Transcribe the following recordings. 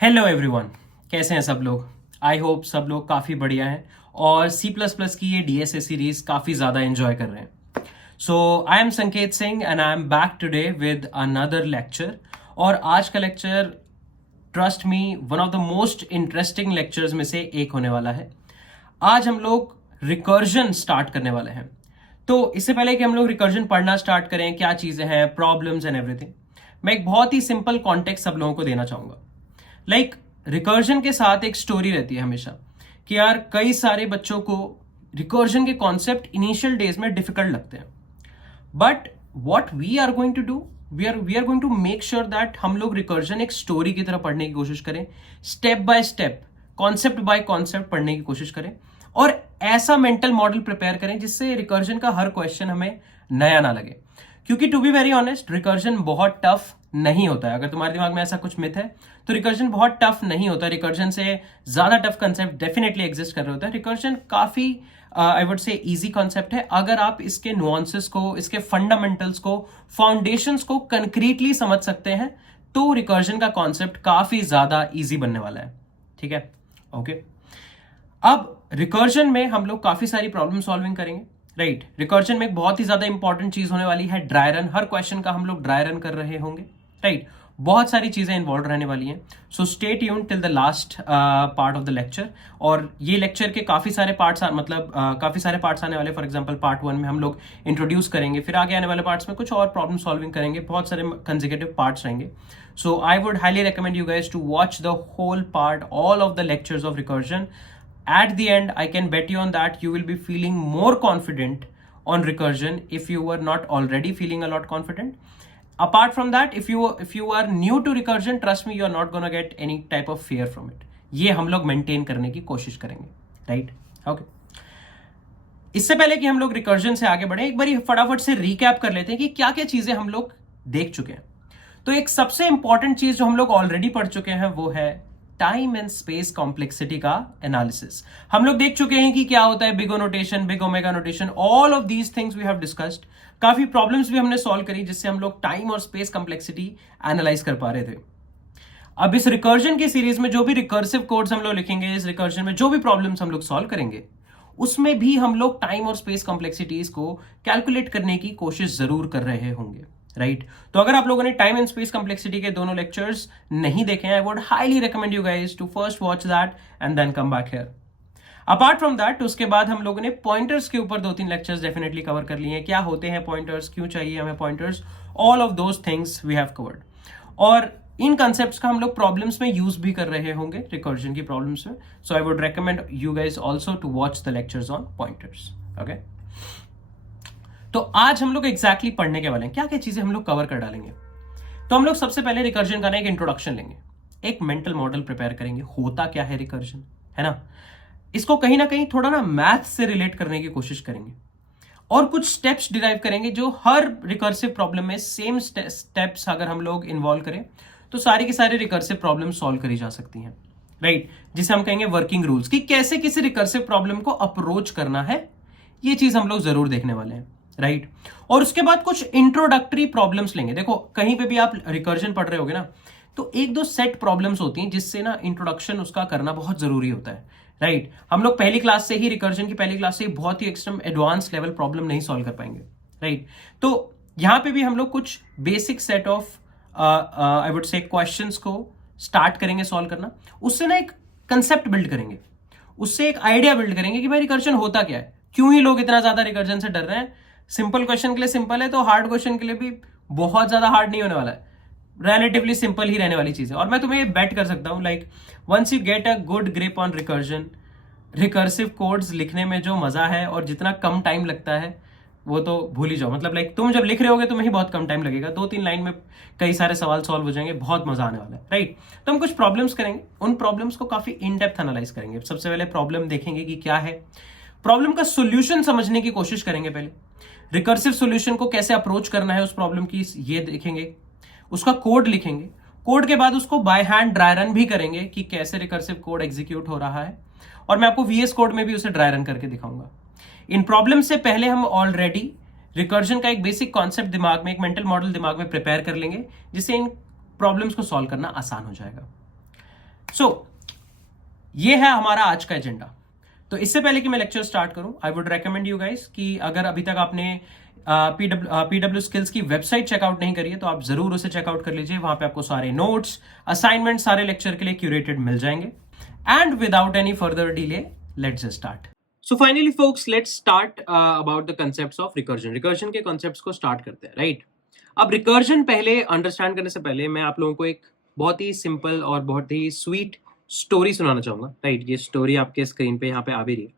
Hello everyone, कैसे हैं सब लोग। आई होप सब लोग काफ़ी बढ़िया हैं और सी प्लस प्लस की ये डीएसए सीरीज काफ़ी ज़्यादा एंजॉय कर रहे हैं। सो आई एम संकेत Singh and I am back today with another lecture. और आज का lecture, trust me, one of the most interesting lectures में से एक होने वाला है। आज हम लोग रिकर्जन स्टार्ट करने वाले हैं। तो इससे पहले कि हम लोग रिकर्जन पढ़ना स्टार्ट करें, क्या चीज़ें हैं, प्रॉब्लम्स एंड एवरीथिंग, मैं एक बहुत ही सिंपल कॉन्टेक्स्ट सब लोगों को देना चाहूँगा। लाइक रिकर्जन के साथ एक स्टोरी रहती है हमेशा कि यार कई सारे बच्चों को रिकर्जन के कॉन्सेप्ट इनिशियल डेज में डिफिकल्ट लगते हैं, but what we are going to do, we are going to make sure that हम लोग रिकर्जन एक स्टोरी की तरह पढ़ने की कोशिश करें, step by step, concept bye concept पढ़ने की कोशिश करें और ऐसा मेंटल मॉडल प्रिपेयर करें जिससे रिकर्जन का हर क्वेश्चन हमें नया ना लगे। क्योंकि to be very honest, recursion बहुत टफ नहीं होता है। अगर तुम्हारे दिमाग में ऐसा कुछ मिथ है तो रिकर्जन बहुत टफ नहीं होता। रिकर्जन से ज्यादा टफ कंसेप्ट डेफिनेटली एग्जिस्ट कर रहे होता है। रिकर्जन काफी I would say easy concept है अगर आप इसके नुआंसेस को, इसके फंडामेंटल्स को, फाउंडेशंस को कंक्रीटली समझ सकते हैं तो रिकर्जन का कॉन्सेप्ट काफी ज्यादा इजी बनने वाला है। ठीक है, ओके। अब रिकर्जन में हम लोग काफी सारी प्रॉब्लम सॉल्विंग करेंगे, राइट। रिकर्जन में एक बहुत ही ज्यादा इंपॉर्टेंट चीज होने वाली है ड्राई रन। हर क्वेश्चन का हम लोग ड्राई रन कर रहे होंगे, राइट। बहुत सारी चीजें इन्वॉल्व रहने वाली हैं। सो stay tuned till the last part of the lecture. और ये लेक्चर के काफी सारे पार्ट्स काफी सारे पार्ट्स आने वाले। फॉर एग्जांपल पार्ट 1 में हम लोग इंट्रोड्यूस करेंगे, फिर आगे आने वाले पार्ट्स में कुछ और प्रॉब्लम सॉल्विंग करेंगे। बहुत सारे कंसेक्यूटिव पार्ट्स रहेंगे। So I would highly recommend you guys to watch the whole part, all of the lectures of recursion. At the end, I can bet you on that you will be feeling more confident on recursion if you were not already feeling a lot confident. Apart from that, if you are new to recursion, trust me, you are not gonna get any type of fear from it. ये हम लोग maintain करने की कोशिश करेंगे, right? Okay. इससे पहले कि हम लोग रिकर्जन से आगे बढ़े, एक बार फटाफट से रिकैप कर लेते हैं कि क्या क्या चीजें हम लोग देख चुके हैं। तो एक सबसे इंपॉर्टेंट चीज जो हम लोग ऑलरेडी पढ़ चुके हैं वो है टाइम एंड स्पेस कॉम्प्लेक्सिटी का एनालिसिस। हम लोग देख चुके हैं कि क्या होता है big O notation, big omega notation, all of these things we have discussed. काफी प्रॉब्लम्स भी हमने सॉल्व करी जिससे हम लोग टाइम और स्पेस कॉम्प्लेक्सिटी एनालाइज कर पा रहे थे। अब इस रिकर्जन की सीरीज में जो भी रिकर्सिव कोड्स हम लोग लिखेंगे, इस रिकर्जन में जो भी प्रॉब्लम्स हम लोग सॉल्व करेंगे, उसमें भी हम लोग टाइम और स्पेस कॉम्प्लेक्सिटीज को कैलकुलेट करने की कोशिश जरूर कर रहे होंगे, राइट। तो अगर आप लोगों ने टाइम एंड स्पेस कॉम्प्लेक्सिटी के दोनों लेक्चर्स नहीं देखे हैं, I would highly recommend you guys to first watch that and then come back here. Apart from that, उसके बाद हम लोगों ने पॉइंटर्स के ऊपर 2-3 लेक्चर्स डेफिनेटली कवर कर लिए हैं। क्या होते हैं पॉइंटर्स, क्यों चाहिए हमें pointers, all of those things we have covered. और इन कंसेप्ट्स का हम लोग प्रॉब्लम्स में यूज भी कर रहे होंगे, रिकर्जन की प्रॉब्लम्स में। So I would recommend you guys also to watch the lectures on pointers, okay. तो आज हम लोग एग्जैक्टली पढ़ने के वाले हैं, क्या क्या चीजें हम लोग कवर कर डालेंगे। तो हम लोग सबसे पहले रिकर्जन का ना एक इंट्रोडक्शन लेंगे, एक मेंटल मॉडल प्रिपेयर करेंगे, होता क्या है रिकर्जन, है ना। इसको कहीं ना कहीं थोड़ा ना मैथ से रिलेट करने की कोशिश करेंगे और कुछ स्टेप्स डिराइव करेंगे जो हर रिकर्सिव प्रॉब्लम में सेम स्टेप्स अगर हम लोग इन्वॉल्व करें तो सारी की सारी रिकर्सिव प्रॉब्लम सॉल्व करी जा सकती हैं, राइट। जिसे हम कहेंगे वर्किंग रूल्स, कि कैसे किसी रिकर्सिव प्रॉब्लम को अप्रोच करना है, ये चीज हम लोग जरूर देखने वाले हैं, राइट। और उसके बाद कुछ इंट्रोडक्टरी प्रॉब्लम्स लेंगे। देखो कहीं पे भी आप रिकर्जन पढ़ रहे होगे ना, तो 1-2 सेट प्रॉब्लम्स होती हैं जिससे ना इंट्रोडक्शन उसका करना बहुत जरूरी होता है, राइट। हम लोग पहली क्लास से ही, रिकर्जन की पहली क्लास से ही बहुत ही एक्सट्रीम एडवांस लेवल प्रॉब्लम नहीं सॉल्व कर पाएंगे, राइट। तो यहां पे भी हम लोग कुछ basic set of I would say questions को स्टार्ट करेंगे सॉल्व करना। उससे ना एक कंसेप्ट बिल्ड करेंगे, उससे एक आइडिया बिल्ड करेंगे कि भाई रिकर्जन होता क्या है, क्यों ही लोग इतना ज्यादा रिकर्जन से डर रहे हैं। सिंपल क्वेश्चन के लिए सिंपल है तो हार्ड क्वेश्चन के लिए भी बहुत ज्यादा हार्ड नहीं होने वाला है, रिलेटिवली सिंपल ही रहने वाली चीज है। और मैं तुम्हें बेट कर सकता हूं, like once you get a good grip on recursion, recursive codes लिखने में जो मजा है और जितना कम टाइम लगता है वो तो भूल ही जाओ। मतलब लाइक तुम जब लिख रहे होगे तुम्हें ही बहुत कम टाइम लगेगा, 2-3 लाइन में कई सारे सवाल सॉल्व हो जाएंगे, बहुत मजा आने वाला है, राइट। तो हम कुछ प्रॉब्लम्स करेंगे, उन प्रॉब्लम्स को काफी इन डेप्थ एनालाइज करेंगे। सबसे पहले प्रॉब्लम देखेंगे कि क्या है, प्रॉब्लम का सोल्यूशन समझने की कोशिश करेंगे, पहले रिकर्सिव सोल्यूशन को कैसे अप्रोच करना है उस प्रॉब्लम की ये देखेंगे, उसका कोड लिखेंगे, कोड के बाद उसको बाय हैंड ड्राई रन भी करेंगे कि कैसे रिकर्सिव कोड एग्जीक्यूट हो रहा है, और मैं आपको वीएस कोड में भी उसे ड्राई रन करके दिखाऊंगा। इन प्रॉब्लम से पहले हम ऑलरेडी रिकर्जन का एक बेसिक कॉन्सेप्ट दिमाग में, एक मेंटल मॉडल दिमाग में प्रिपेयर कर लेंगे जिससे इन प्रॉब्लम्स को सॉल्व करना आसान हो जाएगा। सो ये है हमारा आज का एजेंडा। तो इससे पहले कि मैं लेक्चर स्टार्ट करूं, आई वुड रेकमेंड यू गाइस कि अगर अभी तक आपने पीडब्ल्यू स्किल्स की वेबसाइट चेकआउट नहीं करी है तो आप जरूर उसे चेकआउट कर लीजिए। वहां पे आपको सारे नोट्स, असाइनमेंट सारे लेक्चर के लिए क्यूरेटेड मिल जाएंगे। And without any further delay, let's start. So finally folks, let's start about the concepts of recursion. Recursion के कॉन्सेप्ट्स को स्टार्ट करते हैं, राइट? अब रिकर्जन पहले अंडरस्टैंड करने से पहले मैं आप लोगों को एक बहुत ही सिंपल और बहुत ही स्वीट स्टोरी सुनाना चाहूंगा, राइट? ये स्टोरी आपके स्क्रीन पे यहाँ पे आ भी रही है।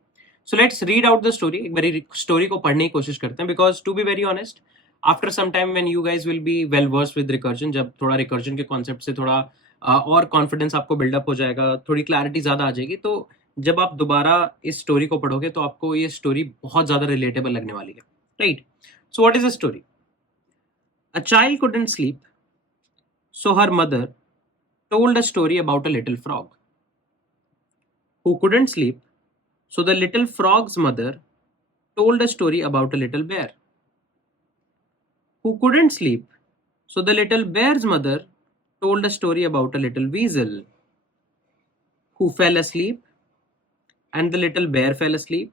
So let's read out the story. एक बारी स्टोरी को पढ़ने की कोशिश करते हैं, because to be very honest, after some time when you guys will be well versed with recursion, जब थोड़ा रिकर्जन के कॉन्सेप्ट से थोड़ा और कॉन्फिडेंस आपको बिल्डअप हो जाएगा, थोड़ी क्लैरिटी ज्यादा आ जाएगी, तो जब आप दोबारा इस स्टोरी को पढ़ोगे तो आपको ये स्टोरी बहुत ज्यादा रिलेटेबल लगने वाली है, right? So what is the story? A child couldn't sleep, so her mother told a story about a little frog who couldn't sleep. So the little frog's mother told a story about a little bear who couldn't sleep. So the little bear's mother told a story about a little weasel who fell asleep, and the little bear fell asleep,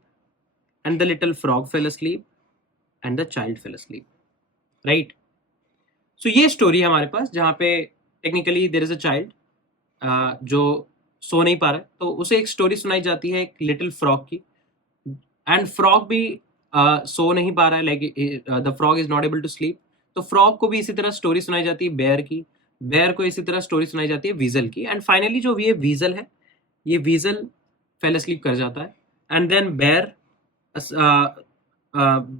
and the little frog fell asleep, and the child fell asleep. Right? So ये story है हमारे पास, जहाँ पे technically there is a child जो सो नहीं पा रहा है, तो उसे एक स्टोरी सुनाई जाती है एक लिटिल फ्रॉग की, एंड फ्रॉग भी सो नहीं पा रहा है, like the frog is not able to sleep. तो फ्रॉग को भी इसी तरह स्टोरी सुनाई जाती है बेयर की, बेयर को इसी तरह स्टोरी सुनाई जाती है वीजल की, एंड फाइनली जो ये वीजल है, ये वीजल फेल asleep कर जाता है, and then bear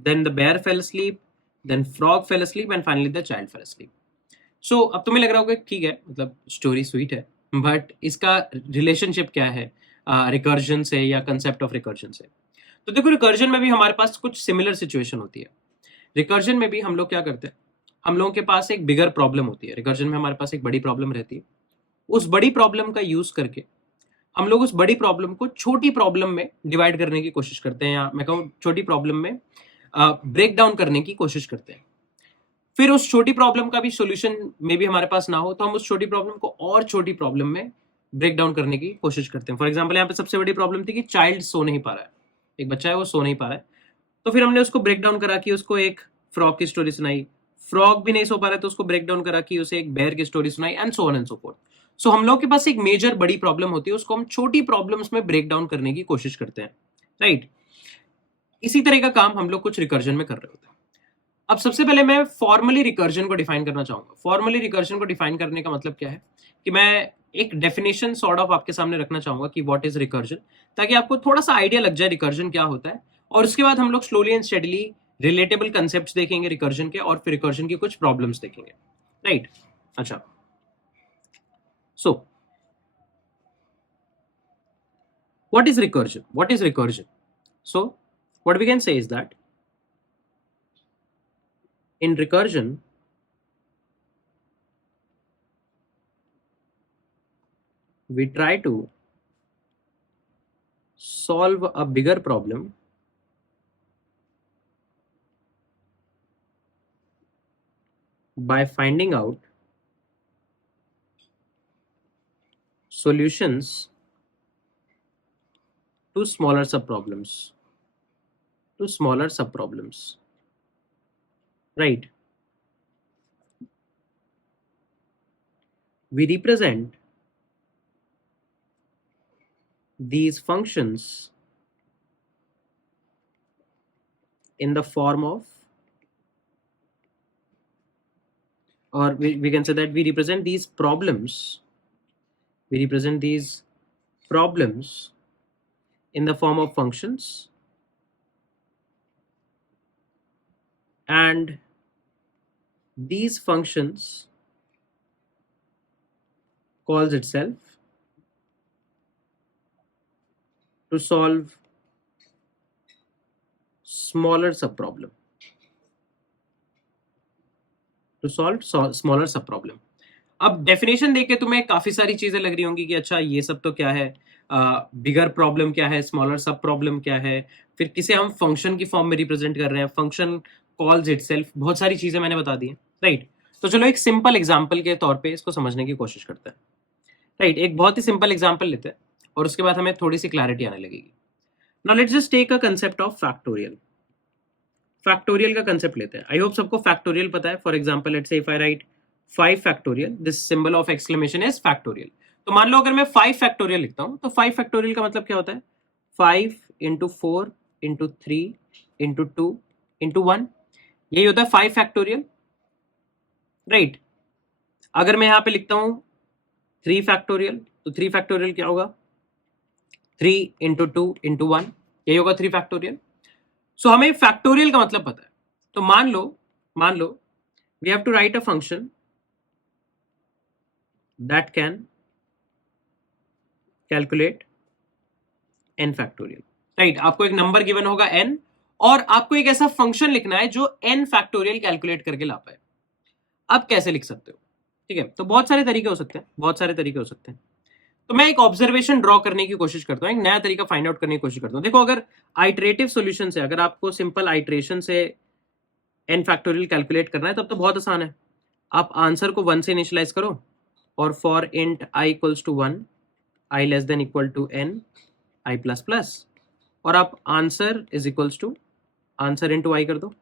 then the bear fell asleep, then frog fell asleep, and finally the child fell asleep. So अब तुम्हें लग रहा होगा ठीक है, मतलब स्टोरी स्वीट है, बट इसका रिलेशनशिप क्या है रिकर्जन से या कंसेप्ट ऑफ रिकर्जन से? तो देखो, रिकर्जन में भी हमारे पास कुछ सिमिलर सिचुएशन होती है। रिकर्जन में भी हम लोग क्या करते हैं, हम लोगों के पास एक बिगर प्रॉब्लम होती है। रिकर्जन में हमारे पास एक बड़ी प्रॉब्लम रहती है, उस बड़ी प्रॉब्लम का यूज करके हम लोग उस बड़ी प्रॉब्लम को छोटी प्रॉब्लम में डिवाइड करने की कोशिश करते हैं, या मैं कहूँ छोटी प्रॉब्लम में ब्रेक डाउन करने की कोशिश करते हैं। फिर उस छोटी प्रॉब्लम का भी सॉल्यूशन में भी हमारे पास ना हो तो हम उस छोटी प्रॉब्लम को और छोटी प्रॉब्लम में ब्रेक डाउन करने की कोशिश करते हैं। फॉर एग्जाम्पल, यहाँ पे सबसे बड़ी प्रॉब्लम थी कि चाइल्ड सो नहीं पा रहा है, एक बच्चा है वो सो नहीं पा रहा है, तो फिर हमने उसको ब्रेक डाउन करा कि उसको एक फ्रॉग की स्टोरी सुनाई। फ्रॉग भी नहीं सो पा रहा है तो उसको ब्रेक डाउन करा कि उसे एक बेयर की स्टोरी सुनाई, and so on and so forth. So हम लोग के पास एक मेजर बड़ी प्रॉब्लम होती है, उसको हम छोटी प्रॉब्लम्स में ब्रेक डाउन करने की कोशिश करते हैं, राइट? इसी तरह का काम हम लोग कुछ रिकर्जन में कर रहे होते हैं। अब सबसे पहले मैं फॉर्मली रिकर्जन को डिफाइन करना चाहूंगा। फॉर्मली रिकर्जन को डिफाइन करने का मतलब क्या है कि मैं एक डेफिनेशन सॉर्ट ऑफ आपके सामने रखना चाहूंगा कि व्हाट इज रिकर्जन, ताकि आपको थोड़ा सा आइडिया लग जाए रिकर्जन क्या होता है, और उसके बाद हम लोग slowly and steadily relatable concepts देखेंगे रिकर्जन के, और फिर रिकर्जन की कुछ प्रॉब्लम्स देखेंगे, राइट? अच्छा, so what is recursion? What is recursion? So what we can say is that in recursion we try to solve a bigger problem by finding out solutions to smaller subproblems, right? We represent these functions in the form of, or we can say that we represent these problems in the form of functions, and these functions calls itself to solve smaller subproblem, अब definition देके तुम्हें काफी सारी चीजें लग रही होंगी कि अच्छा ये सब तो क्या है, बिगर प्रॉब्लम क्या है, स्मॉलर सब प्रॉब्लम क्या है, फिर किसे हम फंक्शन की फॉर्म में रिप्रेजेंट कर रहे हैं, फंक्शन कॉल्स इटसेल्फ, बहुत सारी चीजें मैंने बता दी हैं, राइट? तो चलो एक सिंपल एग्जांपल के तौर पे इसको समझने की कोशिश करते हैं। राइट, एक बहुत ही सिंपल एग्जांपल लेते हैं और उसके बाद हमें थोड़ी सी क्लैरिटी आने लगेगी. Now let's just take a concept of factorial. Factorial का कंसेप्ट लेते हैं. आई होप सबको फैक्टोरियल पता है. For example let's say if I write 5 factorial, this symbol of exclamation is factorial. तो मान लो अगर मैं 5 फैक्टोरियल लिखता हूं तो 5 फैक्टोरियल का मतलब क्या होता है? 5 इंटू 4 इंटू 3 इंटू 2 इंटू 1, यही होता है 5 फैक्टोरियल. राइट. अगर मैं यहां पे लिखता हूं 3 फैक्टोरियल, तो 3 फैक्टोरियल क्या होगा? 3 इंटू 2 इंटू 1, यही होगा 3 फैक्टोरियल. सो हमें फैक्टोरियल का मतलब पता है. तो मान लो we have to write a function that can calculate n factorial. Right, आपको एक नंबर गिवन होगा n और आपको एक ऐसा फंक्शन लिखना है जो n फैक्टोरियल कैलकुलेट करके ला पाए. अब कैसे लिख सकते हो? ठीक है, तो बहुत सारे तरीके हो सकते हैं. तो मैं एक ऑब्जर्वेशन ड्रॉ करने की कोशिश करता हूं, एक नया तरीका फाइंड आउट करने की कोशिश करता हूं. देखो, अगर आइटरेटिव सॉल्यूशन से, अगर आपको सिंपल आइटरेशन से n फैक्टोरियल कैलकुलेट करना है तब तो बहुत आसान है. आप आंसर को 1 से इनिशियलाइज करो और for int i equals to 1, i less than equal to n, i plus plus, और आप answer is equals to answer into i कर दो.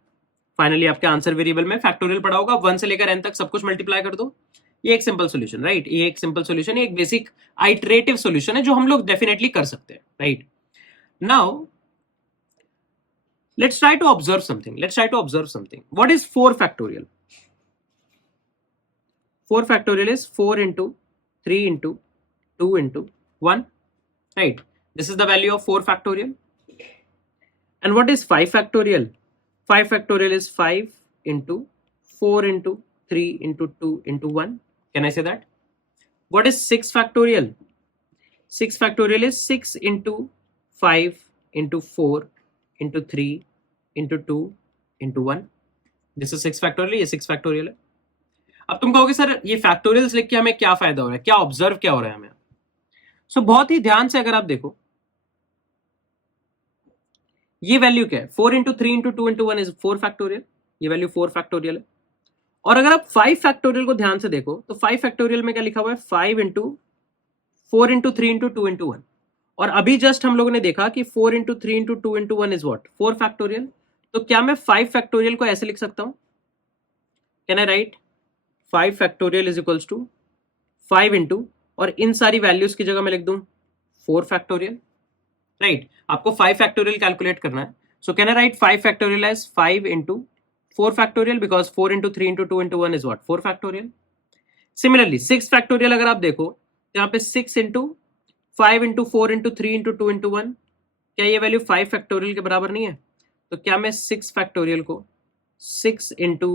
फाइनली आपके आंसर वेरिएबल में फैक्टोरियल पड़ा होगा, 1 से लेकर n तक सब कुछ मल्टीप्लाई कर दो. ये एक सिंपल सॉल्यूशन, राइट. ये एक सिंपल सॉल्यूशन है, एक बेसिक आइटरेटिव सॉल्यूशन है जो हम लोग डेफिनेटली कर सकते हैं. Right. Now let's try to observe something. What is 4 factorial? 4 factorial is 4 into 3 into 2 into 1, right? This is the value of 4 factorial. And what is 5 factorial? 5 factorial is 5 into 4 into 3 into 2 into 1. Can I say that? What is 6 factorial? 6 factorial is 6 into 5 into 4 into 3 into 2 into 1. This is 6 factorial. ये 6 factorial है. अब तुम कहोगे sir ये factorials लिख के हमें क्या फायदा हो रहा है, क्या ऑब्जर्व क्या हो रहा है हमें? सो बहुत ही ध्यान से अगर आप देखो, ये वैल्यू क्या है? 4 into 3 into 2 into 1 is 4 factorial. ये वैल्यू 4 फैक्टोरियल है. और अगर आप 5 फैक्टोरियल को ध्यान से देखो तो 5 फैक्टोरियल में क्या लिखा हुआ है? 5 इंटू 4 इंटू 3 इंटू 2 इंटू 1. और अभी जस्ट हम लोगों ने देखा कि 4 into 3 into 2 into 1 is what? 4 factorial. तो क्या मैं 5 फैक्टोरियल को ऐसे लिख सकता हूं? Can I write 5 factorial is equals to 5 into, और इन सारी वैल्यूज की जगह मैं लिख दूं 4 फैक्टोरियल. राइट. आपको 5 फैक्टोरियल कैलकुलेट करना है. So can I write 5 factorial as 5 into 4 factorial, because 4 into 3 into 2 into 1 is what? 4 factorial. Similarly 6 factorial अगर आप देखो तो यहाँ पे 6 into 5 into 4 into 3 into 2 into 1, क्या ये वैल्यू 5 फैक्टोरियल के बराबर नहीं है? तो क्या मैं 6 फैक्टोरियल को 6 इंटू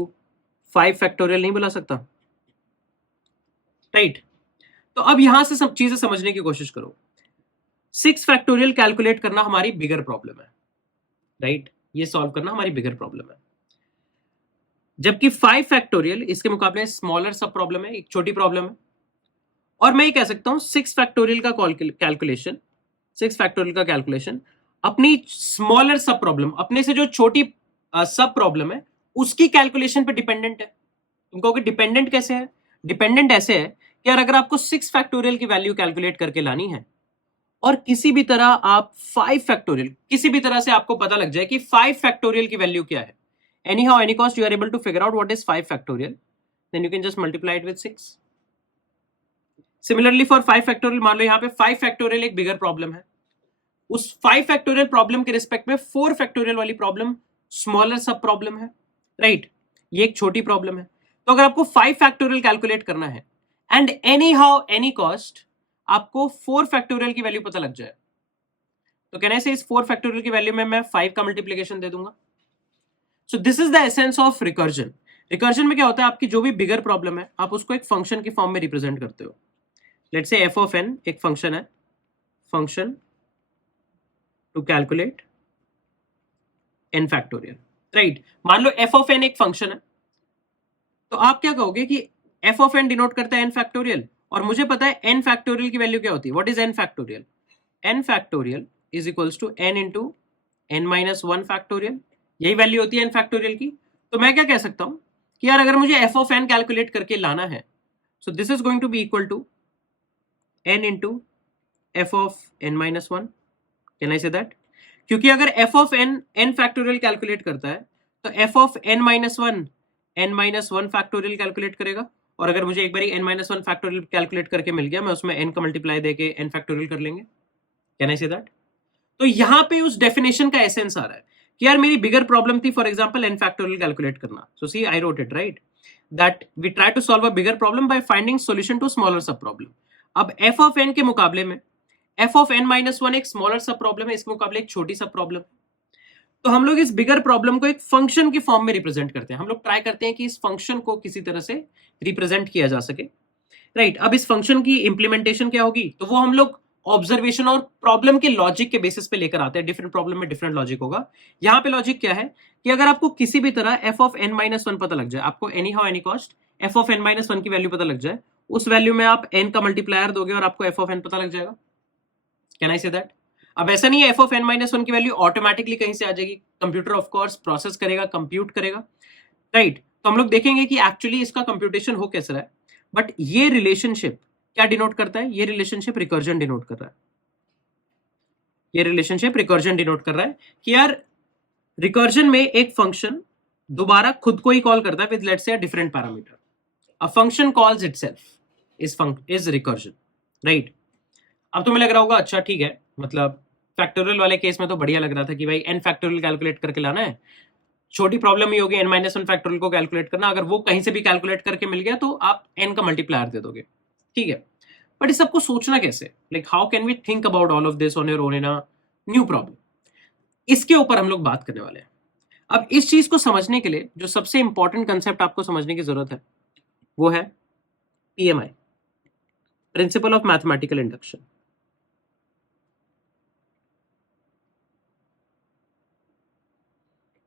5 फैक्टोरियल नहीं बुला सकता? राइट. तो अब यहां से सब चीजें समझने की कोशिश करो. 6 फैक्टोरियल कैलकुलेट करना हमारी बिगर प्रॉब्लम है. राइट. ये सॉल्व करना हमारी बिगर प्रॉब्लम है, जबकि 5 फैक्टोरियल इसके मुकाबले स्मॉलर सब प्रॉब्लम है, एक छोटी प्रॉब्लम है. और मैं ये कह सकता हूं 6 फैक्टोरियल का कैलकुलेशन, 6 फैक्टोरियल का कैलकुलेशन अपनी स्मॉलर सब प्रॉब्लम, अपने से जो छोटी सब प्रॉब्लम है उसकी कैलकुलेशन पे डिपेंडेंट है. तुम कहोगे डिपेंडेंट कैसे है? डिपेंडेंट ऐसे है कि अगर आपको 6 फैक्टोरियल की वैल्यू कैलकुलेट करके लानी है और किसी भी तरह आप 5 फैक्टोरियल, किसी भी तरह से आपको पता लग जाए कि 5 फैक्टोरियल की वैल्यू क्या है, anyhow any cost you are able to figure out what is 5 factorial, then you can just multiply it with 6. Similarly for 5 factorial, मान लो यहाँ पे 5 factorial एक बिगर प्रॉब्लम है, उस 5 फैक्टोरियल प्रॉब्लम के रिस्पेक्ट में 4 फैक्टोरियल वाली प्रॉब्लम स्मॉलर सब प्रॉब्लम है. राइट. ये एक छोटी प्रॉब्लम है. तो अगर आपको 5 फैक्टोरियल कैलकुलेट करना है and any how any cost आपको 4 फैक्टोरियल की वैल्यू पता लग जाए, तो कहने से इस 4 फैक्टोरियल की वैल्यू में मैं 5 का मल्टीप्लीकेशन दे दूंगा. सो this is the essence of recursion. Recursion में क्या होता है? आपकी जो भी बिगर प्रॉब्लम है आप उसको एक फंक्शन की फॉर्म में रिप्रेजेंट करते हो. Let's say f of n एक फंक्शन है, function to calculate n factorial. Right. मान लो एफ ऑफ एन एक फंक्शन है, तो आप क्या कहोगे कि एफ ऑफ एन डिनोट करता है एन फैक्टोरियल, और मुझे पता है एन फैक्टोरियल की वैल्यू क्या होती है. What is n factorial? N factorial is equals to n into n minus 1 factorial. यही वैल्यू होती है एन फैक्टोरियल की. तो मैं क्या कह सकता हूं कि यार अगर मुझे एफ ऑफ एन कैलकुलेट करके लाना है, so this is going to be equal to n into f of n minus 1. Can I say that? क्योंकि अगर f of n factorial calculate करता है तो f of n minus 1 factorial calculate करेगा, और अगर मुझे एक बार n minus 1 फैक्टोरियल कैलकुलेट करके मिल गया, मैं उसमें n का मल्टीप्लाई देके n फैक्टोरियल कर लेंगे. Can I say that? तो यहां पे उस डेफिनेशन का एसेंस आ रहा है कि यार मेरी बिगर प्रॉब्लम थी for example n factorial calculate करना. So see I wrote it right that we try to solve a bigger problem by finding solution to smaller sub problem. अब f ऑफ n के मुकाबले में f of n minus 1 एक smaller sub problem है, इसके मुकाबले एक छोटी सब प्रॉब्लम. तो हम लोग इस बिगर प्रॉब्लम को एक फंक्शन की फॉर्म में रिप्रेजेंट करते हैं. हम लोग ट्राई करते हैं कि इस फंक्शन को किसी तरह से रिप्रेजेंट किया जा सके. राइट, अब इस फंक्शन की इंप्लीमेंटेशन क्या होगी, तो वो हम लोग ऑब्जर्वेशन और प्रॉब्लम के लॉजिक के बेसिस पे लेकर आते हैं. डिफरेंट प्रॉब्लम में डिफरेंट लॉजिक होगा. यहां पे लॉजिक क्या है कि अगर आपको किसी भी तरह f ऑफ n माइनस 1 पता लग जाए, आपको any how any cost f of n minus 1 की वैल्यू पता लग जाए, उस वैल्यू में आप n का मल्टीप्लायर दोगे और आपको f ऑफ n पता लग जाएगा. Can I say that? अब ऐसा नहीं है f ऑफ n माइनस 1 की वैल्यू ऑटोमेटिकली कहीं से आ जाएगी. कंप्यूटर ऑफ कोर्स प्रोसेस करेगा, कंप्यूट करेगा. राइट, तो हम लोग देखेंगे कि एक्चुअली इसका कंप्यूटेशन हो कैसे रहा है. बट ये रिलेशनशिप क्या डिनोट करता है? ये रिलेशनशिप रिकर्जन डिनोट कर रहा है. ये रिलेशनशिप रिकर्जन डिनोट कर रहा है कि यार रिकर्जन में एक फंक्शन दोबारा खुद को ही कॉल करता है with let's say a different parameter. A function calls itself is recursion. Right, अब तुम्हें लग रहा होगा अच्छा ठीक है, मतलब फैक्टोरियल वाले केस में तो बढ़िया लग रहा था कि भाई n फैक्टोरियल कैलकुलेट करके लाना है, छोटी प्रॉब्लम ही होगी n माइनस 1 फैक्टोरियल को कैलकुलेट करना. अगर वो कहीं से भी कैलकुलेट करके मिल गया तो आप n का मल्टीप्लायर दे दोगे. ठीक है, बट इस सबको सोचना कैसे, like how can we think about all of this on your own in a new problem, इसके ऊपर हम लोग बात करने वाले हैं. अब इस चीज को समझने के लिए जो सबसे इंपॉर्टेंट कंसेप्ट आपको समझने की जरूरत है वो है PMI, principal of mathematical induction.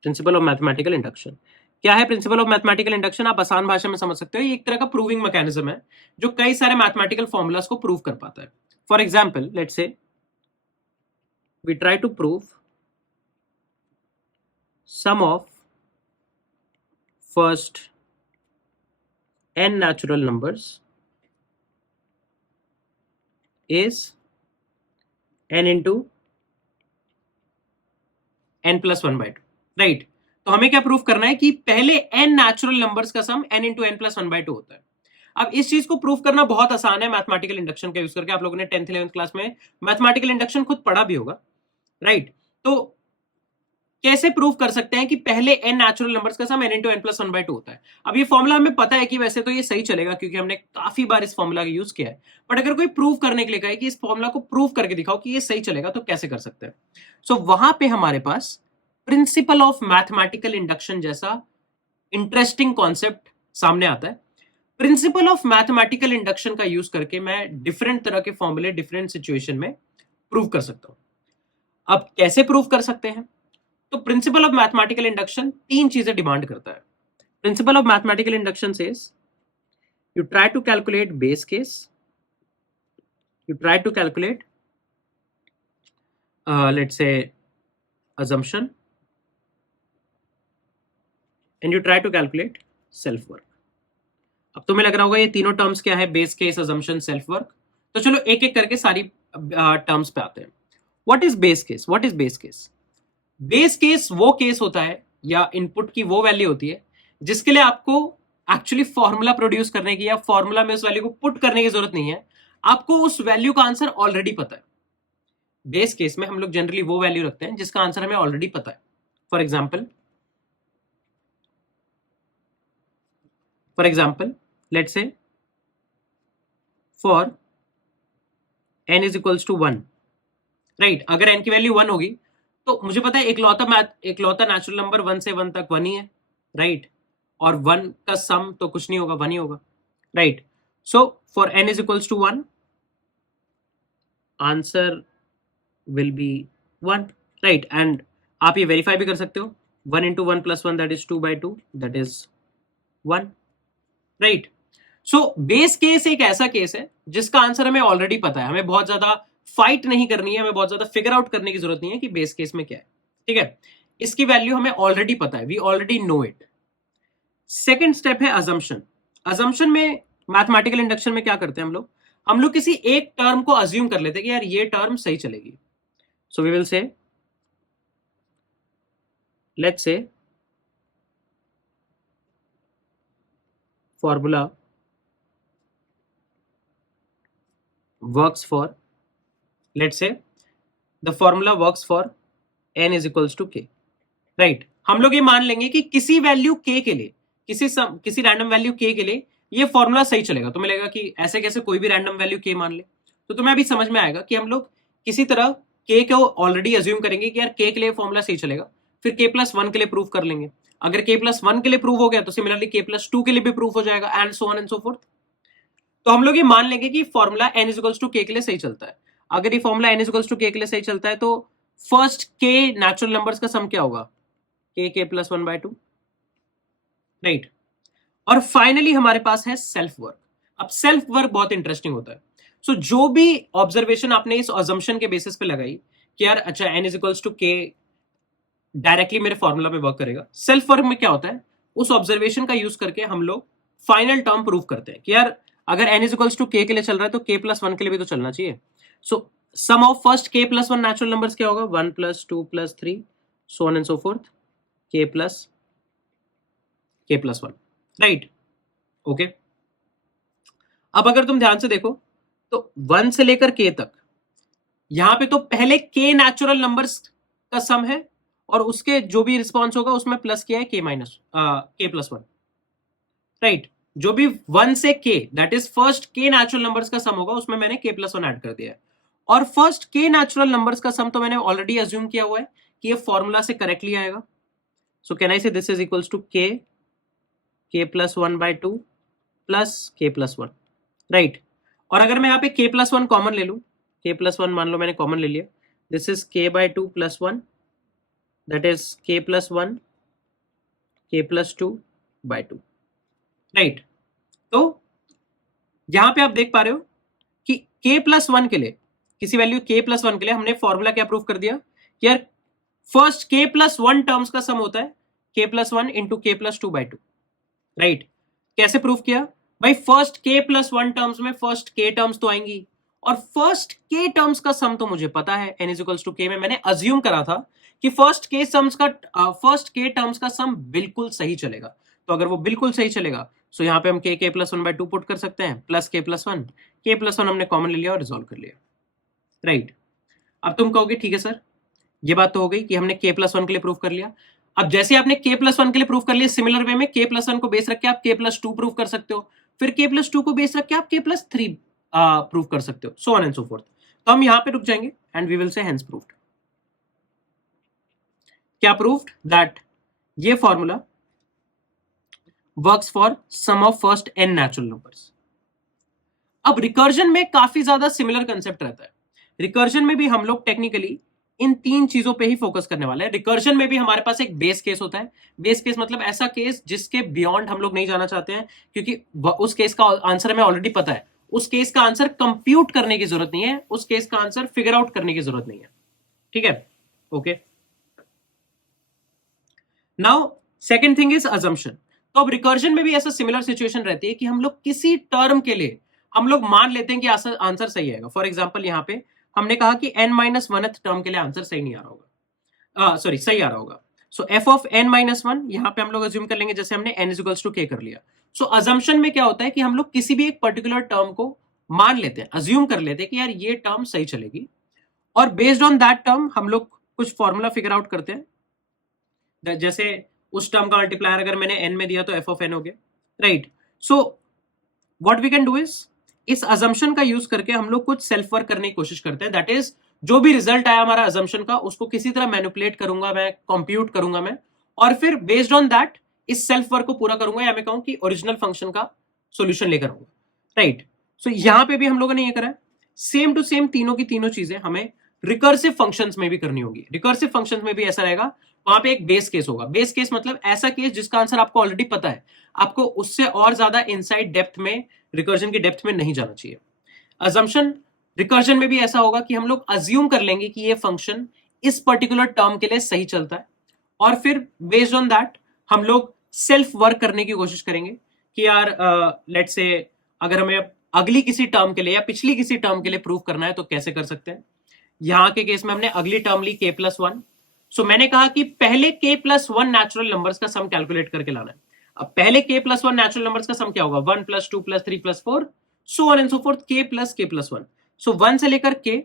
Principal of mathematical induction क्या है? प्रिंसिपल ऑफ मैथमेटिकल इंडक्शन आप आसान भाषा में समझ सकते हो, ये एक तरह का प्रूविंग मैकेनिज्म है जो कई सारे मैथमेटिकल फॉर्मूलाज को प्रूव कर पाता है. For example let's say we try to prove some of first n natural numbers is n into n plus 1 by 2. Right, तो हमें क्या प्रूफ करना है कि पहले n नेचुरल नंबर्स का सम n into n plus 1 by 2 होता है. अब इस चीज को प्रूफ करना बहुत आसान है मैथमेटिकल इंडक्शन का यूज करके. आप लोगों ने 10th 11th क्लास में मैथमेटिकल इंडक्शन खुद पढ़ा भी होगा. राइट, तो कैसे प्रूफ कर सकते हैं कि पहले n नेचुरल नंबर्स का सम n into n plus 1 by 2 होता है. अब ये फॉर्मूला हमें पता है कि वैसे तो ये सही चलेगा क्योंकि हमने काफी बार इस फॉर्मूला का यूज किया है, बट अगर कोई प्रूफ करने के लिए कहे कि इस फॉर्मूला को प्रूफ करके दिखाओ कि ये सही चलेगा, तो कैसे कर सकते हैं? सो वहां पे हमारे पास प्रिंसिपल ऑफ मैथमेटिकल इंडक्शन जैसा इंटरेस्टिंग कॉन्सेप्ट सामने आता है. प्रिंसिपल ऑफ मैथमेटिकल इंडक्शन का यूज करके मैं डिफरेंट तरह के फॉर्मूले डिफरेंट सिचुएशन में प्रूव कर सकता हूं. अब कैसे प्रूव कर सकते हैं? तो प्रिंसिपल ऑफ मैथमेटिकल इंडक्शन तीन चीजें डिमांड करता है. Principle of mathematical induction says you try to calculate base case, you try to calculate let's say assumption, and you try to calculate self work. अब तुम्हें लग रहा होगा ये तीनों टर्म्स क्या है, base case, assumption, self work. तो चलो एक एक करके सारी टर्म्स पे आते हैं. What is base case? What is base case? Base case वो केस होता है या इनपुट की वो वैल्यू होती है जिसके लिए आपको एक्चुअली फॉर्मूला प्रोड्यूस करने की या फॉर्मूला में उस वैल्यू को पुट करने की जरूरत नहीं है, आपको उस वैल्यू का आंसर ऑलरेडी पता है. बेस केस में हम लोग जनरली वो वैल्यू रखते हैं जिसका आंसर हमें ऑलरेडी पता है. For example let's say for n is equals to 1. Right, अगर n की वैल्यू 1 होगी तो मुझे पता है इकलौता नेचुरल नंबर 1 से 1 तक 1 ही है. राइट, और 1 का सम तो कुछ नहीं होगा, 1 ही होगा. Right, so for n is equals to 1 answer will be 1. right, and आप ये वेरीफाई भी कर सकते हो. 1 into 1 plus 1 that is 2 by 2 that is 1. right, so base case एक ऐसा केस है जिसका आंसर हमें ऑलरेडी पता है, हमें बहुत ज्यादा फाइट नहीं करनी है, हमें बहुत ज्यादा फिगर आउट करने की जरूरत नहीं है कि बेस केस में क्या है. ठीक है, इसकी वैल्यू हमें ऑलरेडी पता है, we already know it. Second step है अजम्पशन. अजम्पशन में मैथमेटिकल इंडक्शन में क्या करते हैं हम लोग? हम लोग किसी एक टर्म को अज्यूम कर लेते हैं कि यार ये टर्म सही चलेगी. So we will say, let's say formula works for, let's say the formula works for n is equals to k, right? हम लोग ये मान लेंगे कि किसी वैल्यू k के लिए, किसी रैंडम वैल्यू k के लिए ये फॉर्मूला सही चलेगा. तो मिलेगा कि ऐसे कैसे कोई भी रैंडम वैल्यू k मान ले. तो तुम्हें अभी समझ में आएगा कि हम लोग किसी तरह k को ऑलरेडी अज्यूम करेंगे कि यार k के लिए फॉर्मूला सही चलेगा, फिर k प्लस 1 के लिए प्रूव कर लेंगे. अगर k प्लस 1 के लिए प्रूव हो गया तो सिमिलरली k प्लस 2 के लिए भी प्रूव हो जाएगा, and so on and so forth. तो हम लोग ये मान लेंगे कि formula n is equals to k के लिए सही चलता है. अगर ये formula n is equals to k के लिए सही चलता है तो फर्स्ट k नेचुरल नंबर्स का सम क्या होगा, k प्लस 1/2, राइट. और फाइनली हमारे पास है सेल्फ वर्क. अब सेल्फ वर्क बहुत इंटरेस्टिंग होता है. सो जो भी ऑब्जर्वेशन आपने इस अजम्पशन के बेसिस पे लगाई कि यार अच्छा n is equals to k directly मेरे फॉर्मूला में वर्क करेगा, सेल्फ वर्क में क्या होता है, उस ऑब्जर्वेशन का यूज करके हम लोग फाइनल टर्म प्रूव करते हैं कि यार अगर n is equals to k के लिए चल रहा है तो k प्लस 1 के लिए भी तो चलना चाहिए. So sum of first k plus 1 natural numbers क्या होगा, 1 plus 2 plus 3 so on and so forth, k plus 1, right. Okay. अब अगर तुम ध्यान से देखो तो 1 से लेकर k तक यहां पे तो पहले k नेचुरल नंबर्स का सम है और उसके जो भी रिस्पॉन्स होगा उसमें प्लस किया है k प्लस 1, राइट. जो भी 1 से k that is first k natural numbers का सम होगा उसमें मैंने k प्लस 1 ऐड कर दिया है. और फर्स्ट k नेचुरल नंबर्स का सम तो मैंने ऑलरेडी अज्यूम किया हुआ है कि ये फॉर्मूला से करेक्टली आएगा. सो can I say this is equals to k plus 1/2 plus k plus 1, right. और अगर मैं यहाँ पे k प्लस 1 कॉमन ले लूं, k प्लस 1 मान लो मैंने कॉमन ले लिया, this is k/2 plus 1 that is k plus 1 k plus 2/2, right. तो यहां पे आप देख पा रहे हो कि k प्लस 1 के लिए, किसी वैल्यू k प्लस 1 के लिए हमने फॉर्मूला क्या प्रूव कर दिया कि यार फर्स्ट k प्लस 1 टर्म्स का सम होता है k plus 1 into k plus 2/2, right. कैसे प्रूव किया भाई, फर्स्ट k प्लस 1 टर्म्स में फर्स्ट k टर्म्स तो आएंगी और फर्स्ट k टर्म्स का सम तो मुझे पता है n is equals to k में मैंने अज्यूम करा था कि फर्स्ट k टर्म्स का सम बिल्कुल सही चलेगा. तो अगर वो बिल्कुल सही चलेगा सो यहाँ पे हम k प्लस 1/2 पुट कर सकते हैं प्लस k प्लस 1 हमने कॉमन ले लिया और रिजॉल्व कर लिया, राइट. अब तुम कहोगे ठीक है सर ये बात तो हो गई कि हमने k प्लस 1 के लिए प्रूव कर लिया. अब जैसे आपने k प्लस 1 के लिए प्रूव कर लिया, सिमिलर वे में k प्लस 1 को बेस रख के आप k प्लस 2 प्रूव कर सकते हो, फिर k प्लस 2 को बेस रख के आप k प्लस 3 प्रूव कर सकते हो, so on and so forth. तो हम यहां पे रुक जाएंगे and we will say hence proved. क्या प्रूव्ड, दैट ये formula works for some of first n natural numbers. अब रिकर्जन में काफी ज्यादा सिमिलर कंसेप्ट रहता है. रिकर्जन में भी हम लोग टेक्निकली इन 3 चीजों पे ही फोकस करने वाले हैं. रिकर्जन में भी हमारे पास एक बेस केस होता है. बेस केस मतलब ऐसा केस जिसके बियॉन्ड हम लोग नहीं जाना चाहते हैं, क्योंकि उस केस का आंसर हमें ऑलरेडी पता है. उस केस का आंसर कंप्यूट करने की जरूरत नहीं है, उस केस का आंसर फिगर आउट करने की जरूरत नहीं है, ठीक है. Okay. Now second thing is assumption. तो अब रिकर्जन में भी ऐसा सिमिलर सिचुएशन रहती है कि हम लोग किसी टर्म के लिए हम लोग मान लेते हैं कि आंसर सही आएगा. फॉर एग्जाम्पल यहाँ पे हमने कहा कि n-1th टर्म के लिए आंसर सही नहीं आ रहा होगा, सॉरी सही आ रहा होगा. सो f ऑफ n-1 यहाँ पे हम लोग अज्यूम कर लेंगे जैसे हमने n इक्वल्स टू k कर लिया. सो अजम्पशन में क्या होता है कि हम लोग किसी भी एक पर्टिकुलर टर्म को मान लेते हैं, अज्यूम कर लेते हैं कि यार ये टर्म सही चलेगी और बेस्ड ऑन दैट टर्म हम लोग कुछ फॉर्मूला फिगर आउट करते हैं. जैसे उस टर्म का मल्टीप्लायर अगर मैंने n में दिया तो f ऑफ n हो गया, राइट. So what we can do is इस अजम्पशन का यूज करके हम लोग कुछ सेल्फ वर्क करने की कोशिश करते हैं. दैट इज जो भी रिजल्ट आया हमारा अजम्पशन का उसको किसी तरह मैनिपुलेट करूंगा मैं, कंप्यूट करूंगा मैं, और फिर बेस्ड ऑन दैट इस सेल्फ वर्क को पूरा करूंगा, या मैं कहूं कि ओरिजिनल फंक्शन का सॉल्यूशन लेकर आऊंगा, राइट. सो यहां पे भी हम लोगों ने ये करा है. सेम टू सेम तीनों की तीनों चीजें हमें रिकर्सिव फंक्शंस में भी करनी होगी. रिकर्सिव फंक्शंस में भी ऐसा रहेगा, वहां पे एक बेस केस होगा. बेस केस मतलब ऐसा केस जिसका आंसर आपको ऑलरेडी पता है, आपको उससे और ज्यादा इनसाइड डेप्थ में, रिकर्जन की डेप्थ में नहीं जाना चाहिए. अजम्पशन रिकर्जन में भी ऐसा होगा कि हम लोग अज्यूम कर लेंगे कि ये फंक्शन इस पर्टिकुलर टर्म के लिए सही चलता है और फिर बेस्ड ऑन दैट हम लोग सेल्फ वर्क करने की कोशिश करेंगे कि यार लेट्स से अगर हमें अगली किसी टर्म के लिए या पिछली किसी टर्म के लिए प्रूव करना है तो कैसे कर सकते हैं। यहां के केस में हमने अगली टर्म ली k+1। सो मैंने कहा कि पहले k+1 नेचुरल नंबर्स का सम कैलकुलेट करके लाना है। अब पहले k+1 नेचुरल नंबर्स का सम क्या होगा, 1 + 2 + 3 + 4 सो on and so fourth, k+k+1। सो 1 से लेकर k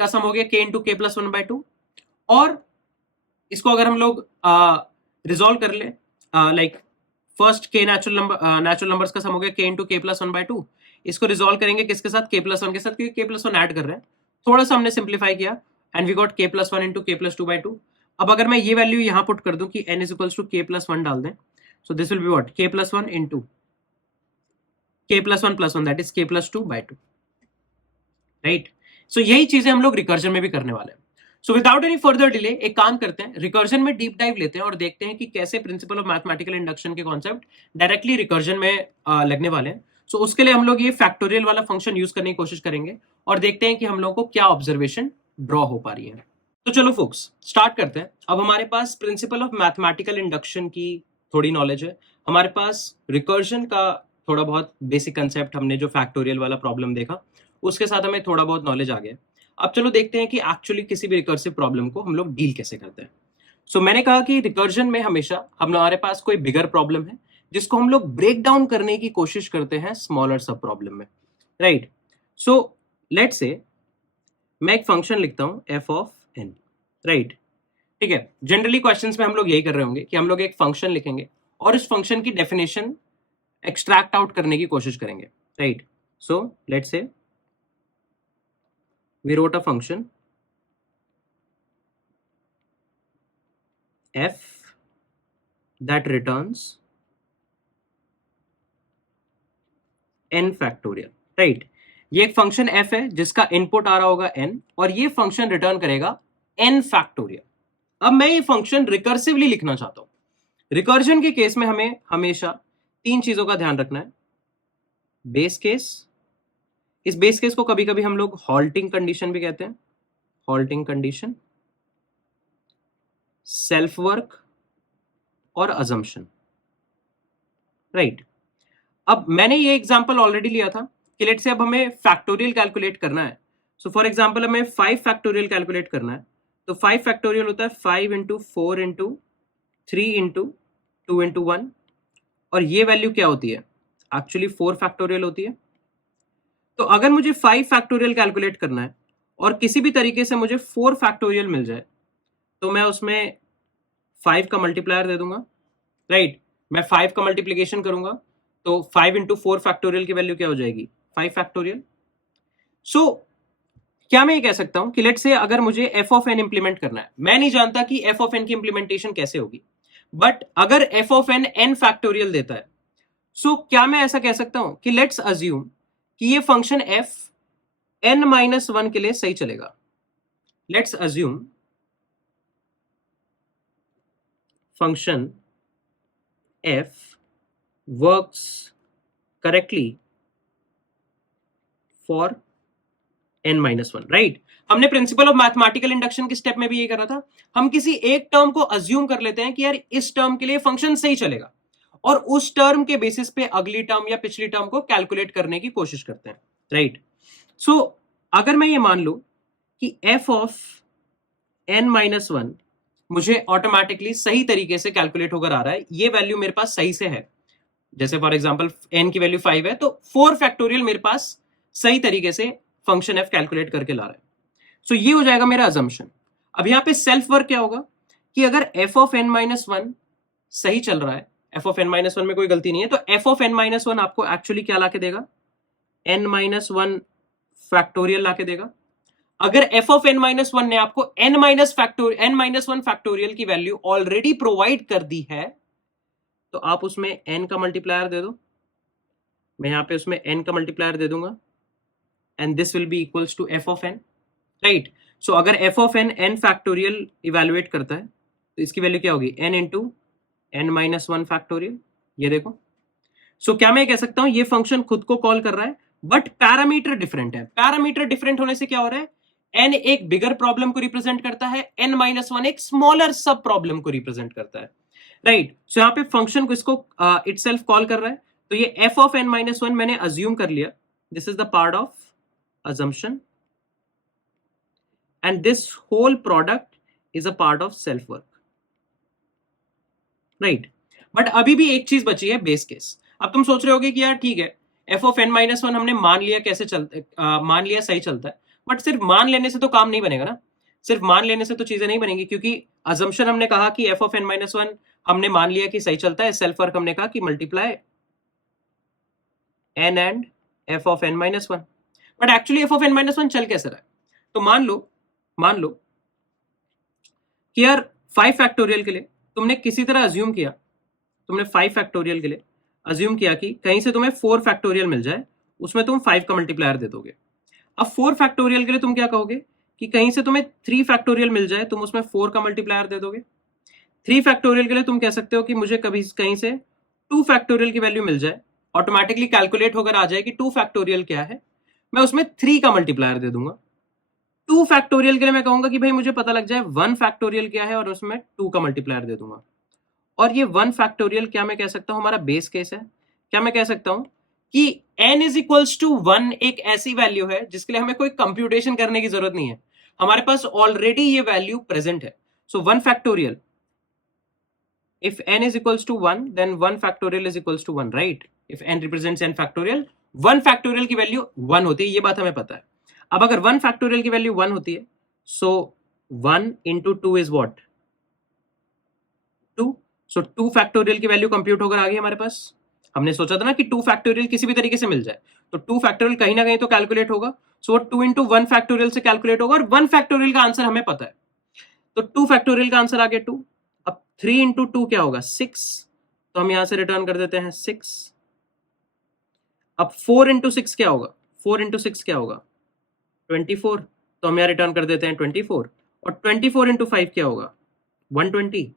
का सम हो गया k × k+1/2। और इसको अगर हम लोग रिजॉल्व कर ले, like first k natural numbers का सम हो गया k × k+1/2। इसको रिजॉल्व करेंगे किसके साथ, k+1 के साथ, क्योंकि k+1 ऐड कर रहे हैं। थोड़ा सा हमने सिंप्लीफाई किया and we got k+1 × k+2/2। अब अगर मैं ये वैल्यू यहां पुट कर दूं कि n = k+1 डाल दें, so this will be what, k+1 × k+1 + 1 that is k+2/2, right. So यही चीजें हम लोग रिकर्जन में भी करने वाले हैं। So without any further delay एक काम करते हैं, रिकर्जन में डीप डाइव लेते हैं और देखते हैं कि कैसे प्रिंसिपल ऑफ मैथमेटिकल इंडक्शन के कॉन्सेप्ट डायरेक्टली रिकर्जन में लगने वाले हैं। सो उसके लिए हम लोग ये फैक्टोरियल वाला फंक्शन यूज करने की कोशिश करेंगे और देखते हैं कि हम लोगों को क्या ऑब्जर्वेशन ड्रॉ हो पा रही है। तो चलो फोक्स स्टार्ट करते हैं। अब हमारे पास प्रिंसिपल ऑफ मैथमेटिकल इंडक्शन की थोड़ी नॉलेज है, हमारे पास रिकर्जन का थोड़ा बहुत बेसिक कंसेप्ट, हमने जो फैक्टोरियल वाला प्रॉब्लम देखा उसके साथ हमें थोड़ा बहुत नॉलेज आ गया। अब चलो देखते हैं कि एक्चुअली किसी भी रिकर्सिव प्रॉब्लम को हम लोग डील कैसे करते हैं। सो मैंने कहा कि रिकर्जन में हमेशा हमारे पास कोई बिगर प्रॉब्लम है जिसको हम लोग ब्रेक डाउन करने की कोशिश करते हैं स्मॉलर सब प्रॉब्लम में, राइट। सो लेट्स से मैं एक फंक्शन लिखता हूं f(n), राइट, ठीक है। जनरली क्वेश्चंस में हम लोग यही कर रहे होंगे कि हम लोग एक फंक्शन लिखेंगे और इस फंक्शन की डेफिनेशन एक्सट्रैक्ट आउट करने की कोशिश करेंगे, right. So let's say we wrote a function f that returns n factorial, right. ये एक फंक्शन f है जिसका इनपुट आ रहा होगा n और ये फंक्शन रिटर्न करेगा n फैक्टोरियल। अब मैं ये फंक्शन रिकर्सिवली लिखना चाहता हूं। रिकर्जन के केस में हमें हमेशा तीन चीजों का ध्यान रखना है। बेस केस, इस बेस केस को कभी कभी हम लोग हॉल्टिंग कंडीशन भी कहते हैं, हॉल्टिंग कंडीशन, सेल्फ वर्क और अजम्पशन, राइट। अब मैंने ये एग्जांपल ऑलरेडी लिया था कि लेट्स से अब हमें फैक्टोरियल कैलकुलेट करना है। सो फॉर एग्जांपल हमें 5 फैक्टोरियल कैलकुलेट करना है, तो 5 फैक्टोरियल होता है 5 × 4 × 3 × 2 × 1 और ये वैल्यू क्या होती है, एक्चुअली 4 फैक्टोरियल होती है। तो अगर मुझे 5 फैक्टोरियल कैलकुलेट करना है और किसी भी तरीके से मुझे 4 फैक्टोरियल मिल जाए तो मैं उसमें 5 का मल्टीप्लायर दे दूंगा, राइट। मैं 5 का मल्टीप्लिकेशन करूंगा तो 5 × 4 फैक्टोरियल की वैल्यू क्या हो जाएगी, 5 फैक्टोरियल। सो क्या मैं ये कह सकता हूं कि लेट्स से अगर मुझे f(n) इंप्लीमेंट करना है, मैं नहीं जानता कि f(n) की इंप्लीमेंटेशन कैसे होगी, बट अगर f(n) n फैक्टोरियल देता है, सो क्या मैं ऐसा कह सकता हूं कि लेट्स अज्यूम कि ये फंक्शन f n-1 के लिए सही चलेगा। Let's assume function f works correctly for n-1, right. हमने प्रिंसिपल ऑफ मैथमेटिकल इंडक्शन के स्टेप में भी ये करा था, हम किसी एक टर्म को अज्यूम कर लेते हैं कि यार इस टर्म के लिए फंक्शन सही चलेगा और उस टर्म के बेसिस पे अगली टर्म या पिछली टर्म को कैलकुलेट करने की कोशिश करते हैं, राइट। सो अगर मैं ये मान लूं कि f(n-1) मुझे ऑटोमेटिकली सही तरीके से कैलकुलेट होकर आ रहा है, ये वैल्यू मेरे पास सही से है, जैसे फॉर एग्जांपल n की वैल्यू 5 है तो 4 फैक्टोरियल मेरे पास सही तरीके से फंक्शन f कैलकुलेट करके ला रहा है। सो ये हो जाएगा मेरा अजम्पशन। अब यहां पे सेल्फ वर्क क्या होगा कि अगर f(n-1) सही चल रहा है, f(n-1) में कोई गलती नहीं है, तो f(n-1) आपको एक्चुअली क्या लाके देगा, n-1 फैक्टोरियल लाके देगा। अगर f(n-1) ने आपको n-1 फैक्टोरियल की वैल्यू ऑलरेडी प्रोवाइड कर दी है तो आप उसमें n का मल्टीप्लायर दे दो, मैं यहां पे उसमें n का मल्टीप्लायर दे दूंगा and this will be equals to f(n), right. So अगर f(n) n फैक्टोरियल इवेलुएट करता है तो इसकी वैल्यू क्या होगी, n × n-1 फैक्टोरियल, ये देखो। सो क्या मैं कह सकता हूं ये फंक्शन खुद को कॉल कर रहा है बट पैरामीटर डिफरेंट है। पैरामीटर डिफरेंट होने से क्या हो रहा है, n एक बिगर प्रॉब्लम को रिप्रेजेंट करता है, n-1 एक स्मॉलर सब प्रॉब्लम को रिप्रेजेंट करता है, राइट। सो यहाँ पे फंक्शन को इसको इटसेल्फ कॉल कर रहा है, तो ये f(n-1) मैंने अज्यूम कर लिया, this is the part of assumption, and this whole product is a part of self work, right. But अभी भी एक चीज बची है, बेस केस. अब तुम सोच रहे होगे कि यार ठीक है, f of n minus one हमने मान लिया, कैसे चलता मान लिया सही चलता है, बट सिर्फ मान लेने से तो काम नहीं बनेगा ना. सिर्फ मान लेने से तो चीजें नहीं बनेंगी, क्योंकि अजम्पशन हमने कहा कि f of n minus one हमने मान लिया कि सही चलता है, सेल्फ वर्क हमने कहा कि multiply n and f of n minus one. But actually f of n minus one चल कैसे रहा है? तो मान लो कि यार 5 फैक्टोरियल के लिए तुमने किसी तरह अज्यूम किया, तुमने 5 फैक्टोरियल के लिए अज्यूम किया कि कहीं से तुम्हें 4 फैक्टोरियल मिल जाए, उसमें तुम 5 का मल्टीप्लायर दे दोगे. अब 4 फैक्टोरियल के लिए तुम क्या कहोगे कि कहीं से तुम्हें 3 फैक्टोरियल मिल जाए, तुम उसमें 4 का मल्टीप्लायर दे दोगे. 3 फैक्टोरियल के लिए तुम कह सकते हो कि मुझे कभी कहीं से 2 फैक्टोरियल की वैल्यू मिल जाए, ऑटोमेटिकली कैलकुलेट होकर आ जाए कि 2 फैक्टोरियल क्या है, मैं उसमें 3 का मल्टीप्लायर दे दूंगा. 2 फैक्टोरियल के लिए मैं कहूंगा कि भाई मुझे पता लग जाए 1 फैक्टोरियल क्या है, और उसमें 2 का मल्टीप्लायर दे दूंगा. और ये 1 फैक्टोरियल क्या मैं कह सकता हूं हमारा बेस केस है. क्या मैं कह सकता हूं कि n इज इक्वल्स टू 1 एक ऐसी वैल्यू है जिसके लिए हमें कोई कंप्यूटेशन करने की जरूरत नहीं है, हमारे पास ऑलरेडी ये वैल्यू प्रेजेंट है. सो 1 factorial, if n is equals to 1 then 1 factorial is equals to 1, right? If n represents n factorial, 1 factorial की वैल्यू 1 होती है, ये बात हमें पता है. अब अगर 1 फैक्टोरियल की वैल्यू 1 होती है, सो 1 into 2 is what? 2. So 2 factorial की वैल्यू कंप्यूट होकर आ गई हमारे पास. हमने सोचा था ना कि 2 फैक्टोरियल किसी भी तरीके से मिल जाए, तो 2 फैक्टोरियल कहीं ना कहीं तो कैलकुलेट होगा. सो 2 into 1 फैक्टोरियल से कैलकुलेट होगा, और 1 फैक्टोरियल का आंसर हमें पता है. तो 2 फैक्टोरियल का आंसर आ गया 2. अब 3 into 2 क्या होगा? 6. तो हम यहां से रिटर्न कर देते हैं 6. अब 4 into 6 क्या होगा? 4 into 6 क्या होगा? 24. तो हम यहां रिटर्न कर देते हैं 24. और 24 into 5 क्या होगा? 120.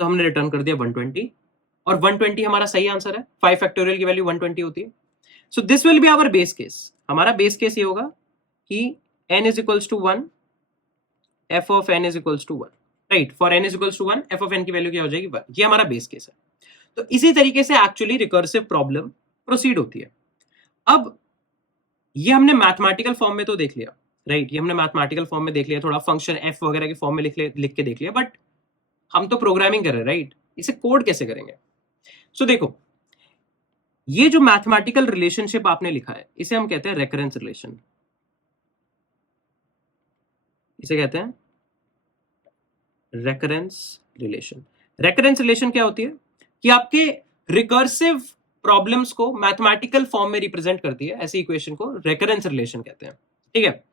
तो हमने रिटर्न कर दिया 120, और 120 हमारा सही आंसर है. 5 फैक्टोरियल की वैल्यू 120 होती है. So this will be our base case. हमारा बेस केस ये होगा कि n is equals to 1, f of n is equals to 1, right. For n is equals to 1, f of n की value क्या हो जाएगी? 1. ये हमारा बेस केस है. तो इसी तरीके से एक्चुअली रिकर्सिव प्रॉब्लम प्रोसीड होती है. अब ये हमने मैथमेटिकल फॉर्म में तो देख लिया, राइट. ये हमने मैथमेटिकल फॉर्म में देख लिया, थोड़ा फंक्शन f वगैरह के फॉर्म में लिख के देख लिया, बट हम तो प्रोग्रामिंग कर रहे हैं, राइट. इसे कोड कैसे करेंगे? सो देखो, ये जो मैथमेटिकल रिलेशनशिप आपने लिखा है, इसे हम कहते हैं रेकरेंस रिलेशन. इसे कहते हैं रेकरेंस रिलेशन. रेकरेंस रिलेशन क्या होती है कि आपके रिकर्सिव प्रॉब्लम्स को मैथमेटिकल फॉर्म में रिप्रेजेंट करती है. ऐसी इक्वेशन को रेकरेंस रिलेशन कहते हैं, ठीक है.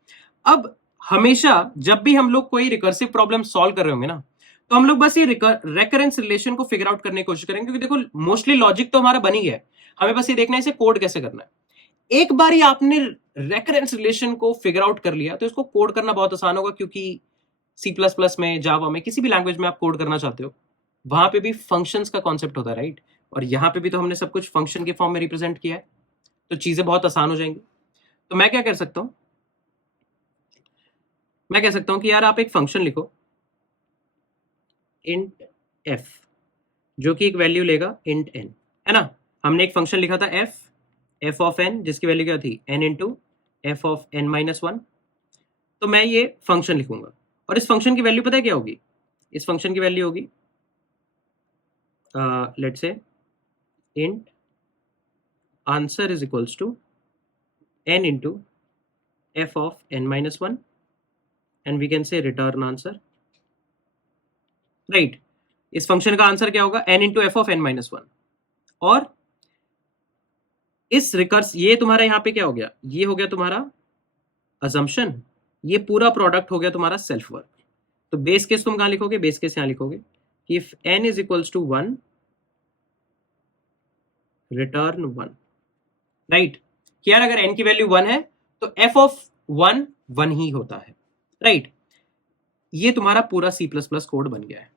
अब हमेशा जब भी हम लोग कोई रिकर्सिव प्रॉब्लम सॉल्व कर रहे होंगे ना, तो हम लोग बस ये रेकरेंस रिलेशन को फिगर आउट करने की कोशिश करेंगे, क्योंकि देखो मोस्टली लॉजिक तो हमारा बन ही है, हमें बस ये देखना है इसे कोड कैसे करना है. एक बार ही आपने रेकरेंस रिलेशन को फिगर आउट कर लिया तो इसको कोड करना बहुत आसान होगा, क्योंकि C++ में, जावा में, किसी भी लैंग्वेज में आप कोड करना चाहते हो, वहां पे भी फंक्शंस का कॉन्सेप्ट होता है, राइट. और यहां पे भी तो हमने सब कुछ फंक्शन के फॉर्म में रिप्रेजेंट किया है, तो चीजें बहुत आसान हो जाएंगी. तो मैं क्या कर सकता हूं, मैं कह सकता हूं कि यार आप एक फंक्शन लिखो int f, जो कि एक वैल्यू लेगा int n, है ना. हमने एक फंक्शन लिखा था f of n, जिसकी वैल्यू क्या थी? n into f of n minus 1. तो मैं ये फंक्शन लिखूंगा, और इस फंक्शन की वैल्यू पता है क्या होगी? इस फंक्शन की वैल्यू होगी let's say int answer is equals to n into f of n minus 1, and we can say return answer, right. इस फंक्शन का आंसर क्या होगा? n into f of n minus 1. और इस रिकर्स, ये तुम्हारा यहां पे क्या हो गया? ये हो गया तुम्हारा अजम्पशन, ये पूरा प्रोडक्ट हो गया तुम्हारा सेल्फ वर्क. तो बेस केस तुम कहां लिखोगे? बेस केस यहां लिखोगे कि if n is equals to 1, return 1, right. कि यार अगर n की वैल्यू 1 है तो f of 1 1 ही होता है, राइट. ये तुम्हारा पूरा C++ कोड बन गया है.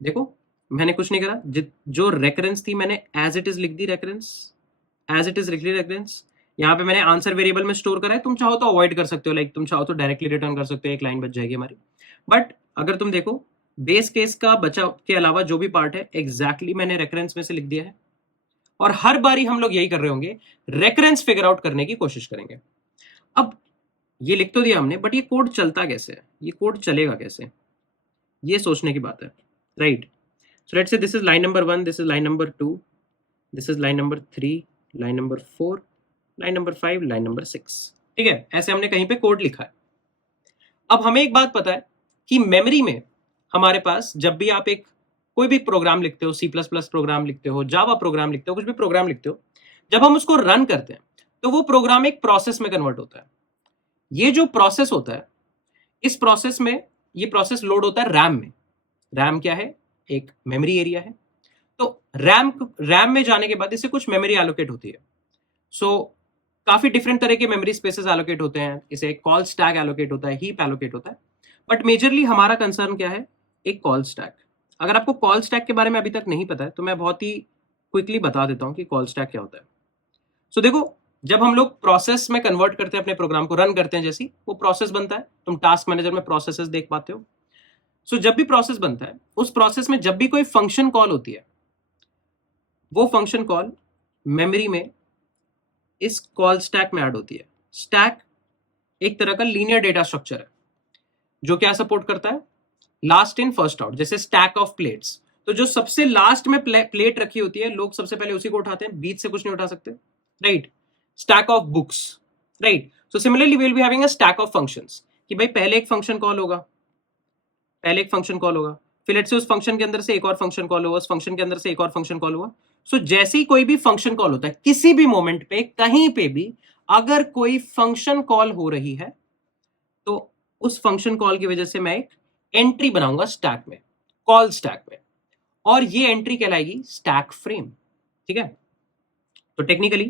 देखो मैंने कुछ नहीं करा, जो रेकरेंस थी मैंने एज इट इज लिख दी, रेकरेंस एज इट इज लिख ली रेकरेंस. यहाँ पे मैंने आंसर वेरिएबल में स्टोर करा है. तुम चाहो तो अवॉइड कर सकते हो, लाइक तुम चाहो तो डायरेक्टली रिटर्न कर सकते हो, एक लाइन बच जाएगी हमारी. बट अगर तुम देखो बेस केस का बचा के अलावा जो भी पार्ट है एग्जैक्टली मैंने रेकरेंस में से लिख दिया है. और हर बारी हम लोग यही कर रहे होंगे, रेकरेंस फिगर आउट करने की कोशिश करेंगे। अब ये लिख तो दिया हमने, बट ये कोड चलता कैसे है, ये कोड चलेगा कैसे, ये सोचने की बात है, right. So let's say this is line number 1, this is line number 2, this is line number 3, line number 4, line number 5, line number 6, ठीक है। ऐसे हमने कहीं पे कोड लिखा है। अब हमें एक बात पता है कि मेमोरी में हमारे पास जब भी आप एक कोई भी प्रोग्राम लिखते हो, C++ प्रोग्राम लिखते हो, जावा प्रोग्राम लिखते हो, कुछ भी प्रोग्राम लिखते हो, जब हम उसको रन करते हैं तो वो प्रोग्राम एक प्रोसेस में कन्वर्ट होता है। ये जो प्रोसेस होता है, इस प्रोसेस में ये प्रोसेस लोड होता है रैम में। रैम क्या है? एक मेमोरी एरिया है। तो रैम में जाने के बाद इसे कुछ मेमोरी एलोकेट होती है। सो काफी डिफरेंट तरह के मेमोरी स्पेसेस एलोकेट होते हैं। इसे कॉल स्टैक एलोकेट होता है, हीप एलोकेट होता है, बट मेजरली हमारा कंसर्न क्या है? एक कॉल स्टैक। अगर आपको कॉल स्टैक के बारे में अभी तक नहीं पता है तो मैं बहुत ही क्विकली बता देता हूं कि कॉल स्टैक क्या होता है। सो देखो, जब हम लोग प्रोसेस में कन्वर्ट करते हैं अपने प्रोग्राम को, रन करते हैं, जैसी वो प्रोसेस बनता है, तुम टास्क मैनेजर में प्रोसेसेस देख पाते हो। सो जब भी प्रोसेस बनता है, उस प्रोसेस में जब भी कोई फंक्शन कॉल होती है, वो फंक्शन कॉल मेमोरी में इस कॉल स्टैक में ऐड होती है। स्टैक एक तरह का लीनियर डेटा स्ट्रक्चर है जो क्या सपोर्ट करता है? Last in first out. जैसे स्टैक ऑफ प्लेट्स, तो जो सबसे लास्ट में प्लेट रखी होती है, लोग सबसे पहले उसी को उठाते हैं, बीच से कुछ नहीं उठा सकते, right. Stack of books, right. So similarly we will be having a stack of functions, कि भाई पहले एक फंक्शन कॉल होगा, पहले एक फंक्शन कॉल होगा, फिर लेट्स से उस फंक्शन के अंदर से एक और फंक्शन कॉल होगा, उस फंक्शन के अंदर से एक और फंक्शन कॉल हुआ। सो जैसे ही कोई भी फंक्शन कॉल होता है, किसी भी मोमेंट पे कहीं पे भी अगर कोई फंक्शन कॉल हो रही है, तो उस फंक्शन कॉल की वजह से मैं एक एंट्री बनाऊंगा स्टैक में, कॉल स्टैक में, और ये एंट्री कहलाएगी स्टैक फ्रेम, ठीक है। तो टेक्निकली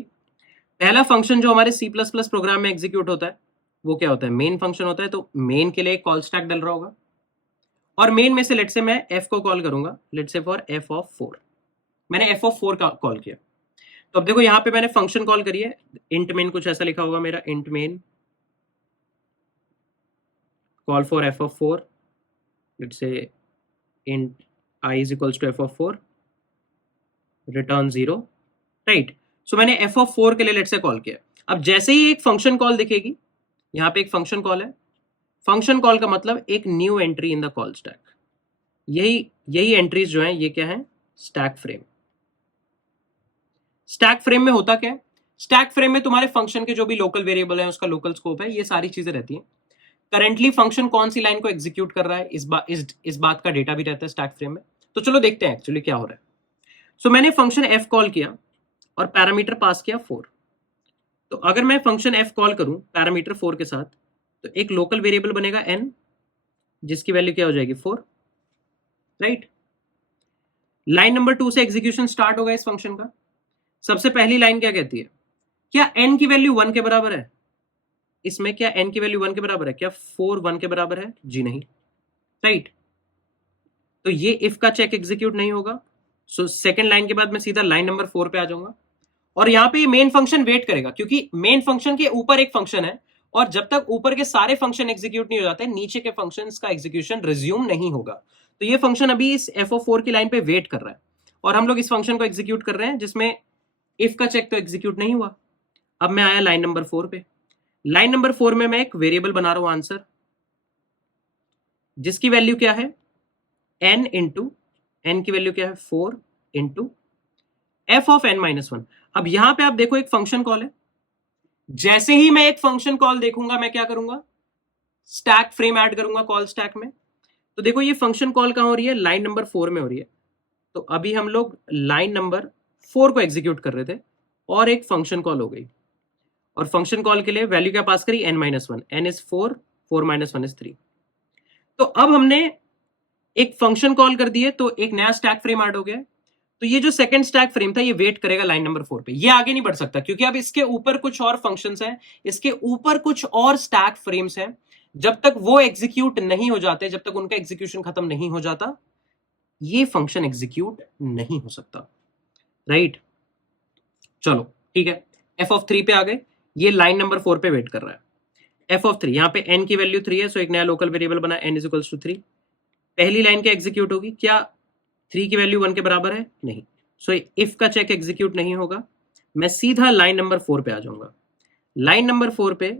पहला फंक्शन जो हमारे C++ प्रोग्राम में एग्जीक्यूट होता है वो क्या होता है? मेन फंक्शन होता है। तो मेन के लिए कॉल स्टैक डल रहा होगा, और मेन में से लेट से मैं f को कॉल करूंगा, लेट से फॉर f ऑफ 4। मैंने f ऑफ 4 का कॉल किया। तो अब देखो यहां पे मैंने फंक्शन कॉल करी है, इंट मेन कुछ ऐसा लिखा होगा मेरा, int main call for f of 4, let say int I is equals to f of 4, return 0, right. So मैंने f of 4 के लिए लेट से कॉल किया। अब जैसे ही एक फंक्शन कॉल दिखेगी, यहां पे एक फंक्शन कॉल है, फंक्शन कॉल का मतलब एक new entry in the call stack. यही एंट्रीज जो है ये क्या है? Stack frame. स्टैक फ्रेम में होता क्या है? स्टैक फ्रेम में तुम्हारे फंक्शन के जो भी लोकल वेरिएबल है, उसका लोकल स्कोप है, ये सारी चीजें रहती हैं। करंटली फंक्शन कौन सी लाइन को एग्जीक्यूट कर रहा है, इस बात का डेटा भी रहता है स्टैक फ्रेम में। तो चलो देखते हैं एक्चुअली क्या हो रहा है। सो मैंने फंक्शन f कॉल किया और पैरामीटर पास किया 4। तो अगर मैं फंक्शन f कॉल करूं पैरामीटर 4 के साथ, तो एक लोकल वेरिएबल बनेगा n, जिसकी वैल्यू क्या हो जाएगी? 4, राइट। लाइन नंबर 2 से एग्जीक्यूशन स्टार्ट होगा इस फंक्शन का। सबसे पहली लाइन क्या कहती है? क्या n की वैल्यू 1 के बराबर है? इसमें क्या n की वैल्यू 1 के बराबर है? क्या 4 1 के बराबर है? जी नहीं, राइट। तो ये इफ का चेक एग्जीक्यूट नहीं होगा। सो सेकंड लाइन के बाद मैं सीधा लाइन नंबर 4 पे आ जाऊंगा, और यहां पे मेन फंक्शन वेट करेगा, क्योंकि मेन फंक्शन के ऊपर एक फंक्शन है, और जब तक ऊपर के सारे फंक्शन एग्जीक्यूट नहीं हो जाते, नीचे के फंक्शन का एग्जीक्यूशन रिज्यूम नहीं होगा। तो ये फंक्शन अभी इस f4 की लाइन पे वेट कर रहा है, और हम लोग इस फंक्शन को एग्जीक्यूट कर रहे हैं जिसमें इफ का चेक तो एग्जीक्यूट नहीं हुआ। अब मैं आया लाइन नंबर 4 पे। लाइन नंबर 4 में मैं एक वेरिएबल बना रहा हूं आंसर, जिसकी वैल्यू क्या है? n इंटू, n की वैल्यू क्या है? 4 into f of n minus 1। अब यहां पे आप देखो एक फंक्शन कॉल है। जैसे ही मैं एक फंक्शन कॉल देखूंगा, मैं क्या करूंगा? स्टैक फ्रेम ऐड करूंगा कॉल स्टैक में। तो देखो ये फंक्शन कॉल कहां हो रही है? लाइन नंबर 4 में हो रही है। तो अभी हम लोग लाइन नंबर 4 को एग्जीक्यूट कर रहे थे, और एक फंक्शन कॉल हो गई, और फंक्शन कॉल के लिए वैल्यू क्या पास करी? n minus 1। n is 4, 4 minus 1 is 3। तो अब हमने एक फंक्शन कॉल कर दिए, तो एक नया स्टैक फ्रेम ऐड हो गया। तो ये जो सेकंड स्टैक फ्रेम था, ये वेट करेगा लाइन नंबर 4 पे, ये आगे नहीं बढ़ सकता, क्योंकि अब इसके ऊपर कुछ और फंक्शंस हैं, इसके ऊपर कुछ और स्टैक फ्रेम्स हैं। जब तक वो एग्जीक्यूट नहीं हो जाते, जब तक उनका एग्जीक्यूशन खत्म नहीं हो जाता, ये फंक्शन एग्जीक्यूट नहीं हो सकता, राइट। चलो ठीक है, f ऑफ 3 पे आ गए। ये लाइन नंबर 4 पे वेट कर रहा है। f ऑफ 3, यहां पे n की वैल्यू 3 है, सो एक नया लोकल वेरिएबल बना, n इज इक्वल्स टू 3। पहली लाइन क्या एग्जीक्यूट होगी? क्या 3 की वैल्यू 1 के बराबर है? नहीं। सो इफ का चेक एग्जीक्यूट नहीं होगा, मैं सीधा लाइन नंबर 4 पे आ जाऊंगा। लाइन नंबर 4 पे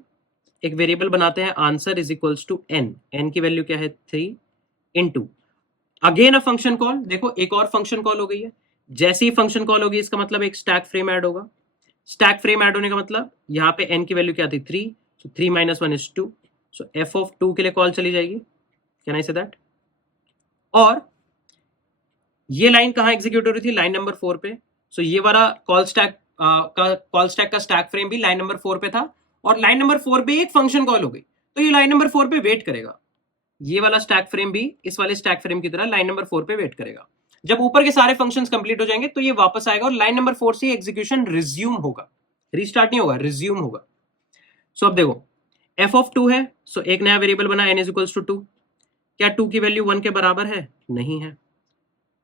एक वेरिएबल बनाते हैं, answer is equals to n. N की वैल्यू क्या है 3 into again a function call. देखो एक और फंक्शन कॉल हो गई है। जैसे ही फंक्शन कॉल होगी इसका मतलब एक स्टैक फ्रेम ऐड होगा। स्टैक फ्रेम ऐड होने का मतलब यहाँ पे n की वैल्यू क्या थी 3, सो 3 - 1 is 2, सो f of 2 के लिए कॉल चली जाएगी। Can I say that? और ये लाइन कहाँ एग्जीक्यूट हो रही थी? लाइन नंबर 4 पे। सो ये वाला कॉल स्टैक का स्टैक फ्रेम भी लाइन नंबर 4 पे था, और लाइन नंबर 4 पे एक फंक्शन कॉल हो गई, तो ये लाइन नंबर 4 पे वेट करेगा। ये वाला स्टैक फ्रेम भी इस वाले स्टैक फ्रेम की तरह लाइन नंबर 4 पे वेट करेगा। जब ऊपर के सारे फंक्शंस कंप्लीट हो जाएंगे तो ये वापस आएगा और लाइन नंबर 4 से एग्जीक्यूशन रिज्यूम होगा, रीस्टार्ट नहीं होगा, रिज्यूम होगा। सो अब देखो f of 2 है, सो एक नया वेरिएबल बना n is equals to 2। क्या 2 की वैल्यू 1 के बराबर है? नहीं है,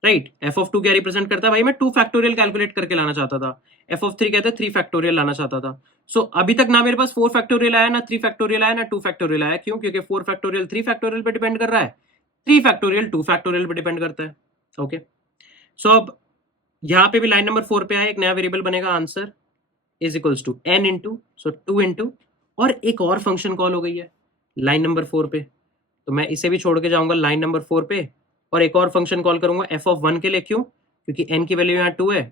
राइट। f of 2 क्या रिप्रेजेंट करता है? भाई मैं 2 फैक्टोरियल कैलकुलेट करके लाना चाहता था। f of 3 कहते हैं 3 फैक्टोरियल लाना चाहता था। सो अभी तक ना मेरे पास 4 फैक्टोरियल आया, ना 3 फैक्टोरियल आया, ना 2 फैक्टोरियल आया। क्यों? क्योंकि 4 फैक्टोरियल 3 फैक्टोरियल पे डिपेंड कर रहा है, 3 फैक्टोरियल 2 फैक्टोरियल पे डिपेंड करता है। ओके, सो अब यहाँ पे भी लाइन नंबर 4 पे आया, एक नया वेरिएबल बनेगा, answer is equals to n into, so 2 into, और एक और फंक्शन कॉल हो गई है लाइन नंबर 4 पे, तो मैं इसे भी छोड़ के जाऊंगा लाइन नंबर 4 पे और एक और फंक्शन कॉल करूंगा f of 1 के लिए। क्यों? क्योंकि n की वैल्यू यहाँ 2 है,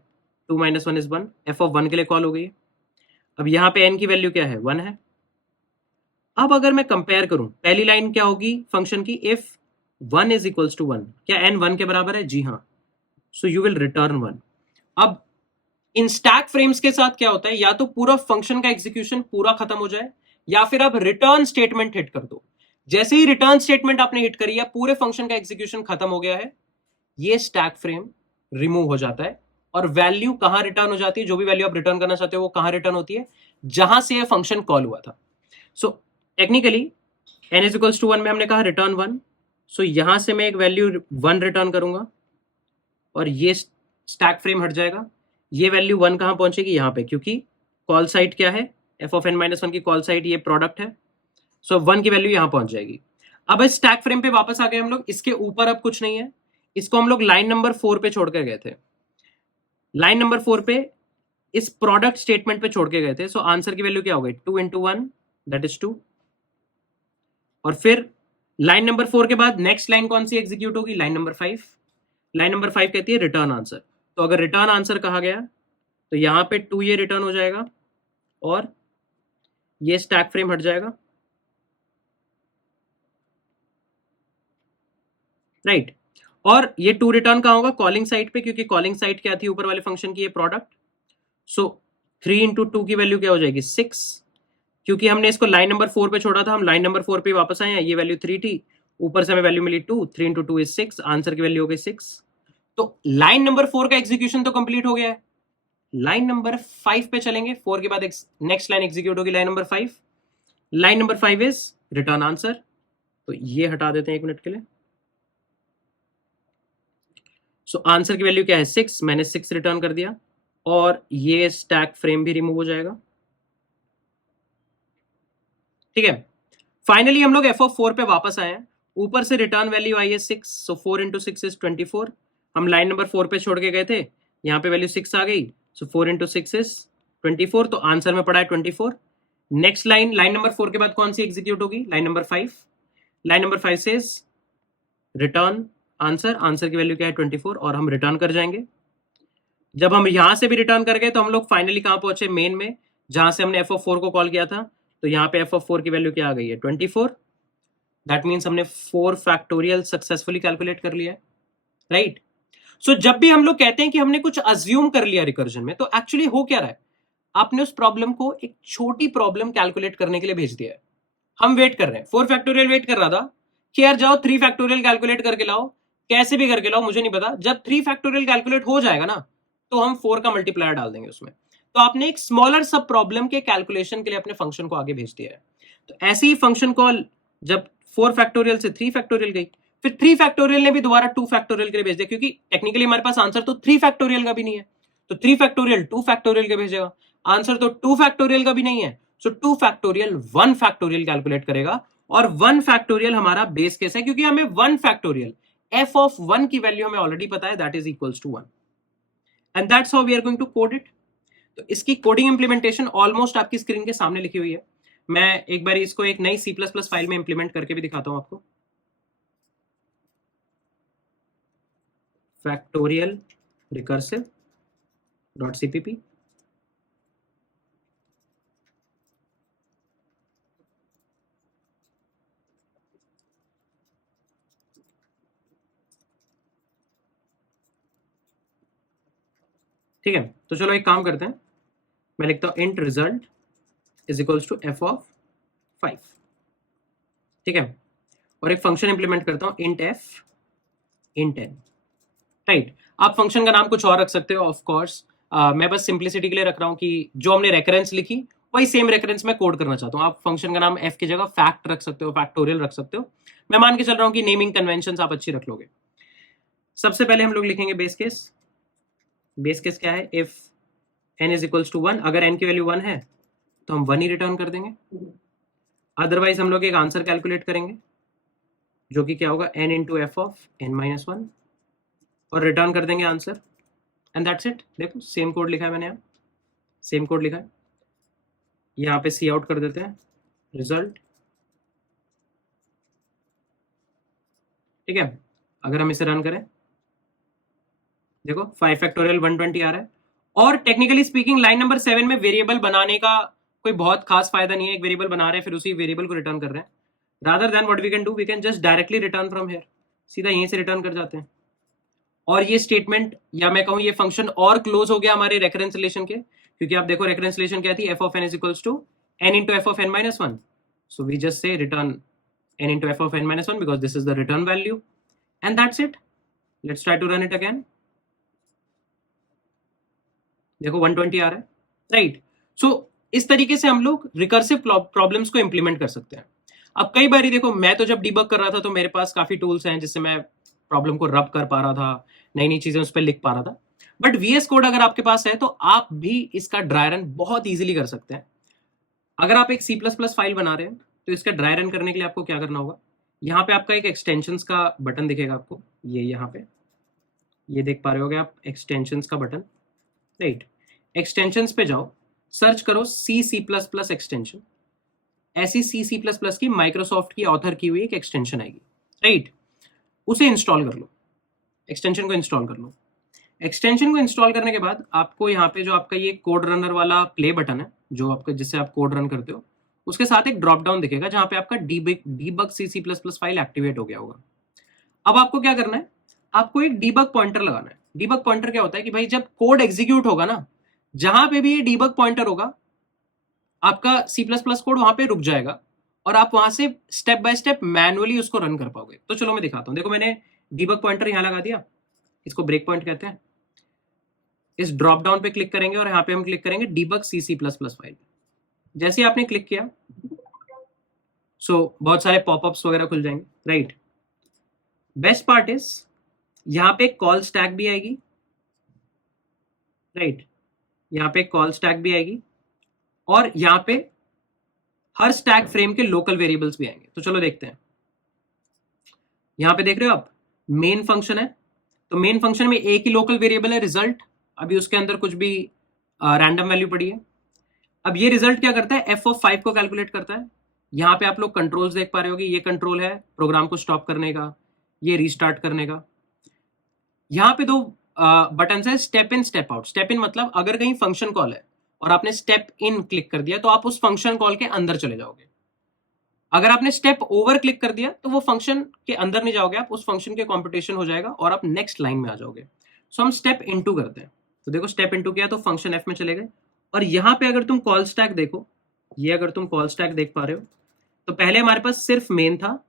2 - 1 is 1, f of 1 के लिए कॉल हो गई है। अब यहाँ पे n की वैल्यू क्या है? 1 है। अब अगर मैं कंपेयर करूं, पहली लाइन क्या होगी फंक्शन की? इफ 1 is equals to 1, क्या n 1 के बराबर है? जी हाँ, सो यू विल रिटर्न 1। अब इन स्टैक फ्रेम्स के साथ क्या होता है, या तो पूरा फंक्शन का एग्जीक्यूशन पूरा खत्म हो जाए, या फिर आप रिटर्न स्टेटमेंट हिट कर दो। जैसे ही रिटर्न स्टेटमेंट आपने हिट करी है, पूरे फंक्शन का एग्जीक्यूशन खत्म हो गया है, ये स्टैक फ्रेम रिमूव हो जाता है, और वैल्यू कहां रिटर्न हो जाती है? जो भी वैल्यू आप रिटर्न करना चाहते हो वो कहां रिटर्न होती है? जहां से ये फंक्शन कॉल हुआ था। So technically n is equals to 1 में हमने कहा रिटर्न 1, सो यहां से मैं एक वैल्यू 1 रिटर्न करूंगा और ये स्टैक फ्रेम हट जाएगा। ये वैल्यू 1 कहां पहुंचेगी? यहां पे, क्योंकि कॉल साइट क्या है? f of n - 1 की कॉल साइट ये प्रोडक्ट है, सो 1 की वैल्यू यहां पहुंच जाएगी। अब इस स्टैक फ्रेम पे वापस आ गए हम लोग, इसके ऊपर अब कुछ नहीं है, इसको हम लोग लाइन नंबर 4 पे छोड़ कर गए थे। लाइन नंबर 4 पे इस प्रोडक्ट स्टेटमेंट पे छोड़ के गए थे, सो आंसर की वैल्यू क्या हो गई? 2 × 1 दैट इज 2। और फिर लाइन नंबर 4 के बाद नेक्स्ट लाइन कौन सी एग्जीक्यूट होगी? Line number 5। लाइन नंबर 5 कहती है रिटर्न आंसर। तो अगर रिटर्न आंसर कहा गया तो यहां पे 2 ये रिटर्न हो जाएगा और ये स्टैक फ्रेम हट जाएगा, राइट। और ये 2 रिटर्न कहां होगा? कॉलिंग साइट पे, क्योंकि कॉलिंग साइट क्या थी ऊपर वाले फंक्शन की? ये प्रोडक्ट। सो 3 × 2 की वैल्यू क्या हो जाएगी? 6। क्योंकि हमने इसको लाइन नंबर 4 पे छोड़ा था, हम लाइन नंबर 4 पे वापस आए हैं, ये वैल्यू 3 थी, ऊपर से हमें वैल्यू मिली 2, 3 × 2 is 6, आंसर की वैल्यू हो गई 6। तो लाइन नंबर 4 का एग्जीक्यूशन तो कंप्लीट हो गया है। लाइन नंबर 5 पे चलेंगे, 4 के बाद नेक्स्ट लाइन एग्जीक्यूट होगी, line number 5। Line number 5 is return answer, तो ये हटा देते हैं 1 मिनट के लिए। सो आंसर की वैल्यू क्या है? 6, मैंने 6 रिटर्न कर दिया और ये स्टैक फ्रेम भी रिमूव हो जाएगा, ठीक है। फाइनली हम लोग f of 4 पे वापस आए हैं, ऊपर से रिटर्न वैल्यू आई है 6, सो 4 × 6 is 24। हम लाइन नंबर 4 पे छोड़ के गए थे, यहाँ पे वैल्यू 6 आ गई, सो 4 × 6 is 24, तो आंसर में पड़ा है 24। नेक्स्ट लाइन, लाइन नंबर 4 के बाद कौन सी एग्जीक्यूट होगी? Line number 5। लाइन नंबर 5 से रिटर्न आंसर, आंसर की वैल्यू क्या है? 24, और हम रिटर्न कर जाएंगे। जब हम यहां से भी रिटर्न कर गए तो हम लोग फाइनली कहां पहुंचे? मेन में, जहां से हमने f of 4 को कॉल किया था। तो यहाँ पे f of 4 की वैल्यू क्या आ गई है? 24। दैट मीन्स हमने 4 फैक्टोरियल सक्सेसफुली कैलकुलेट कर लिया है, राइट। सो जब भी हम लोग कहते हैं कि हमने कुछ अज्यूम कर लिया रिकर्जन में, तो एक्चुअली हो क्या रहा है? आपने उस प्रॉब्लम को एक छोटी प्रॉब्लम कैलकुलेट करने के लिए भेज दिया है। हम वेट कर रहे हैं, 4 फैक्टोरियल वेट कर रहा था कि यार जाओ 3 फैक्टोरियल कैलकुलेट करके लाओ, कैसे भी करके लाओ, मुझे नहीं पता। जब 3 फैक्टोरियल कैलकुलेट हो जाएगा ना, तो हम 4 का मल्टीप्लायर डाल देंगे उसमें। तो आपने एक स्मॉलर सब प्रॉब्लम के कैलकुलेशन के लिए अपने फंक्शन को आगे भेज दिया है। तो ऐसे ही फंक्शन कॉल जब 4 फैक्टोरियल से 3 फैक्टोरियल गई, फिर 3 फैक्टोरियल ने भी दोबारा 2 फैक्टोरियल के लिए भेज दिया, क्योंकि टेक्निकली हमारे पास आंसर तो 3 फैक्टोरियल का भी नहीं है। तो 3 फैक्टोरियल 2 फैक्टोरियल के भेजेगा, आंसर तो 2 फैक्टोरियल का भी नहीं है, सो 2 फैक्टोरियल 1 फैक्टोरियल कैलकुलेट करेगा। और 1 फैक्टोरियल हमारा बेस केस है, क्योंकि हमें 1 फैक्टोरियल f of 1 की वैल्यू हमें ऑलरेडी पता है, that is equals to 1। And that's how we are going to code it. तो इसकी कोडिंग इंप्लीमेंटेशन ऑलमोस्ट आपकी स्क्रीन के सामने लिखी हुई है. मैं एक बार इसको एक नई C++ फाइल में इंप्लीमेंट करके भी दिखाता हूं आपको. Factorial recursive .cpp. ठीक है, तो चलो एक काम करते हैं. मैं लिखता हूं int result is equals to f of 5. ठीक है, और एक फंक्शन इंप्लीमेंट करता हूं int f int n. Right, आप फंक्शन का नाम कुछ और रख सकते हो ऑफ कोर्स. मैं बस सिंप्लिसिटी के लिए रख रहा हूं कि जो हमने रेफरेंस लिखी वही सेम रेफरेंस में कोड करना चाहता हूं. आप फंक्शन का नाम f की जगह फैक्ट रख सकते हो, फैक्टोरियल रख सकते हो. मैं मान के चल रहा हूं कि नेमिंग कन्वेंशन आप अच्छी रख लोगे. सबसे पहले हम लोग लिखेंगे बेस केस. बेस केस क्या है? If n is equals to 1. अगर n की वैल्यू 1 है तो हम 1 ही रिटर्न कर देंगे. अदरवाइज हम लोग एक आंसर कैलकुलेट करेंगे जो कि क्या होगा, n into f of n-1, और रिटर्न कर देंगे आंसर. And that's it. देखो सेम कोड लिखा है मैंने, यहाँ सेम कोड लिखा है. यहाँ पे सी आउट कर देते हैं रिजल्ट. ठीक है, अगर हम इसे रन करें, देखो 5 फैक्टोरियल 120 आ रहा है. और टेक्निकली स्पीकिंग लाइन नंबर 7 में वेरिएबल बनाने का कोई बहुत खास फायदा नहीं है. एक वेरिएबल बना रहे हैं फिर उसी वेरिएबल को रिटर्न कर रहे हैं. Rather than what we can do, we can just directly return from here. सीधा यहीं से रिटर्न कर जाते हैं. और ये स्टेटमेंट, या मैं कहूं ये फंक्शन और क्लोज हो गया हमारे रेफरेंस रिलेशन के, क्योंकि आप देखो रेफरेंस रिलेशन क्या थी, f of n is equals to n into f of n-1. So we just say return n into f of n-1 because this is the return value. And that's it. Let's try to run it again. देखो 120 आ रहा है. Right, सो इस तरीके से हम लोग recursive problems को implement कर सकते हैं. अब कई बार देखो, मैं तो जब डीबग कर रहा था तो मेरे पास काफी टूल्स हैं जिससे मैं प्रॉब्लम को रब कर पा रहा था, नई नई चीजें उस पर लिख पा रहा था. बट VS कोड अगर आपके पास है तो आप भी इसका ड्राई रन बहुत इजीली कर सकते हैं. अगर आप एक C++ फाइल बना रहे हैं तो इसका ड्राई रन करने के लिए आपको क्या करना होगा, यहाँ पे आपका एक एक्सटेंशंस का बटन दिखेगा आपको. ये यहाँ पे ये देख पा रहे होगे आप, एक्सटेंशंस का बटन. राइट, एक्सटेंशंस पे जाओ, सर्च करो C++ एक्सटेंशन. ऐसी C++ की माइक्रोसॉफ्ट की ऑथर की हुई एक एक्सटेंशन आएगी. राइट, उसे इंस्टॉल कर लो, एक्सटेंशन को इंस्टॉल कर लो. एक्सटेंशन को इंस्टॉल करने के बाद आपको यहाँ पे जो आपका ये कोड रनर वाला प्ले बटन है, जो आपका जिससे आप कोड रन करते हो, उसके साथ एक ड्रॉप डाउन दिखेगा जहाँ पे आपका डीबग C++ फाइल एक्टिवेट हो गया होगा. अब आपको क्या करना है, आपको एक डीबग पॉइंटर लगाना है. डीबग पॉइंटर क्या होता है कि भाई जब कोड एग्जीक्यूट होगा ना, जहां पे भी ये डीबग पॉइंटर होगा, आपका C++ कोड वहां पे रुक जाएगा और आप वहां से स्टेप बाय स्टेप मैनुअली उसको रन कर पाओगे. तो चलो मैं दिखाता हूं. देखो मैंने डीबग पॉइंटर यहां लगा दिया, इसको ब्रेक पॉइंट कहते हैं. इस ड्रॉप डाउन पे क्लिक करेंगे और यहाँ पे हम क्लिक करेंगे डीबग C++ फाइल. जैसे आपने क्लिक किया, बहुत सारे पॉपअप्स वगैरह खुल जाएंगे. राइट, बेस्ट पार्ट इज यहाँ पे कॉल स्टैक भी आएगी. राइट, यहाँ पे कॉल स्टैक भी आएगी और यहाँ पे हर स्टैक फ्रेम के लोकल वेरिएबल्स भी आएंगे. तो चलो देखते हैं. यहाँ पे देख रहे हो आप, मेन फंक्शन है. तो मेन फंक्शन में एक ही लोकल वेरिएबल है रिजल्ट. अभी उसके अंदर कुछ भी रैंडम वैल्यू पड़ी है. अब ये रिजल्ट क्या करता है, f ऑफ 5 को कैलकुलेट करता है. यहाँ पे आप लोग कंट्रोल्स देख पा रहे होगे. ये कंट्रोल है प्रोग्राम को स्टॉप करने का, ये रीस्टार्ट करने का. यहाँ पे दो बटन है, step in step out. Step in मतलब अगर कहीं फंक्शन कॉल है और आपने स्टेप इन क्लिक कर दिया तो आप उस फंक्शन कॉल के अंदर चले जाओगे. अगर आपने स्टेप ओवर क्लिक कर दिया तो वो फंक्शन के अंदर नहीं जाओगे, आप उस फंक्शन के कॉम्पिटिशन हो जाएगा और आप नेक्स्ट लाइन में आ जाओगे. सो हम स्टेप इनटू करते हैं. तो देखो स्टेप इनटू किया तो फंक्शन एफ में चले गए. और यहाँ पे अगर तुम कॉल स्टैक देखो, ये अगर तुम कॉल स्टैक देख पा रहे हो, तो पहले हमारे पास सिर्फ मेन था,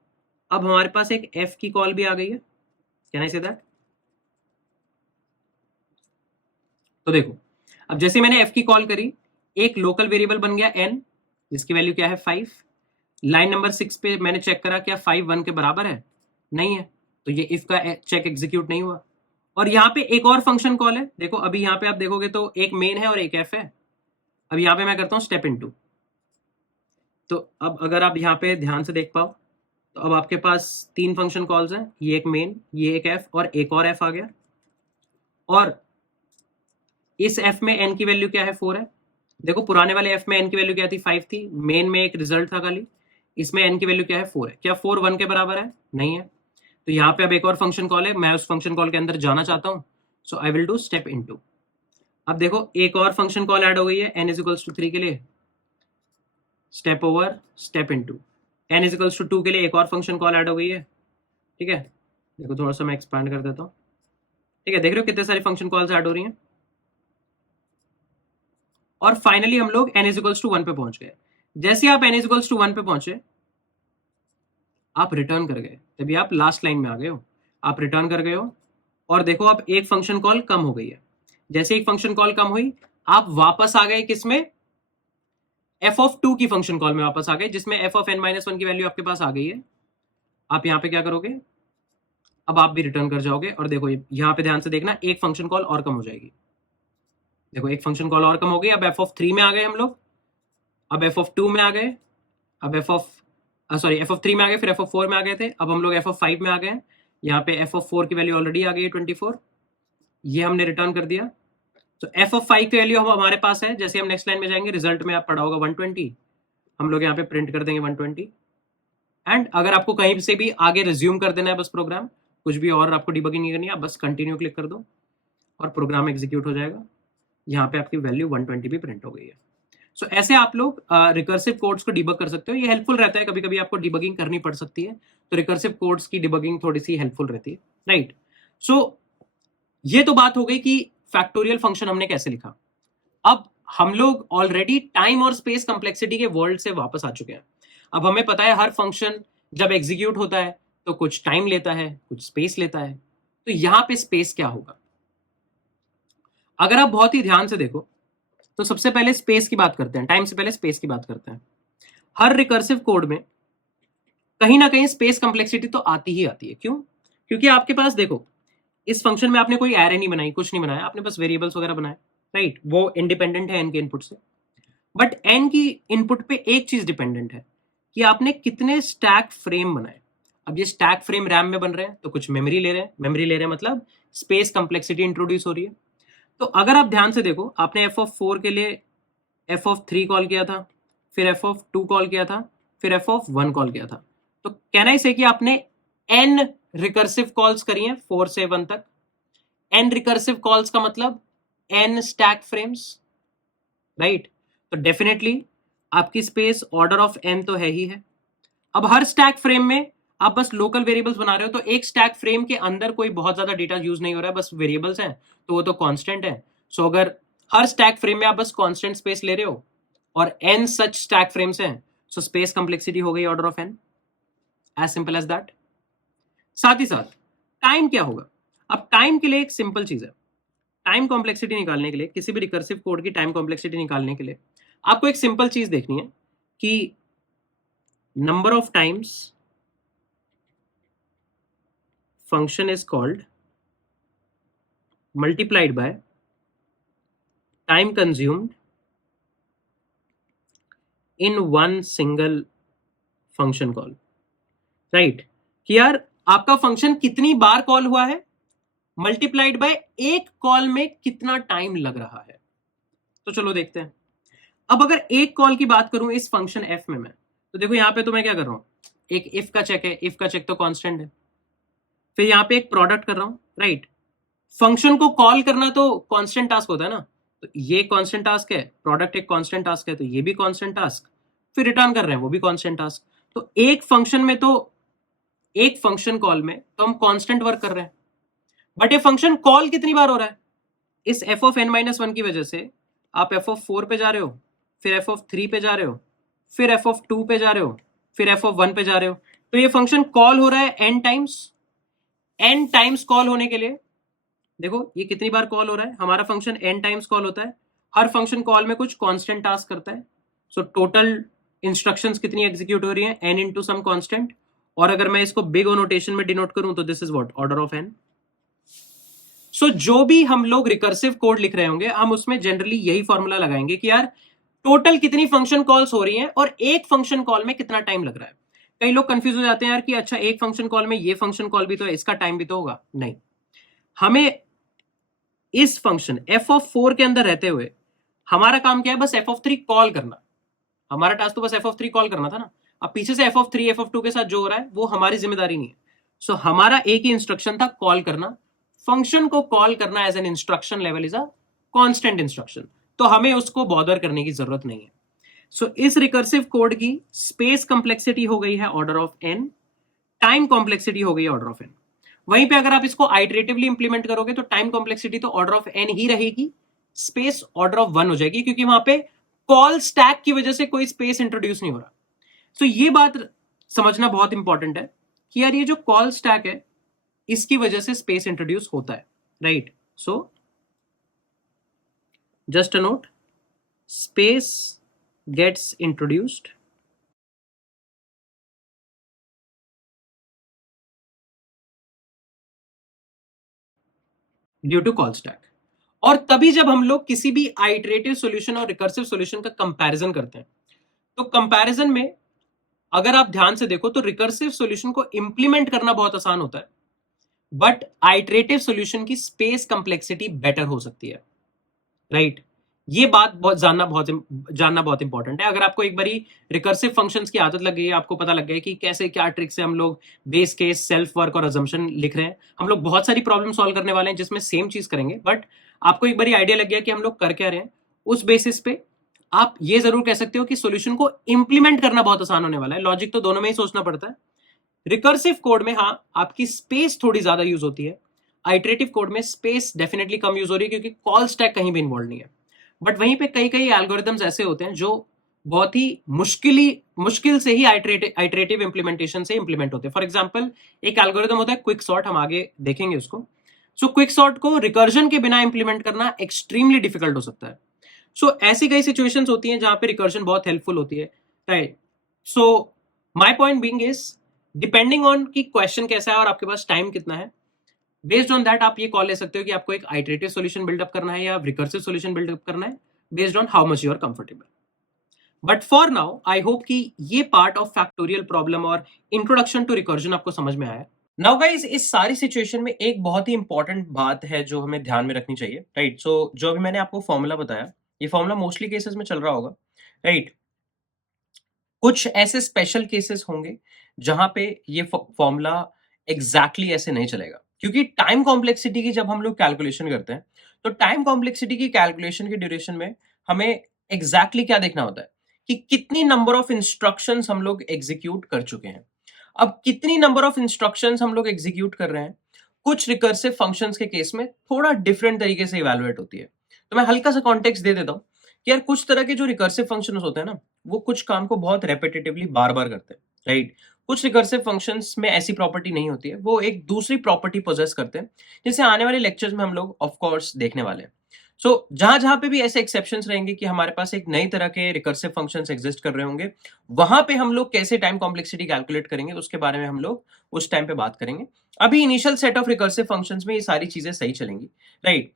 अब हमारे पास एक एफ की कॉल भी आ गई है. Can I say that? तो देखो, अब जैसे मैंने एफ की कॉल करी, एक लोकल वेरिएबल बन गया एन, जिसकी वैल्यू क्या है 5. लाइन नंबर 6 पे मैंने चेक करा क्या 5 1 के बराबर है, नहीं है, तो ये इफ का चेक एग्जीक्यूट नहीं हुआ. और यहाँ पे एक और फंक्शन कॉल है. देखो अभी यहाँ पे आप देखोगे तो एक मेन है और एक एफ है. अब यहाँ पे मैं करता हूँ स्टेप इनटू. तो अब अगर आप यहाँ पे ध्यान से देख पाओ तो अब आपके पास 3 फंक्शन कॉल्स हैं. ये एक मेन, ये एक एफ और एक और एफ आ गया. और इस f में n की वैल्यू क्या है 4 है। देखो पुराने वाले f में n की वैल्यू क्या थी 5 थी, मेन में एक रिजल्ट था खाली, इसमें n की वैल्यू क्या है 4 है। क्या 4 1 के बराबर है? नहीं है। तो यहाँ पे अब एक और फंक्शन कॉल है, मैं उस फंक्शन कॉल के अंदर जाना चाहता हूँ, so I will do step into. अब देखो एक और फंक्शन कॉल ऐड हो गई है n इज इक्वल्स टू 3 के लिए, step over step into. n is equals to 2 के लिए एक और फंक्शन कॉल ऐड हो गई है, ठीक है। देखो थोड़ा सा मैं एक्सपैंड कर देता हूँ, ठीक है। देख रहे हो कितने सारी फंक्शन कॉल्स ऐड हो रही हैं। और फाइनली हम लोग n इज इक्वल्स टू 1 पे पहुंच गए। जैसे आप n इज इक्वल्स टू 1 पे पहुंचे, आप रिटर्न कर गए, तभी आप लास्ट लाइन में आ गए हो, आप रिटर्न कर गए हो। और देखो अब एक फंक्शन कॉल कम हो गई है। जैसे एक फंक्शन कॉल कम हुई, आप वापस आ गए किसमें? एफ ऑफ 2 की फंक्शन कॉल में वापस आ गए, जिसमें एफ ऑफ n माइनस 1 की वैल्यू आपके पास आ गई है। आप यहां पे क्या करोगे? अब आप भी रिटर्न कर जाओगे। और देखो यहां पे ध्यान से देखना, एक फंक्शन कॉल और कम हो जाएगी। देखो एक फंक्शन कॉल और कम हो गई। अब एफ ऑफ 3 में आ गए हम लोग, अब एफ ऑफ 2 में आ गए, अब एफ ऑफ 3 में आ गए, फिर एफ ऑफ 4 में आ गए थे, अब हम लोग एफ ऑफ 5 में आ गए। यहाँ पे एफ ऑफ 4 की वैल्यू ऑलरेडी आ गई है 24, ये हमने रिटर्न कर दिया। तो एफ ऑफ 5 की वैल्यू हम हमारे पास है। जैसे हम नेक्स्ट लाइन में जाएंगे, रिजल्ट में आप पढ़ा होगा 120, हम लोग यहाँ पे प्रिंट कर देंगे 120। एंड अगर आपको कहीं से भी आगे रिज्यूम कर देना है बस प्रोग्राम, कुछ भी और आपको डिबगिंग नहीं करनी है, आप बस कंटिन्यू क्लिक कर दो और प्रोग्राम एग्जीक्यूट हो जाएगा। यहाँ पे आपकी वैल्यू 120 भी प्रिंट हो गई है। सो ऐसे आप लोग रिकर्सिव कोड्स को डिबग कर सकते हो। ये हेल्पफुल रहता है, कभी कभी आपको डिबगिंग करनी पड़ सकती है, तो रिकर्सिव कोड्स की डिबगिंग थोड़ी सी हेल्पफुल रहती है, राइट। सो ये तो बात हो गई कि फैक्टोरियल फंक्शन हमने कैसे लिखा। अब हम लोग ऑलरेडी टाइम और स्पेस कॉम्प्लेक्सिटी के वर्ल्ड से वापस आ चुके हैं। अब हमें पता है हर फंक्शन जब एग्जीक्यूट होता है तो कुछ टाइम लेता है, कुछ स्पेस लेता है। तो यहां पे स्पेस क्या होगा? अगर आप बहुत ही ध्यान से देखो तो सबसे पहले स्पेस की बात करते हैं, टाइम से पहले स्पेस की बात करते हैं। हर रिकर्सिव कोड में कहीं ना कहीं स्पेस कॉम्प्लेक्सिटी तो आती ही आती है। क्यों? क्योंकि आपके पास देखो, इस फंक्शन में आपने कोई एरे नहीं बनाई, कुछ नहीं बनाया, आपने बस वेरिएबल्स वगैरह बनाए, राइट। वो इंडिपेंडेंट है एन के इनपुट से। बट एन की इनपुट पे एक चीज डिपेंडेंट है कि आपने कितने स्टैक फ्रेम बनाए। अब ये स्टैक फ्रेम रैम में बन रहे हैं तो कुछ मेमोरी ले रहे हैं, मेमोरी ले रहे हैं मतलब स्पेस कॉम्प्लेक्सिटी इंट्रोड्यूस हो रही है। तो अगर आप ध्यान से देखो, आपने एफ ऑफ 4 के लिए एफ ऑफ 3 कॉल किया था, फिर एफ ऑफ 2 कॉल किया था, फिर एफ ऑफ 1 कॉल किया था। तो कहना ही से कि आपने एन रिकर्सिव कॉल्स करी हैं 4 से 1 तक। एन रिकर्सिव कॉल्स का मतलब एन स्टैक फ्रेम्स, राइट। तो डेफिनेटली आपकी स्पेस ऑर्डर ऑफ एन तो है ही है। अब हर स्टैक फ्रेम में आप बस लोकल वेरिएबल्स बना रहे हो, तो एक स्टैक फ्रेम के अंदर कोई बहुत ज्यादा डेटा यूज नहीं हो रहा है, बस वेरिएबल्स हैं, तो वो तो कांस्टेंट है। सो अगर हर स्टैक फ्रेम में आप बस कांस्टेंट स्पेस ले रहे हो और एन सच स्टैक फ्रेम्स हैं, सो स्पेस कॉम्प्लेक्सिटी हो गई order of n, as simple as that. साथ ही साथ टाइम क्या होगा? अब टाइम के लिए एक सिंपल चीज है, टाइम कॉम्प्लेक्सिटी निकालने के लिए, किसी भी रिकर्सिव कोड की टाइम कॉम्प्लेक्सिटी निकालने के लिए आपको एक सिंपल चीज देखनी है कि number of times function is called multiplied by time consumed in one single function call, right। कि यार आपका फंक्शन कितनी बार कॉल हुआ है मल्टीप्लाइड बाय एक कॉल में कितना टाइम लग रहा है। तो चलो देखते हैं। अब अगर एक कॉल की बात करूं इस फंक्शन एफ में मैं, तो देखो यहां पे तो मैं क्या कर रहा हूं, एक इफ का चेक है, इफ का चेक तो कांस्टेंट है, फिर यहां पे एक प्रोडक्ट कर रहा हूं, राइट। फंक्शन को कॉल करना तो कांस्टेंट टास्क होता है ना, तो ये कांस्टेंट टास्क है, प्रोडक्ट एक कांस्टेंट टास्क है, तो ये भी कांस्टेंट टास्क, फिर रिटर्न कर रहे हैं वो भी कांस्टेंट टास्क। तो एक फंक्शन में तो एक फंक्शन कॉल में तो हम कांस्टेंट वर्क कर रहे हैं, बट ये फंक्शन कॉल कितनी बार हो रहा है? इस एफ ऑफ एन माइनस 1 की वजह से आप एफ ऑफ 4 पे जा रहे हो, फिर एफ ऑफ 3 पे जा रहे हो, फिर एफ ऑफ 2 पे जा रहे हो, फिर एफ ऑफ 1 पे जा रहे हो। तो ये फंक्शन कॉल हो रहा है n times. N times call होने के लिए देखो ये कितनी बार कॉल हो रहा है, हमारा फंक्शन एन टाइम्स कॉल होता है। हर फंक्शन कॉल में कुछ कांस्टेंट टास्क करता है, सो टोटल इंस्ट्रक्शंस कितनी एग्जीक्यूट हो रही हैं, एन इनटू सम कांस्टेंट। और अगर मैं इसको बिग ओ नोटेशन में डिनोट करूं तो this is what, order of n. So जो भी हम लोग रिकर्सिव कोड लिख रहे होंगे, हम उसमें जनरली यही फॉर्मूला लगाएंगे कि यार टोटल कितनी फंक्शन कॉल्स हो रही हैं और एक फंक्शन कॉल में कितना टाइम लग रहा है। कई लोग कंफ्यूज हो जाते हैं यार कि अच्छा एक फंक्शन कॉल में ये फंक्शन कॉल भी तो है, इसका टाइम भी तो होगा। नहीं, हमें इस फंक्शन f(4) के अंदर रहते हुए हमारा काम क्या है, बस f(3) कॉल करना। हमारा टास्क तो बस f(3) कॉल करना था ना। अब पीछे से f(3) f(2) के साथ जो हो रहा है वो हमारी जिम्मेदारी नहीं है। सो हमारा एक ही इंस्ट्रक्शन था, कॉल करना। फंक्शन को कॉल करना as an instruction level is a constant instruction, तो हमें उसको बॉदर करने की जरूरत नहीं है। सो इस रिकर्सिव कोड की स्पेस कंप्लेक्सिटी हो गई है order of n, time complexity हो गई ऑर्डर ऑफ n। वहीं पे अगर आप इसको आइटरेटिवली इंप्लीमेंट करोगे तो टाइम कॉम्प्लेक्सिटी तो ऑर्डर ऑफ n ही रहेगी, स्पेस ऑर्डर ऑफ 1 हो जाएगी, क्योंकि वहां पे कॉल स्टैक की वजह से कोई स्पेस इंट्रोड्यूस नहीं हो रहा। सो ये बात समझना बहुत इंपॉर्टेंट है कि यार ये जो कॉल स्टैक है इसकी वजह से स्पेस इंट्रोड्यूस होता है, right. So just a note, space gets introduced due to call stack. और तभी जब हम लोग किसी भी आइटरेटिव सॉल्यूशन और रिकर्सिव सॉल्यूशन का कंपैरिजन करते हैं, तो कंपैरिजन में अगर आप ध्यान से देखो तो रिकर्सिव सॉल्यूशन को इंप्लीमेंट करना बहुत आसान होता है, बट आइटरेटिव सॉल्यूशन की स्पेस कंप्लेक्सिटी बेटर हो सकती है, राइट। ये बात जानना बहुत इंपॉर्टेंट है। अगर आपको एक बारी रिकर्सिव फंक्शंस की आदत लग गई है, आपको पता लग गया कि कैसे क्या ट्रिक से हम लोग बेस केस, सेल्फ वर्क और अजम्पशन लिख रहे हैं, हम लोग बहुत सारी प्रॉब्लम सॉल्व करने वाले हैं जिसमें सेम चीज करेंगे, बट आपको एक बारी आइडिया लग गया कि हम लोग कर क्या रहे हैं, उस बेसिस पे आप ये जरूर कह सकते हो कि सॉल्यूशन को इंप्लीमेंट करना बहुत आसान होने वाला है। लॉजिक तो दोनों में ही सोचना पड़ता है। रिकर्सिव कोड में हाँ आपकी स्पेस थोड़ी ज्यादा यूज होती है, आइटरेटिव कोड में स्पेस डेफिनेटली कम यूज हो रही है क्योंकि कॉल स्टैक कहीं भी इन्वॉल्व नहीं है। बट वहीं पे कई कई एल्गोरिथम्स ऐसे होते हैं जो बहुत ही मुश्किल से ही आइटरेटिव इंप्लीमेंटेशन से इंप्लीमेंट होते हैं। फॉर एग्जांपल एक एल्गोरिथम होता है क्विक सॉर्ट, हम आगे देखेंगे उसको। सो क्विक सॉर्ट को रिकर्जन के बिना इंप्लीमेंट करना एक्सट्रीमली डिफिकल्ट हो सकता है। सो ऐसी कई सिचुएशंस होती हैं जहां पे रिकर्जन बहुत हेल्पफुल होती है, right. So my point being is, depending on कि क्वेश्चन कैसा है और आपके पास टाइम कितना है, बेस्ड ऑन दैट आप ये कॉल ले सकते हो कि आपको एक आइटरेटिव सॉल्यूशन बिल्डअप करना है या रिकर्सिव सॉल्यूशन बिल्डअप करना है, based on how much you are comfortable. But for now I hope कि ये पार्ट ऑफ फैक्टोरियल प्रॉब्लम और इंट्रोडक्शन टू रिकर्जन आपको समझ में आया। नाउ गाइस, इस सारी सिचुएशन में एक बहुत ही इंपॉर्टेंट बात है जो हमें ध्यान में रखनी चाहिए, राइट। सो जो अभी मैंने आपको फॉर्मूला बताया, ये फॉर्मूला मोस्टली केसेस में चल रहा होगा, राइट। कुछ ऐसे स्पेशल केसेस होंगे जहां पे ये फॉर्मूला एग्जैक्टली ऐसे नहीं चलेगा, क्योंकि टाइम कॉम्प्लेक्सिटी की जब हम लोग कैलकुलेशन करते हैं तो टाइम कॉम्प्लेक्सिटी की कैलकुलेशन की ड्यूरेशन में हमें एग्जैक्टली क्या देखना होता है कि कितनी नंबर ऑफ इंस्ट्रक्शंस हम लोग एग्जीक्यूट कर चुके हैं। अब कितनी नंबर ऑफ इंस्ट्रक्शंस हम लोग एग्जीक्यूट कर रहे हैं, कुछ रिकर्सिव फंक्शंस के केस में थोड़ा डिफरेंट तरीके से इवैल्यूएट होती है। तो मैं हल्का सा कॉन्टेक्स्ट दे देता हूं कि यार कुछ तरह के जो रिकर्सिव फंक्शंस होते हैं ना, वो कुछ काम को बहुत रेपिटेटिवली बार बार करते हैं, राइट। कुछ रिकर्सिव फंक्शंस में ऐसी प्रॉपर्टी नहीं होती है, वो एक दूसरी प्रॉपर्टी पोजेस करते हैं, जिसे आने वाले लेक्चर्स में हम लोग ऑफ कोर्स देखने वाले हैं। सो जहां जहां पे भी ऐसे एक्सेप्शंस रहेंगे कि हमारे पास एक नई तरह के रिकर्सिव फंक्शंस एग्जिस्ट कर रहे होंगे, वहां पे हम लोग कैसे टाइम कॉम्प्लेक्सिटी कैलकुलेट करेंगे उसके बारे में हम लोग उस टाइम पे बात करेंगे। अभी initial set of recursive functions में ये सारी चीजें सही चलेंगी, राइट।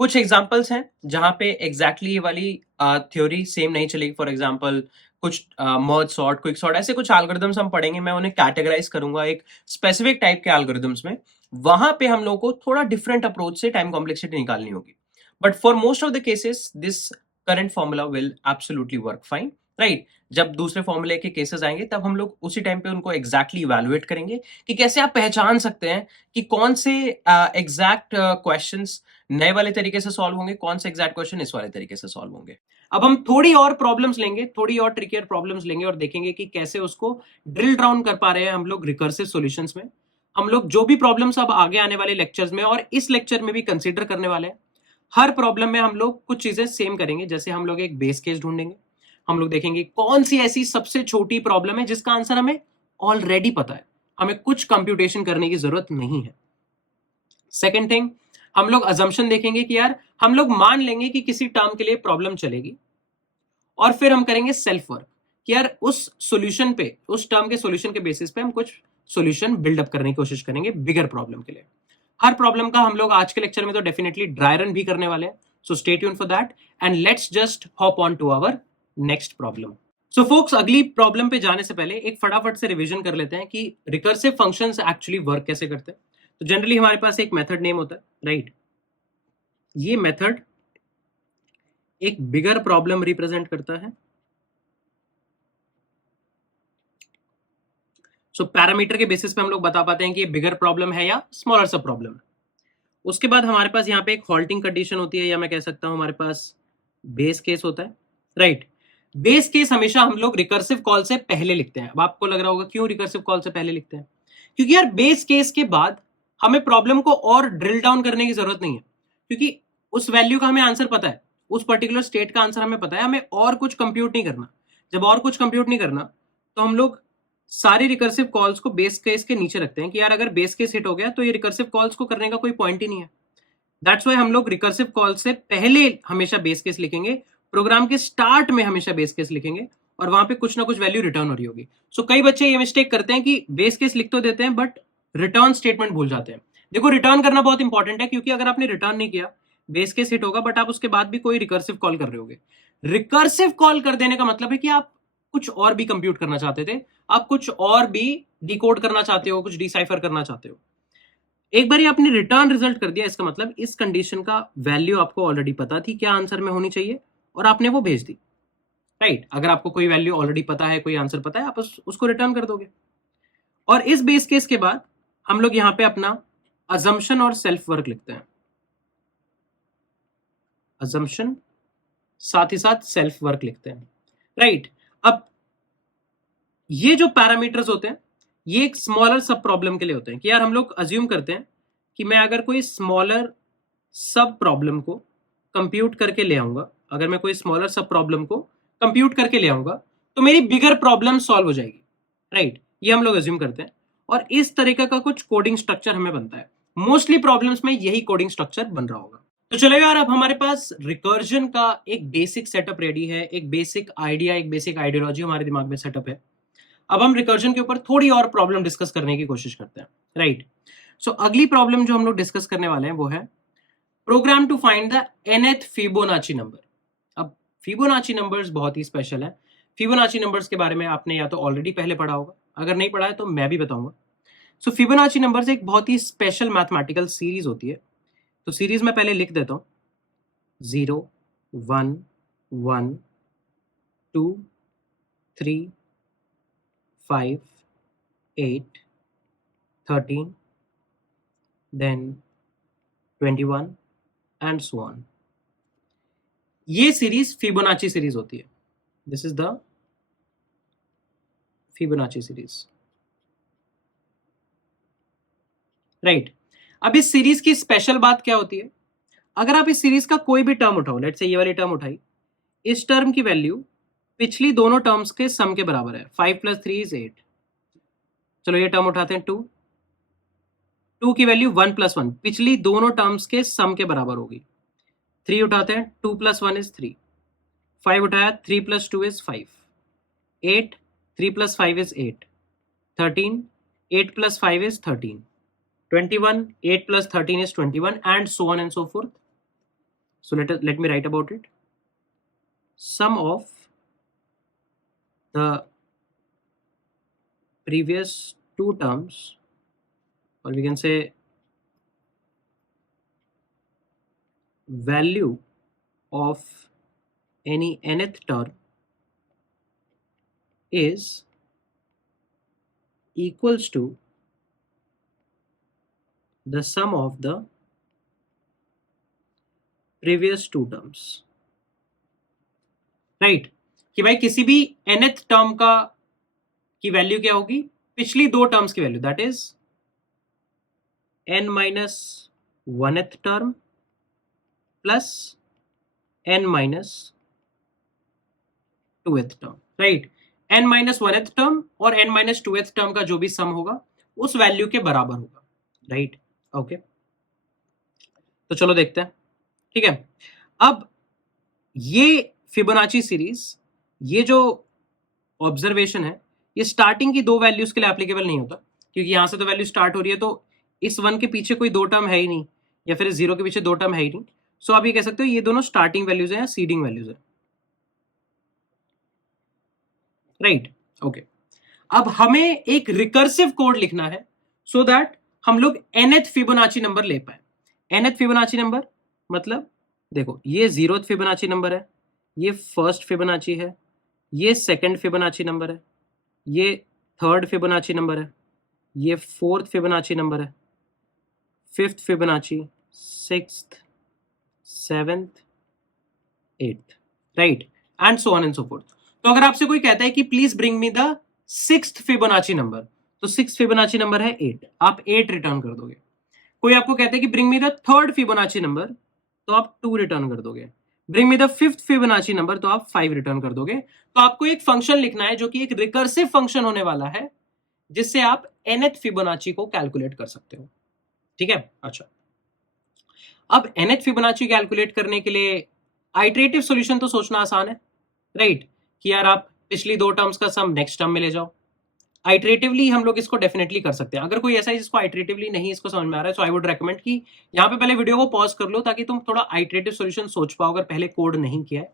कुछ एग्जांपल्स हैं जहां पे एग्जैक्टली ये वाली थ्योरी सेम नहीं चलेगी। फॉर एग्जांपल कुछ मर्ज सॉर्ट, क्विक सॉर्ट, ऐसे कुछ एल्गोरिथम्स हम पढ़ेंगे, मैं उन्हें कैटेगराइज करूंगा एक स्पेसिफिक टाइप के एल्गोरिथम्स में। वहां पे हम लोगों को थोड़ा डिफरेंट अप्रोच से टाइम कॉम्प्लेक्सिटी निकालनी होगी, but for most of the cases this current formula will absolutely work fine, right. जब दूसरे फॉर्मूले के केसेस आएंगे तब हम लोग उसी टाइम पे उनको एग्जैक्टली इवैल्यूएट करेंगे कि कैसे आप पहचान सकते हैं कि कौन से एग्जैक्ट क्वेश्चंस नए वाले तरीके से सॉल्व होंगे, कौन से एग्जैक्ट क्वेश्चन इस वाले तरीके से सॉल्व होंगे। अब हम थोड़ी और प्रॉब्लम्स लेंगे, थोड़ी और ट्रिकियर प्रॉब्लम्स लेंगे और देखेंगे कि कैसे उसको ड्रिल डाउन कर पा रहे हैं हम लोग रिकर्सिव सॉल्यूशंस में। हम लोग जो भी प्रॉब्लम्स अब आगे आने वाले लेक्चर्स में और इस लेक्चर में भी कंसीडर करने वाले हैं, हर प्रॉब्लम में हम लोग कुछ चीजें सेम करेंगे। जैसे हम लोग एक बेस केस ढूंढेंगे, हम लोग देखेंगे कौन सी ऐसी सबसे छोटी प्रॉब्लम है जिसका आंसर हमें ऑलरेडी पता है, हमें कुछ कंप्यूटेशन करने की जरूरत नहीं है। सेकेंड थिंग, हम लोग अजम्पशन देखेंगे कि यार हम लोग मान लेंगे कि किसी टर्म के लिए प्रॉब्लम चलेगी, और फिर हम करेंगे सेल्फ वर्क कि यार उस सॉल्यूशन पे, उस टर्म के सॉल्यूशन के बेसिस पे हम कुछ सॉल्यूशन बिल्डअप करने की कोशिश करेंगे बिगर प्रॉब्लम के लिए। हर प्रॉब्लम का हम लोग आज के लेक्चर में तो डेफिनेटली ड्राई रन भी करने वाले हैं, सो stay tuned for that and let's just hop on to our next problem. So folks, अगली प्रॉब्लम पे जाने से पहले एक फटाफट से रिवीजन कर लेते हैं कि रिकर्सिव फंक्शंस एक्चुअली वर्क कैसे करते हैं। तो जनरली हमारे पास एक मेथड नेम होता है, राइट। ये मेथड एक बिगर प्रॉब्लम रिप्रेजेंट करता है। सो पैरामीटर के बेसिस पे हम लोग बता पाते हैं कि ये बिगर प्रॉब्लम है या स्मॉलर सब प्रॉब्लम है। उसके बाद हमारे पास यहाँ पे एक हॉल्टिंग कंडीशन होती है, या मैं कह सकता हूं हमारे पास बेस केस होता है, राइट। बेस केस हमेशा हम लोग रिकर्सिव कॉल से पहले लिखते हैं। अब आपको लग रहा होगा क्यों रिकर्सिव कॉल से पहले लिखते हैं? क्योंकि यार बेस केस के बाद हमें प्रॉब्लम को और ड्रिल डाउन करने की जरूरत नहीं है, क्योंकि उस वैल्यू का हमें आंसर पता है, उस पर्टिकुलर स्टेट का आंसर हमें पता है, हमें और कुछ कंप्यूट नहीं करना। जब और कुछ कंप्यूट नहीं करना तो हम लोग सारी रिकर्सिव कॉल्स को बेस केस के नीचे रखते हैं कि यार अगर बेस केस हिट हो गया तो ये रिकर्सिव कॉल्स को करने का कोई पॉइंट ही नहीं है। दैट्स वाई हम लोग रिकर्सिव कॉल से पहले हमेशा बेस केस लिखेंगे, प्रोग्राम के स्टार्ट में हमेशा बेस केस लिखेंगे, और वहां पे कुछ ना कुछ वैल्यू रिटर्न हो रही होगी। सो कई बच्चे ये मिस्टेक करते हैं कि बेस केस लिख तो देते हैं बट रिटर्न स्टेटमेंट भूल जाते हैं। देखो रिटर्न करना बहुत इंपॉर्टेंट है, क्योंकि अगर आपने रिटर्न नहीं किया, बेस केस हिट होगा बट आप उसके बाद भी कोई रिकर्सिव कॉल कर रहे होगे। रिकर्सिव कॉल कर देने का मतलब है कि आप कुछ और भी कंप्यूट करना चाहते थे, आप कुछ और भी डिकोड करना चाहते हो, कुछ डिसाइफर करना चाहते हो। एक बार आपने रिटर्न रिजल्ट कर दिया, इसका मतलब इस कंडीशन का वैल्यू आपको ऑलरेडी पता थी क्या आंसर में होनी चाहिए, और आपने वो भेज दी, राइट। अगर आपको कोई वैल्यू ऑलरेडी पता है, कोई आंसर पता है, आप उसको रिटर्न कर दोगे। और इस बेस केस के बाद हम लोग यहां पे अपना अजम्पशन और सेल्फ वर्क लिखते हैं। अजम्पशन साथ ही साथ सेल्फ वर्क लिखते हैं, राइट। अब ये जो पैरामीटर्स होते हैं ये एक स्मॉलर सब प्रॉब्लम के लिए होते हैं, कि यार हम लोग अज्यूम करते हैं कि मैं अगर कोई स्मॉलर सब प्रॉब्लम को कंप्यूट करके ले आऊंगा, अगर मैं कोई स्मॉलर सब प्रॉब्लम को कंप्यूट करके ले आऊंगा तो मेरी बिगर प्रॉब्लम सॉल्व हो जाएगी, राइट। ये हम लोग अज्यूम करते हैं, और इस तरीके का कुछ कोडिंग स्ट्रक्चर हमें बनता है। मोस्टली प्रॉब्लम्स में यही कोडिंग स्ट्रक्चर बन रहा होगा। तो चलो यार, अब हमारे पास रिकर्जन का एक बेसिक सेटअप रेडी है, एक बेसिक आइडिया, एक बेसिक आइडियोलॉजी हमारे दिमाग में सेटअप है। अब हम रिकर्जन के ऊपर थोड़ी और प्रॉब्लम डिस्कस करने की कोशिश करते हैं, राइट। सो अगली प्रॉब्लम जो हम लोग डिस्कस करने वाले हैं वो है program to find the nth Fibonacci number. अब फिबोनाची नंबर्स बहुत ही स्पेशल है। फिबोनाची नंबर्स के बारे में आपने या तो ऑलरेडी पहले पढ़ा होगा, अगर नहीं पढ़ा है तो मैं भी बताऊंगा। सो फिबोनाची नंबर्स एक बहुत ही स्पेशल मैथमेटिकल सीरीज होती है। तो सीरीज में पहले लिख देता हूं, 0 1 1 2 3 5 8 13 then 21 and so on। ये सीरीज फिबोनाची सीरीज होती है। This is the Fibonacci series, right. अब इस सीरीज की स्पेशल बात क्या होती है? अगर आप इस सीरीज का कोई भी टर्म उठाओ, लेट्स से ये वाली टर्म उठाई, इस टर्म की वैल्यू पिछली दोनों टर्म्स के सम के बराबर है। 5 + 3 = 8। चलो ये टर्म उठाते हैं 2, 2 की वैल्यू 1 + 1 पिछली दोनों टर्म्स के सम के बराबर होगी। 3 उठाते हैं, 2 + 1 = 3। 5 उठाया, 3 + 2 = 5। 8, 3 + 5 = 8। 13, 8 + 5 = 13। 21, 8 + 13 = 21, and so on and so forth. So let me write about it. Sum of the previous two terms, or we can say value of any nth term, is equals to the sum of the previous two terms, right। कि भाई किसी भी nth term का की value क्या होगी? पिछली दो टर्म्स की value, that is n - 1th term plus n - 2th term, right. n - 1th term और n - 2th टर्म का जो भी सम होगा उस वैल्यू के बराबर होगा, राइट। ओके, तो चलो देखते हैं, ठीक है। अब ये फिबोनाची सीरीज, ये जो ऑब्जर्वेशन है, ये स्टार्टिंग की दो वैल्यूज के लिए एप्लीकेबल नहीं होता, क्योंकि यहां से तो वैल्यू स्टार्ट हो रही है, तो इस 1 के पीछे कोई दो टर्म है ही नहीं, या फिर 0 के पीछे दो टर्म है ही नहीं। सो आप ये कह सकते हो ये दोनों स्टार्टिंग वैल्यूज हैं या सीडिंग वैल्यूज है, राइट। ओके, अब हमें एक रिकर्सिव कोड लिखना है सो दैट हम लोग nth फिबोनाची नंबर ले पाए। nth फिबोनाची नंबर मतलब देखो ये 0th फिबोनाची नंबर है, ये फर्स्ट फिबोनाची है, ये सेकंड फिबोनाची नंबर है, ये थर्ड फिबोनाची नंबर है, ये फोर्थ फिबोनाची नंबर है, fifth Fibonacci, sixth, seventh, eighth, right, and so on and so forth. तो अगर आपसे कोई कहता है कि please bring me the sixth Fibonacci number, तो सिक्स्थ फिबोनाची नंबर है 8, आप 8 रिटर्न कर दोगे। कोई आपको कहता है कि bring me the third Fibonacci number, तो आप 2 रिटर्न कर दोगे। Bring me the fifth Fibonacci number, तो आप 5 रिटर्न कर दोगे। तो आपको एक फंक्शन लिखना है जो कि एक रिकर्सिव फंक्शन होने वाला है, जिससे आप nth फिबोनाची को कैलकुलेट कर सकते हो। ठीक है, अच्छा। अब nth फिबोनाची कैलकुलेट करने के लिए आइटरेटिव सॉल्यूशन तो सोचना आसान है, राइट, कि यार आप पिछली दो टर्म्स का सम नेक्स्ट टर्म में ले जाओ। आइटरेटिवली हम लोग इसको डेफिनेटली कर सकते हैं। अगर कोई ऐसा है जिसको आइटरेटिवली नहीं इसको समझ में आ रहा है, सो आई वुड रेकमेंड कि यहाँ पे पहले वीडियो को पॉज कर लो, ताकि तुम थोड़ा आइटरेटिव सॉल्यूशन सोच पाओ अगर पहले कोड नहीं किया है,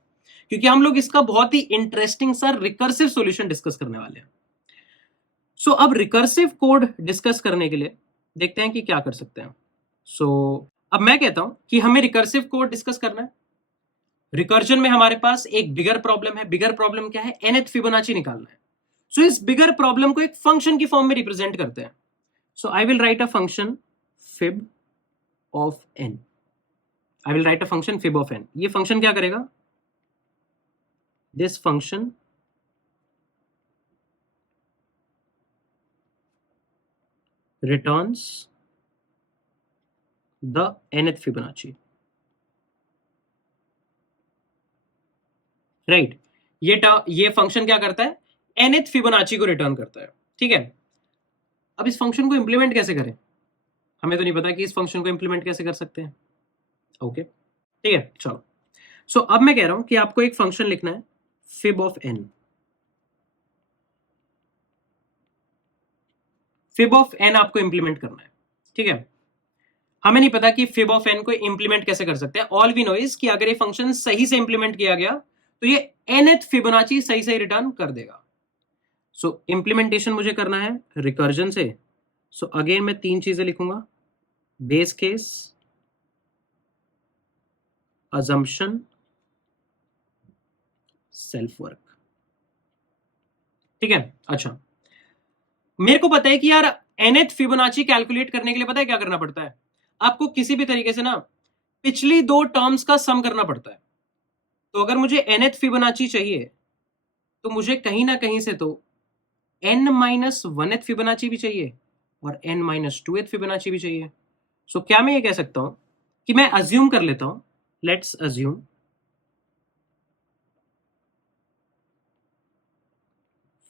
क्योंकि हम लोग इसका बहुत ही इंटरेस्टिंग सा रिकर्सिव सॉल्यूशन डिस्कस करने वाले हैं। सो अब रिकर्सिव कोड डिस्कस करने के लिए देखते हैं कि क्या कर सकते हैं। सो अब मैं कहता हूं कि हमें रिकर्सिव कोड डिस्कस करना है। रिकर्जन में हमारे पास एक बिगर प्रॉब्लम है। बिगर प्रॉब्लम क्या है? nth फिबोनाची निकालना है। सो इस बिगर प्रॉब्लम को एक फंक्शन की फॉर्म में रिप्रेजेंट करते हैं। So I will write a function fib of n। I will write a function fib of n। ये फंक्शन क्या करेगा? This function returns the nth Fibonacci, राइट। ये फंक्शन क्या करता है? nth फिबोनाची को रिटर्न करता है। ठीक है, अब इस फंक्शन को इंप्लीमेंट कैसे करें? हमें तो नहीं पता कि इस फंक्शन को इंप्लीमेंट कैसे कर सकते हैं। ओके, ठीक है, चलो। सो अब मैं कह रहा हूं कि आपको एक फंक्शन लिखना है fib of n। Fib of n आपको इंप्लीमेंट करना है। ठीक है, हमें नहीं पता कि फिब ऑफ n को इंप्लीमेंट कैसे कर सकते हैं। ऑल वी नो इज कि अगर ये फंक्शन सही से इंप्लीमेंट किया गया तो ये nth फिबोनाची सही सही रिटर्न कर देगा। सो इंप्लीमेंटेशन मुझे करना है रिकर्जन से। सो अगेन मैं 3 चीजें लिखूंगा: base case, assumption, self work. ठीक है, अच्छा। मेरे को पता है कि यार nth फिबोनाची कैलकुलेट करने के लिए पता है क्या करना पड़ता है? आपको किसी भी तरीके से ना पिछली दो टर्म्स का सम करना पड़ता है। तो अगर मुझे nth फिबोनाची चाहिए तो मुझे कहीं ना कहीं से तो n-1th फिबोनाची भी चाहिए और n-2th फिबोनाची भी चाहिए। सो क्या मैं ये कह सकता हूं कि मैं अज्यूम कर लेता हूं, let's assume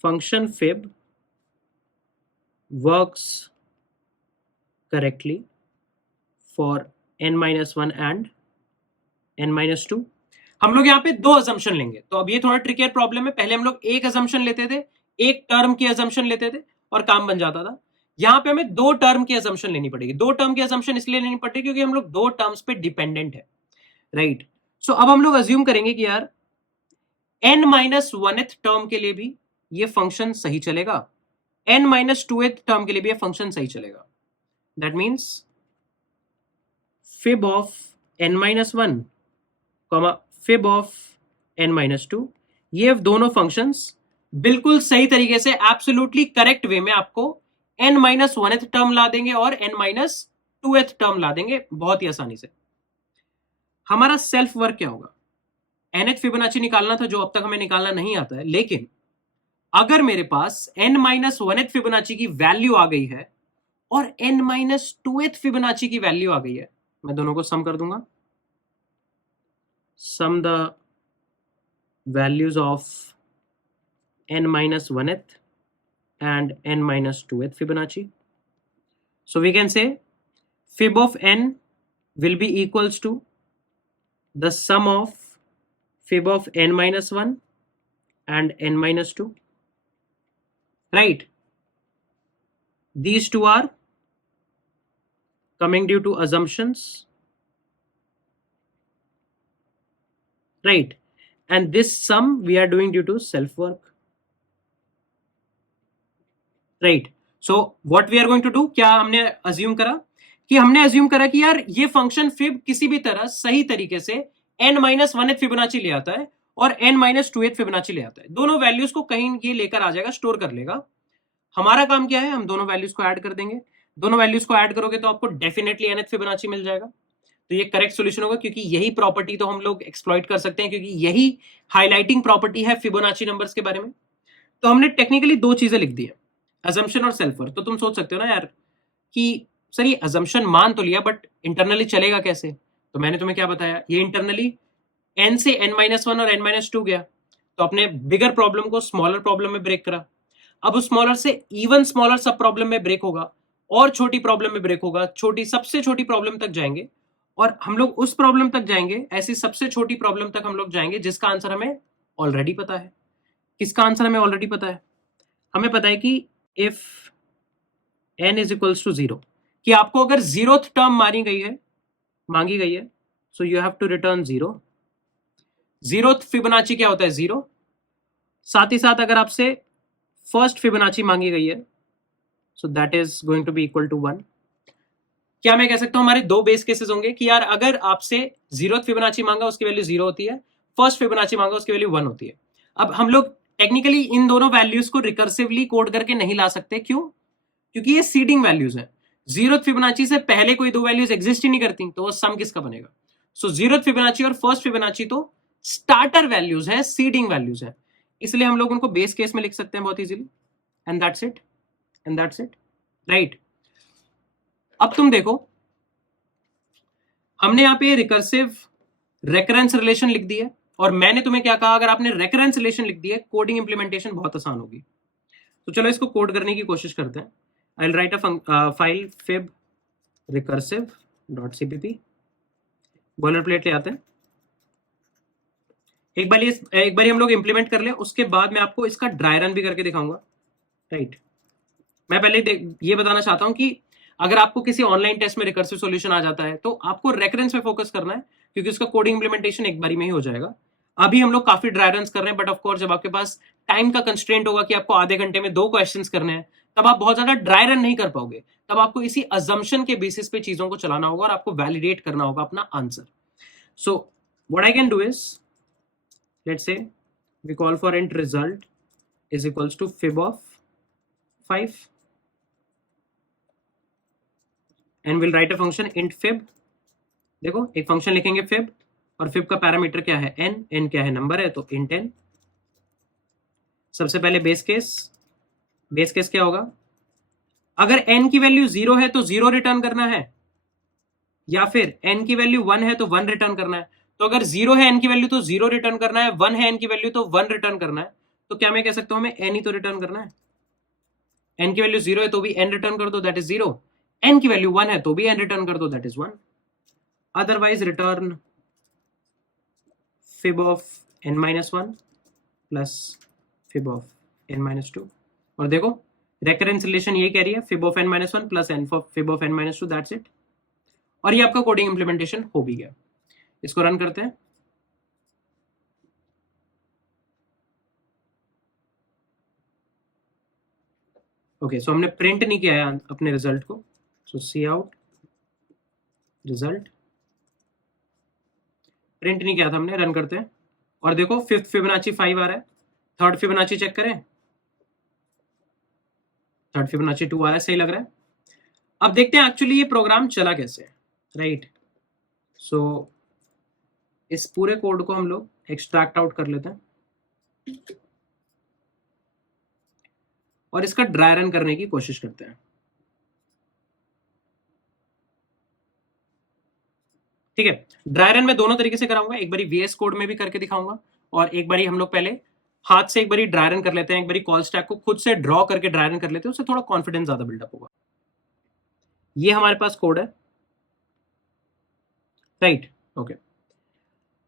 function fib works correctly for n-1 and n-2। हम लोग यहाँ पे 2 अजम्पशन लेंगे। तो अब ये थोड़ा ट्रिकियर प्रॉब्लम है। पहले हम लोग एक अजम्पशन लेते थे, एक टर्म की अजम्पशन लेते थे और काम बन जाता था। यहाँ पे हमें 2 टर्म की अजम्पशन लेनी पड़ेगी। 2 टर्म की अजम्पशन इसलिए लेनी पड़ेगी क्योंकि हम लोग 2 टर्म्स पे डिपेंडेंट है, राइट। सो अब हम लोग अज्यूम करेंगे कि यार n-1th टर्म के लिए भी ये फंक्शन सही चलेगा, n-2th टर्म के लिए भी ये फंक्शन सही चलेगा। That means fib of n-1 fib of n-2, ये दोनों फंक्शंस बिल्कुल सही तरीके से एब्सोल्युटली करेक्ट वे में आपको n-1th टर्म ला देंगे और n-2th टर्म ला देंगे बहुत ही आसानी से। हमारा सेल्फ वर्क क्या होगा? nth फिबोनाची निकालना था जो अब तक हमें निकालना नहीं आता है, लेकिन अगर मेरे पास n-1th फिबोनाची की वैल्यू आ गई है और n-2th फिबोनाची की वैल्यू आ गई है, मैं दोनों को सम कर दूंगा। sum the values of n-1th and n-2th Fibonacci. So we can say fib of n will be equals to the sum of fib of n-1 and n-2, right? These two are coming due to assumptions, right? And this sum we are doing due to self work, right? So what we are going to do, क्या हमने assume करा कि हमने assume करा कि यार ये function fib किसी भी तरह सही तरीके से n-1th फिबोनाची ले आता है और n-2th फिबोनाची ले आता है। दोनों वैल्यूज को कहीं ये लेकर आ जाएगा, स्टोर कर लेगा। हमारा काम क्या है, हम दोनों वैल्यूज को ऐड कर देंगे। दोनों वैल्यूज को ऐड करोगे तो आपको डेफिनेटली nth फिबोनाची मिल जाएगा। तो ये करेक्ट सॉल्यूशन होगा, क्योंकि यही प्रॉपर्टी तो हम लोग एक्सप्लॉइट कर सकते हैं, क्योंकि यही हाईलाइटिंग प्रॉपर्टी है फिबोनाची नंबर्स के बारे में। तो हमने टेक्निकली दो चीजें लिख दी है, अजम्पशन और सेल्फ वर्थ। तो तुम सोच सकते हो ना यार कि सर ये अजम्पशन मान तो लिया बट इंटरनली चलेगा कैसे? तो मैंने तुम्हें क्या बताया, ये इंटरनली n से n-1 और n-2 गया, तो अपने बिगर प्रॉब्लम को स्मॉलर प्रॉब्लम में ब्रेक करा। अब उस स्मॉलर से इवन स्मॉलर सब प्रॉब्लम में ब्रेक होगा और छोटी प्रॉब्लम में ब्रेक होगा, छोटी सबसे छोटी प्रॉब्लम तक जाएंगे और हम लोग उस प्रॉब्लम तक जाएंगे, ऐसी सबसे छोटी प्रॉब्लम तक हम लोग जाएंगे जिसका आंसर हमें ऑलरेडी पता है। किसका आंसर हमें ऑलरेडी पता है? हमें पता है कि if n is equals to 0, कि आपको अगर 0th टर्म मांगी गई है, so you have to return 0। 0th Fibonacci क्या होता है? 0। साथ ही साथ अगर आपसे फर्स्ट फिबोनाची मांगी गई है, so that is going to be equal to 1। क्या मैं कह सकता हूं हमारे दो बेस केसेस होंगे कि यार अगर आपसे 0th फिबोनाची मांगा उसकी वैल्यू 0 होती है, फर्स्ट फिबोनाची मांगा उसकी वैल्यू 1 होती है। अब हम लोग टेक्निकली इन दोनों वैल्यूज को रिकर्सिवली कोड करके नहीं ला सकते। क्यों? क्योंकि ये सीडिंग वैल्यूज है। 0th फिबोनाची से पहले कोई दो वैल्यूज एग्जिस्ट ही नहीं करती, तो वो सम किसका बनेगा? सो 0th फिबोनाची और फर्स्ट फिबोनाची तो स्टार्टर वैल्यूज है, सीडिंग वैल्यूज है, इसलिए हम लोग उनको बेस केस में लिख सकते हैं बहुत easily. And that's it, right. अब तुम देखो, हमने यहां पे रिकर्सिव रेकरेंस रिलेशन लिख दी है और मैंने तुम्हें क्या कहा, अगर आपने रेकरेंस रिलेशन लिख दी है कोडिंग इंप्लीमेंटेशन बहुत आसान होगी। तो चलो इसको कोड करने की कोशिश करते हैं। आई will write a file fib recursive.cpp, boiler plate ले आते हैं। एक बार हम लोग इंप्लीमेंट कर ले, उसके बाद मैं आपको इसका ड्राई रन भी करके दिखाऊंगा, राइट। मैं पहले ये बताना चाहता हूं कि अगर आपको किसी ऑनलाइन टेस्ट में रिकर्सिव सॉल्यूशन आ जाता है तो आपको रेकरेंस पे फोकस करना है, क्योंकि उसका कोडिंग इंप्लीमेंटेशन एक बारी में ही हो जाएगा। अभी हम लोग काफी ड्राई रन कर रहे हैं, बट ऑफ कोर्स जब आपके पास टाइम का कंस्ट्रेंट होगा कि आपको आधे घंटे में 2 क्वेश्चंस करने हैं, तब आप बहुत ज्यादा ड्राई रन नहीं कर पाओगे। तब आपको इसी अजम्पशन के बेसिस पे चीजों को चलाना होगा और आपको वैलिडेट करना होगा अपना answer. So what I can do is, let's say we call for int result is equals to fib of 5 and we'll write a function int fib। देखो एक फंक्शन लिखेंगे fib और fib का पैरामीटर क्या है? n क्या है? Number है, तो int n। सबसे पहले बेस केस क्या होगा? अगर n की वैल्यू 0 है तो 0 रिटर्न करना है, या फिर n की वैल्यू 1 है तो 1 रिटर्न करना है। तो अगर 0 है n की वैल्यू तो 0 रिटर्न करना है, 1 है n की वैल्यू तो 1 रिटर्न करना है। तो क्या मैं कह सकता हूं हमें n ही तो रिटर्न करना है। n की वैल्यू 0 है तो भी n रिटर्न कर दो, दैट इज 0। n की वैल्यू 1 है तो भी n रिटर्न कर दो, that is 1। Otherwise return fib of n-1 plus fib of n-2। और देखो रेकरेंस रिलेशन ये कह रही है fib of n-1 plus fib of n-2, that's it. और ये आपका कोडिंग इंप्लीमेंटेशन हो भी गया। इसको रन करते हैं। ओके, सो हमने प्रिंट नहीं किया है अपने रिजल्ट को, सो सी आउट रिजल्ट, प्रिंट नहीं किया था हमने, रन करते हैं। और देखो 5th फिबोनाची 5 आ रहा है, 3rd फिबोनाची चेक करें, 3rd फिबोनाची 2 आ रहा है, सही लग रहा है। अब देखते हैं एक्चुअली ये प्रोग्राम चला कैसे, राइट। सो इस पूरे कोड को हम लोग एक्सट्रैक्ट आउट कर लेते हैं और इसका ड्राई रन करने की कोशिश करते हैं। ठीक है, ड्राई रन मैं दोनों तरीके से कराऊंगा, एक बारी VS कोड में भी करके दिखाऊंगा और एक बारी हम लोग पहले हाथ से एक बारी ड्राई रन कर लेते हैं, एक बारी कॉल स्टैक को खुद से ड्रॉ करके ड्राई रन कर लेते हैं, उससे थोड़ा कॉन्फिडेंस ज्यादा बिल्डअप होगा। ये हमारे पास कोड है, राइट। ओके,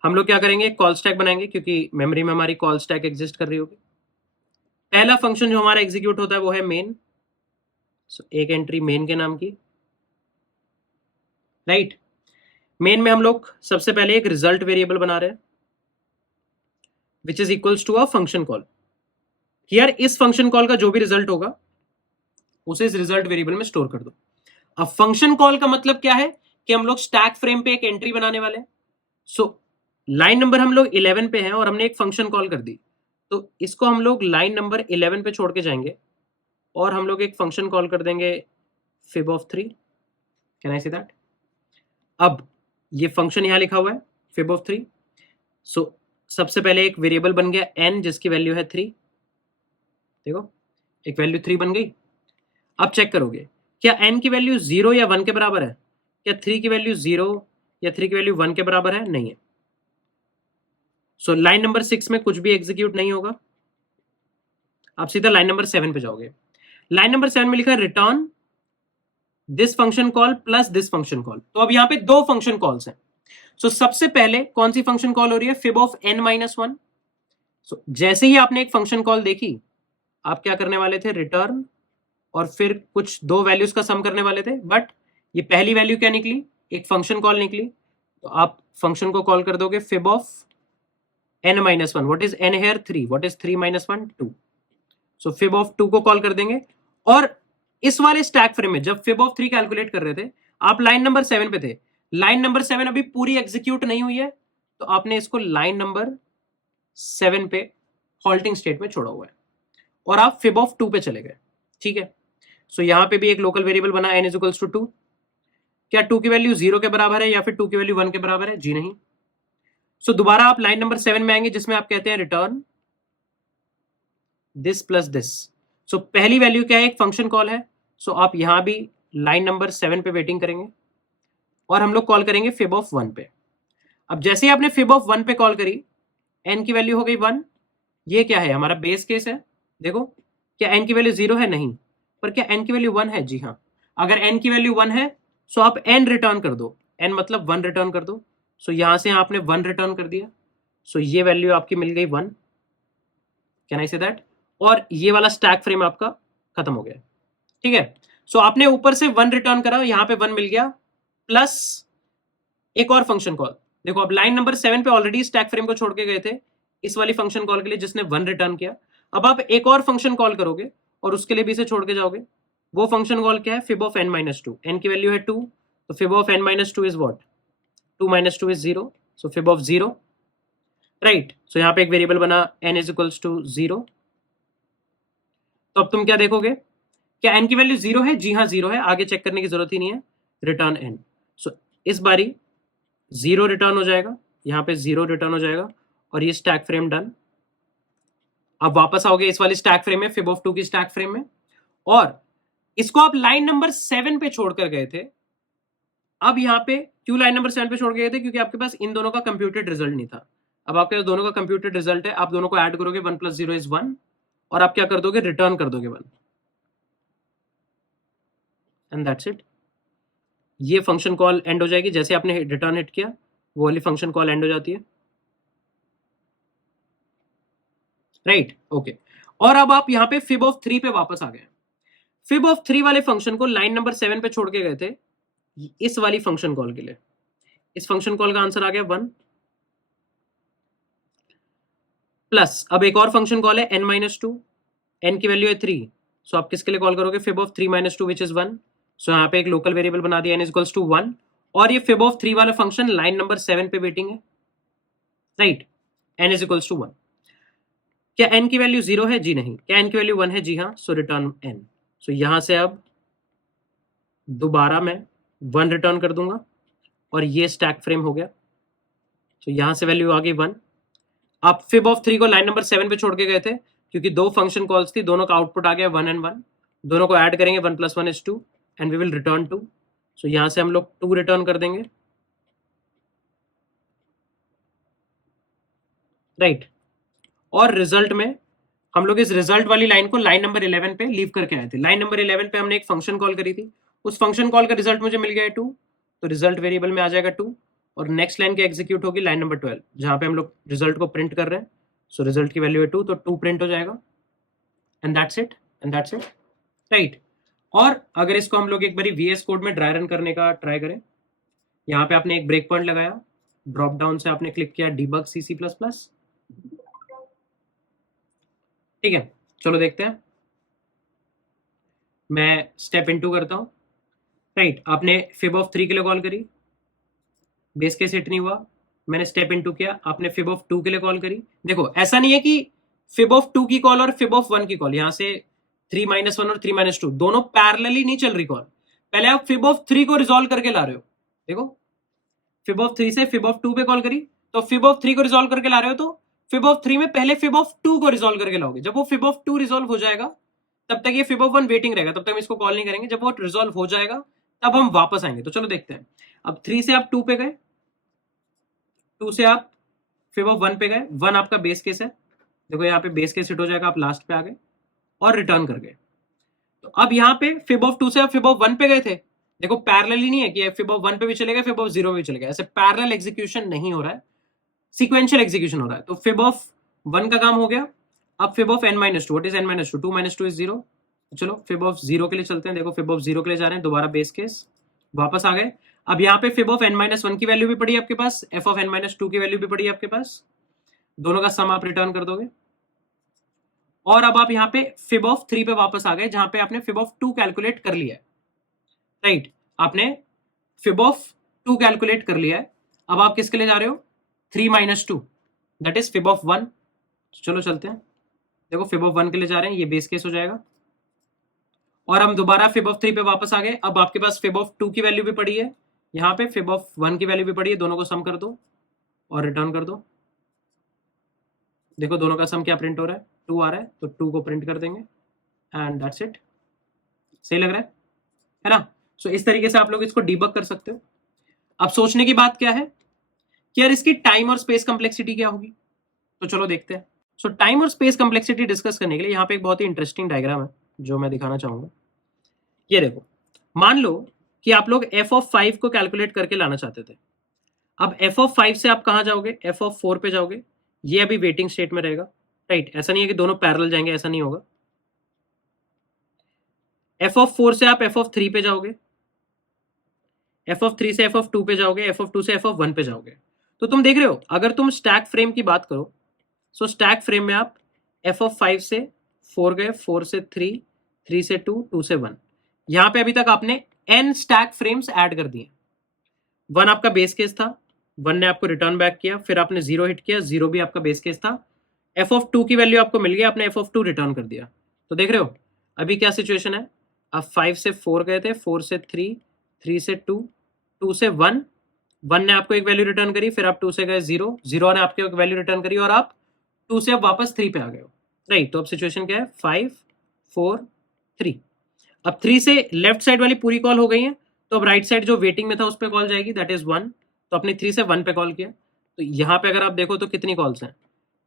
हम लोग क्या करेंगे, कॉल स्टैक बनाएंगे क्योंकि मेमोरी में हमारी कॉल स्टैक एग्जिस्ट कर रही होगी। पहला फंक्शन जो हमारा एग्जीक्यूट होता है वो है मेन, एक एंट्री मेन के नाम की, राइट। मेन में हम लोग सबसे पहले एक रिजल्ट वेरिएबल बना रहे हैं which is equals to a function call. यार इस फंक्शन कॉल का जो भी रिजल्ट होगा उसे इस रिजल्ट वेरिएबल में स्टोर कर दो। अब फंक्शन कॉल का मतलब क्या है कि हम लोग स्टैक फ्रेम पे एक एंट्री बनाने वाले हैं। सो लाइन नंबर हम लोग 11 पे हैं और हमने एक फंक्शन कॉल कर दी, तो इसको हम लोग लाइन नंबर 11 पे छोड़ के जाएंगे और हम लोग एक फंक्शन कॉल कर देंगे fib of 3। Can I see that? अब ये फंक्शन यहां लिखा हुआ है fib of 3। सो सबसे पहले एक वेरिएबल बन गया n जिसकी वैल्यू है 3। देखो एक वैल्यू 3 बन गई। अब चेक करोगे क्या n की वैल्यू 0 या 1 के बराबर है? क्या 3 की वैल्यू 0 या 3 की वैल्यू 1 के बराबर है? नहीं है। सो लाइन नंबर 6 में कुछ भी एग्जीक्यूट नहीं होगा, आप सीधा लाइन नंबर 7 पे जाओगे। लाइन नंबर 7 में लिखा है return this function call plus this function call. तो अब यहां पे दो फंक्शन कॉल्स हैं। सो सबसे पहले कौन सी फंक्शन कॉल हो रही है? Fib of n minus 1। सो जैसे ही आपने एक फंक्शन कॉल देखी, आप क्या करने वाले थे? रिटर्न और फिर कुछ दो वैल्यूज का सम करने वाले थे, बट ये पहली वैल्यू क्या निकली? एक फंक्शन कॉल निकली। तो आप फंक्शन को कॉल कर दोगे fib of n minus 1। What is n here? 3। What is 3 minus 1? 2। So fib of 2 को कॉल कर देंगे। और इस वाले स्टैक फ्रेम में जब फिब ऑफ 3 कैलकुलेट कर रहे थे, आप लाइन नंबर 7 पे थे। लाइन नंबर 7 अभी पूरी एग्जीक्यूट नहीं हुई है, तो आपने इसको लाइन नंबर 7 पे हॉल्टिंग स्टेट में छोड़ा हुआ है और आप फिब ऑफ 2 पे चले गए। ठीक है, सो यहां पे भी एक लोकल वेरिएबल बना n इज इक्वल्स टू 2। क्या 2 की वैल्यू 0 के बराबर है या फिर 2 की वैल्यू 1 के बराबर है? जी नहीं। सो दोबारा आप लाइन नंबर 7 में आएंगे जिसमें आप कहते हैं रिटर्न दिस प्लस दिस। सो पहली वैल्यू क्या है? एक फंक्शन कॉल है। सो आप यहां भी लाइन नंबर 7 पे वेटिंग करेंगे और हम लोग कॉल करेंगे फिब ऑफ 1 पे। अब जैसे ही आपने फिब ऑफ 1 पे कॉल करी, n की वैल्यू हो गई 1। ये क्या है? हमारा बेस केस है। देखो क्या n की वैल्यू 0 है? नहीं। पर क्या n की वैल्यू 1 है? जी हाँ। अगर n की वैल्यू 1 है सो आप n रिटर्न कर दो, n मतलब 1 रिटर्न कर दो। सो यहां से आपने 1 रिटर्न कर दिया। सो ये वैल्यू आपकी मिल गई 1। Can I say that? और ये वाला स्टैक फ्रेम आपका खत्म हो गया। ठीक है, सो आपने ऊपर से 1 रिटर्न करा, यहां पे 1 मिल गया, प्लस एक और फंक्शन कॉल। देखो अब लाइन नंबर 7 पे ऑलरेडी स्टैक फ्रेम को छोड़ के गए थे इस वाली फंक्शन कॉल के लिए जिसने 1 रिटर्न किया। अब आप एक और फंक्शन कॉल करोगे और उसके लिए भी इसे छोड़ के जाओगे। वो फंक्शन कॉल क्या है? Fib of n minus 2। n की वैल्यू है 2, तो fib of n minus 2 is what? 2 minus 2 is 0। So fib of 0, right. So यहां पे एक वेरिएबल बना n इज इक्वल्स टू 0। तो अब तुम क्या देखोगे? क्या n की वैल्यू 0 है? जी हाँ 0 है, आगे चेक करने की जरूरत ही नहीं है। Return n। सो इस बारी 0 रिटर्न हो जाएगा, यहां पे 0 रिटर्न हो जाएगा और ये स्टैक फ्रेम डन। अब वापस आओगे इस वाली स्टैक फ्रेम में, फिब ऑफ 2 की स्टैक फ्रेम में, और इसको आप लाइन नंबर 7 पे छोड़कर गए थे। अब यहां पे क्यों लाइन नंबर 7 पे छोड़ गए थे? क्योंकि आपके पास इन दोनों का कंप्यूटेड रिजल्ट नहीं था। अब आपके पास दोनों का कंप्यूटेड रिजल्ट है, आप दोनों को ऐड करोगे, 1 प्लस 0 इज 1, और आप क्या कर दोगे? रिटर्न कर दोगे 1, एंड दैट्स इट। ये फंक्शन कॉल एंड हो जाएगी। जैसे आपने रिटर्न हिट किया, वो वाली फंक्शन कॉल एंड हो जाती है, राइट? ओके। और अब आप यहां पे फिब ऑफ 3 पे वापस आ गए। फिब ऑफ 3 वाले फंक्शन को लाइन नंबर 7 पे छोड़ के गए थे इस वाली फंक्शन कॉल के लिए। इस फंक्शन कॉल का आंसर आ गया 1, प्लस अब एक और फंक्शन कॉल है n माइनस 2। n की वैल्यू है 3, सो आप किसके लिए कॉल करोगे? Fib of 3 minus 2 which is 1। सो यहाँ पे एक लोकल वेरिएबल बना दिया n इज इक्वल्स टू 1, और ये फिब ऑफ 3 वाला फंक्शन लाइन नंबर 7 पे वेटिंग है, right? n is equals to 1। क्या n की वैल्यू 0 है? जी नहीं। क्या n की वैल्यू 1 है? जी हाँ। सो रिटर्न n। सो यहां से अब दोबारा मैं 1 रिटर्न कर दूंगा और ये स्टैक फ्रेम हो गया। तो यहां से वैल्यू आ गई 1। आप फिब ऑफ 3 को लाइन नंबर 7 पे छोड़ के गए थे क्योंकि दो फंक्शन कॉल्स थी, दोनों का आउटपुट आ गया 1 एंड 1। दोनों को ऐड करेंगे, 1 plus 1 is 2 and we will return 2। So यहां से हम लोग 2 रिटर्न कर देंगे, राइट? और रिजल्ट में हम लोग इस रिजल्ट वाली लाइन को लाइन नंबर 11 पे लीव करके आए थे। लाइन नंबर 11 पे हमने एक फंक्शन कॉल करी थी, उस फंक्शन कॉल का रिजल्ट मुझे मिल गया है 2, तो रिजल्ट वेरिएबल में आ जाएगा 2, और नेक्स्ट लाइन क्या एग्जीक्यूट होगी? लाइन नंबर 12, जहां पे हम लोग रिजल्ट को प्रिंट कर रहे हैं। सो रिजल्ट की वैल्यू है 2, तो 2 प्रिंट हो जाएगा, and that's it, and that's it, right? और अगर इसको हम लोग एक बारी VS कोड में ड्राई रन करने का ट्राई करें, यहाँ पे आपने एक ब्रेक पॉइंट लगाया, ड्रॉप डाउन से आपने क्लिक किया debug C++, ठीक है? चलो देखते हैं, मैं स्टेप इनटू करता हूं, राइट, आपने फिब ऑफ 3 के लिए कॉल करी, बेस केस हिट नहीं हुआ, मैंने स्टेप इनटू किया, आपने फिब ऑफ 2 के लिए कॉल करी। देखो ऐसा नहीं है कि फिब ऑफ 2 की कॉल और फिब ऑफ 1 की कॉल, यहां से 3-1 और 3-2 दोनों पैरेलली नहीं चल रही कॉल। पहले आप फिब ऑफ 3 को रिजॉल्व करके ला रहे हो। देखो फिब ऑफ 3 से फिब ऑफ 2 पे कॉल करी, तो फिब ऑफ 3 को रिजॉल्व करके ला रहे हो, तो फिब ऑफ 3 में पहले फिब ऑफ 2 को रिजॉल्व करके लाओगे। जब वो फिब ऑफ 2 रिजॉल्व हो जाएगा तब तक ये फिब ऑफ 1 वेटिंग रहेगा, तब तक हम इसको कॉल नहीं करेंगे। जब वो रिजॉल्व हो जाएगा तब हम वापस आएंगे। तो चलो देखते हैं। अब 3 से आप 2 पे गए, 2 से आप फिब ऑफ 1 पे गए, 1 आपका बेस केस है। देखो यहाँ पे बेस केस हिट हो जाएगा, आप लास्ट पे आ गए और रिटर्न कर गए। तो अब यहाँ पे फिब ऑफ 2 से आप फिब ऑफ 1 पे गए थे। देखो पैरेलल ही नहीं है कि फिब ऑफ 1 पे भी चलेगा, फिब ऑफ 0 पे भी चलेगा, ऐसे पैरेलल एग्जीक्यूशन नहीं हो रहा है, सीक्वेंशियल एग्जीक्यूशन हो रहा है। तो फिब ऑफ 1 का काम हो गया। अब fib of n-2, what is n-2? 2 - 2 is 0। चलो फिब ऑफ 0 के लिए चलते हैं। देखो फिब ऑफ 0 के लिए जा रहे हैं, दोबारा बेस केस, वापस आ गए। अब यहाँ पे फिब ऑफ n-1 की वैल्यू भी पड़ी है आपके पास, f ऑफ n-2 की वैल्यू भी पड़ी है आपके पास, दोनों का सम आप रिटर्न कर दोगे। और अब आप यहाँ पे फिब ऑफ 3 पे वापस आ गए, जहां पे आपने फिब ऑफ 2 कैलकुलेट कर लिया है। राइट, आपने फिब ऑफ 2 कैलकुलेट कर लिया है। अब आप किसके लिए जा रहे हो? 3 - 2, दैट इज फिब ऑफ 1। चलो चलते हैं। देखो फिब ऑफ 1 के लिए जा रहे हैं, ये बेस केस हो जाएगा। और हम दोबारा फिब ऑफ 3 पे वापस आ गए। अब आपके पास फिब ऑफ 2 की वैल्यू भी पड़ी है, यहाँ पे फिब ऑफ 1 की वैल्यू भी पड़ी है, दोनों को सम कर दो और रिटर्न कर दो। देखो दोनों का सम क्या प्रिंट हो रहा है, 2 आ रहा है, तो 2 को प्रिंट कर देंगे एंड दैट्स इट। सही लग रहा है ना? सो इस तरीके से आप लोग इसको डीबग कर सकते हो। अब सोचने की बात क्या है कि यार इसकी टाइम और स्पेस कॉम्प्लेक्सिटी क्या होगी, तो चलो देखते हैं। सो टाइम और स्पेस कॉम्प्लेक्सिटी डिस्कस करने के लिए यहाँ पे एक बहुत ही इंटरेस्टिंग डायग्राम है जो मैं दिखाना चाहूंगा। ये देखो, मान लो कि आप लोग f ऑफ 5 को कैलकुलेट करके लाना चाहते थे। अब f ऑफ 5 से आप कहां जाओगे? f ऑफ 4 पे जाओगे। ये अभी वेटिंग स्टेट में रहेगा। राइट, ऐसा नहीं है कि दोनों पैरेलल जाएंगे, ऐसा नहीं होगा। f ऑफ 4 से आप f ऑफ 3 पे जाओगे, f ऑफ 3 से f ऑफ 2 पे जाओगे, f ऑफ 2 से f ऑफ 1 पे जाओगे। तो तुम देख रहे हो, अगर तुम स्टैक फ्रेम की बात करो, सो स्टैक फ्रेम में आप f ऑफ 5 से 4 गए, 4 से 3, 3 से 2, 2 से 1। यहां पे अभी तक आपने n स्टैक फ्रेम्स ऐड कर दिए। 1 आपका बेस केस था, 1 ने आपको रिटर्न बैक किया, फिर आपने 0 हिट किया, 0 भी आपका बेस केस था। f ऑफ 2 की वैल्यू आपको मिल गया, आपने f ऑफ 2 रिटर्न कर दिया। तो देख रहे हो अभी क्या सिचुएशन है। आप 5 से 4 गए थे, 4 से 3, 3 से 2, 2 से 1, 1 ने आपको एक वैल्यू रिटर्न करी, फिर आप 2 से गए 0, 0 ने आपको एक वैल्यू रिटर्न करी, और आप 2 से अब वापस 3 पे आ गए हो। राइट, तो अब सिचुएशन क्या है? 5, 4, 3। अब 3 से लेफ्ट साइड वाली पूरी कॉल हो गई है, तो अब राइट साइड जो वेटिंग में था उस पर कॉल जाएगी, दैट इज 1। तो अपने 3 से 1 पे कॉल किया। तो यहां पे अगर आप देखो तो कितनी कॉल्स हैं?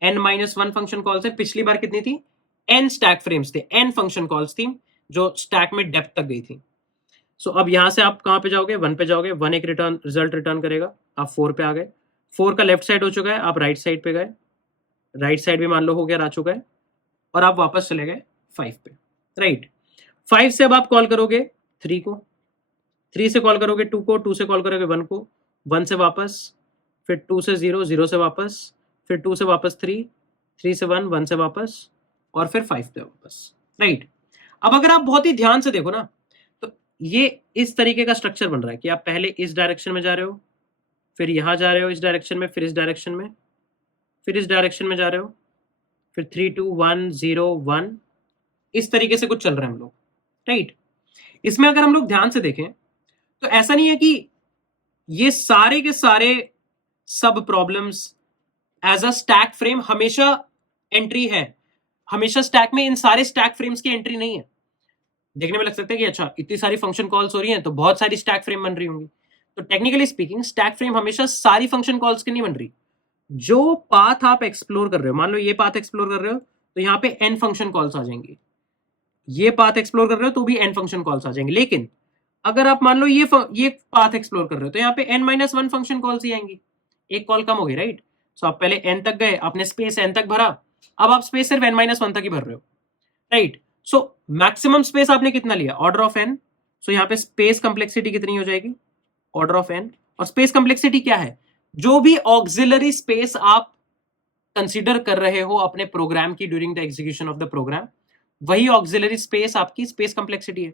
n-1 फंक्शन कॉल्स है। पिछली बार कितनी थी? n स्टैक फ्रेम्स थे, n फंक्शन कॉल्स थी जो स्टैक में डेप्थ तक गई थी। सो अब यहां से आप कहां पे जाओगे? 1 पे जाओगे, 1 एक रिजल्ट रिटर्न करेगा, आप 4 पे आ गए। 4 का लेफ्ट साइड हो चुका है, आप राइट साइड पे गए, राइट साइड भी मान लो हो गया, आ चुका है, और आप वापस चले गए 5 पे। राइट, 5 से अब आप कॉल करोगे 3 को, 3 से कॉल करोगे 2 को, 2 से कॉल करोगे 1 को, 1 से वापस, फिर 2 से 0, 0 से वापस, फिर 2 से वापस 3, 3 से 1, 1 से वापस, और फिर 5 पे वापस। राइट, अब अगर आप बहुत ही ध्यान से देखो ना, तो ये इस तरीके का स्ट्रक्चर बन रहा है कि आप पहले इस डायरेक्शन में जा रहे हो, फिर यहां जा रहे हो इस डायरेक्शन में, फिर इस डायरेक्शन में, फिर इस डायरेक्शन में जा रहे हो, फिर 3, 2, 1, 0, 1, इस तरीके से कुछ चल रहे हैं हम लोग। राइट, इसमें अगर हम लोग ध्यान से देखें तो ऐसा नहीं है कि ये सारे के सारे सब problems as a stack frame हमेशा एंट्री है। हमेशा स्टैक में इन सारे स्टैक फ्रेम्स की एंट्री नहीं है। देखने में लग सकता है कि अच्छा इतनी सारी फंक्शन कॉल्स हो रही हैं तो बहुत सारी स्टैक फ्रेम बन रही होंगी। तो टेक्निकली स्पीकिंग स्टैक फ्रेम हमेशा सारी फंक्शन कॉल्स की नहीं बन रही। जो पाथ आप एक्सप्लोर कर रहे हो, मान लो ये पाथ एक्सप्लोर कर रहे हो तो यहाँ पे n फंक्शन कॉल्स आ जाएंगी। ये पाथ एक्सप्लोर कर रहे हो तो भी n फंक्शन कॉल्स आ जाएंगे। लेकिन अगर आप मान लो ये पाथ एक्सप्लोर कर रहे हो तो यहाँ पे n-1 फंक्शन कॉल्स ही आएंगी, एक कॉल कम हो गई। राइट, सो आप पहले n तक गए, आपने स्पेस n तक भरा, अब आप स्पेस सिर्फ n-1 तक ही भर रहे हो। राइट, सो मैक्सिमम स्पेस आपने कितना लिया? Order of n। सो यहाँ पे स्पेस कंप्लेक्सिटी कितनी हो जाएगी? Order of n। और स्पेस कंप्लेक्सिटी क्या है? जो भी ऑक्सिलरी स्पेस आप कंसीडर कर रहे हो अपने प्रोग्राम की during the execution of the program, वही ऑक्सिलरी स्पेस आपकी स्पेस कंप्लेक्सिटी है।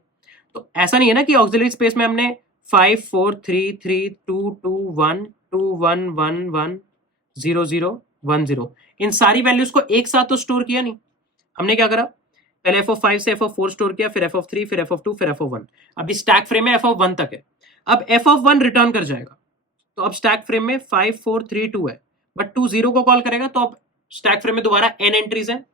तो ऐसा नहीं है ना कि ऑक्सिलरी स्पेस में हमने 5 4 3 3 2 2 1 2 1 1 1 0 0 1 0 इन सारी वैल्यूज को एक साथ तो स्टोर किया नहीं। हमने क्या करा, पहले f(5) से f(4) स्टोर किया, फिर f(3), फिर f(2), फिर f(1). अभी स्टैक फ्रेम में f(1) तक है। अब f(1) रिटर्न कर जाएगा, तो अब स्टैक फ्रेम में 5 4 3 2 है, बट 2 0 को कॉल करेगा, तो अब स्टैक फ्रेम में दोबारा n एंट्रीज है,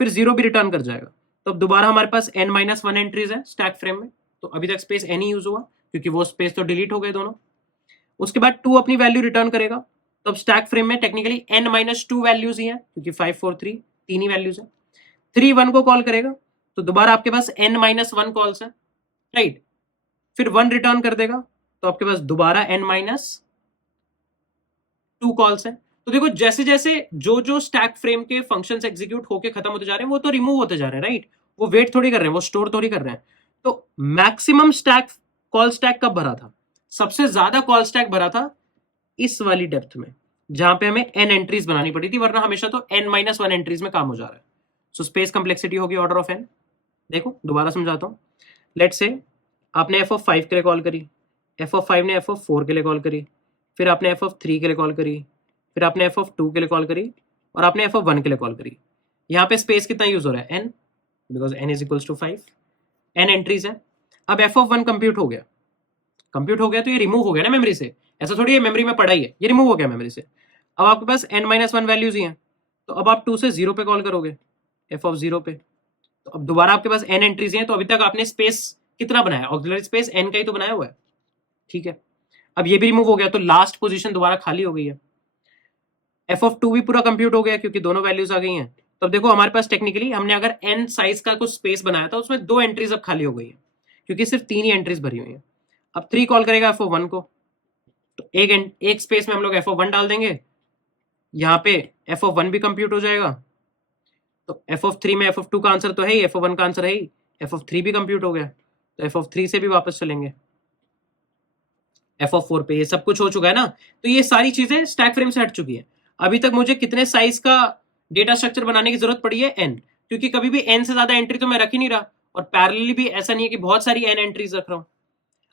फिर 0 भी रिटर्न कर जाएगा। तो अब दोबारा हमारे पास n-1 एंट्रीज है स्टैक फ्रेम में। तो अभी तक स्पेस n ही यूज हुआ, क्योंकि वो स्पेस तो डिलीट हो गए दोनों। उसके बाद 2 अपनी वैल्यू रिटर्न करेगा, तो अब स्टैक फ्रेम में टेक्निकली n-2 वैल्यूज ही हैं, क्योंकि 5 4 3 तीन ही वैल्यूज है। 3 1 को कॉल करेगा, तो दोबारा आपके पास n-1 कॉल्स है, राइट। फिर 1 रिटर्न कर देगा, तो आपके पास दोबारा n-2 कॉल्स है। तो देखो जैसे जैसे जो जो स्टैक फ्रेम के फंक्शंस एग्जीक्यूट होके खत्म होते जा रहे हैं, वो तो रिमूव होते जा रहे हैं, राइट। वो वेट थोड़ी कर रहे हैं, वो स्टोर थोड़ी कर रहे हैं। तो मैक्सिमम स्टैक कॉल स्टैक कब भरा था? सबसे ज्यादा कॉल स्टैक भरा था इस वाली डेप्थ में, जहां पे हमें n एंट्रीज बनानी पड़ी थी, वरना हमेशा तो n-1 एंट्रीज में काम हो जा रहा है। सो स्पेस कंप्लेक्सिटी होगी ऑर्डर ऑफ n। देखो दोबारा समझाता हूं। लेट्स से आपने f(5) के लिए कॉल करी, f(5) ने f(4) के लिए कॉल करी, फिर आपने f(3) के लिए कॉल करी, फिर आपने f(2) के लिए कॉल करी, और आपने f(1) के लिए कॉल करी। यहाँ पे स्पेस कितना यूज हो रहा है? n, because n is equals to 5। n entries है। अब f(1) कंप्यूट हो गया, तो ये रिमूव हो गया ना मेमोरी से। ऐसा थोड़ी है मेमोरी में पड़ा ही है, ये रिमूव हो गया मेमोरी से। अब आपके पास n-1 वैल्यूज ही हैं, तो अब आप 2 से 0 पे कॉल करोगे, f(0) पे। तो अब दोबारा आपके पास n एंट्रीज हैं, तो अभी तक आपने स्पेस कितना बनाया? ऑक्सिलरी स्पेस n का ही तो बनाया हुआ है, ठीक है। अब ये भी रिमूव हो गया, तो लास्ट पोजीशन दोबारा खाली हो गई है। f(2) भी पूरा कंप्यूट हो गया, क्योंकि दोनों वैल्यूज आ गई हैं। तो अब देखो हमारे पास टेक्निकली हमने अगर n साइज का कुछ स्पेस बनाया था, उसमें 2 एंट्रीज अब खाली हो गई है, क्योंकि सिर्फ 3 ही एंट्रीज भरी हुई है। अब 3 कॉल करेगा f(1) को, तो एक स्पेस में हम लोग f(1) डाल देंगे, यहाँ पे f(1) भी कंप्यूट हो जाएगा। तो f(3) में f(2) का आंसर तो है ही, f(1) का आंसर है ही, f(3) भी कंप्यूट हो गया, तो f(3) से भी वापस चलेंगे f(4) पे। ये सब कुछ हो चुका है ना। तो ये सारी चीजें स्टैक फ्रेम से हट चुकी है। अभी तक मुझे कितने साइज का डेटा स्ट्रक्चर बनाने की जरूरत पड़ी है? n, क्योंकि कभी भी n से ज्यादा एंट्री तो मैं रख ही नहीं रहा, और पैरेलली भी ऐसा नहीं है कि बहुत सारी n एंट्रीज रख रहा हूं।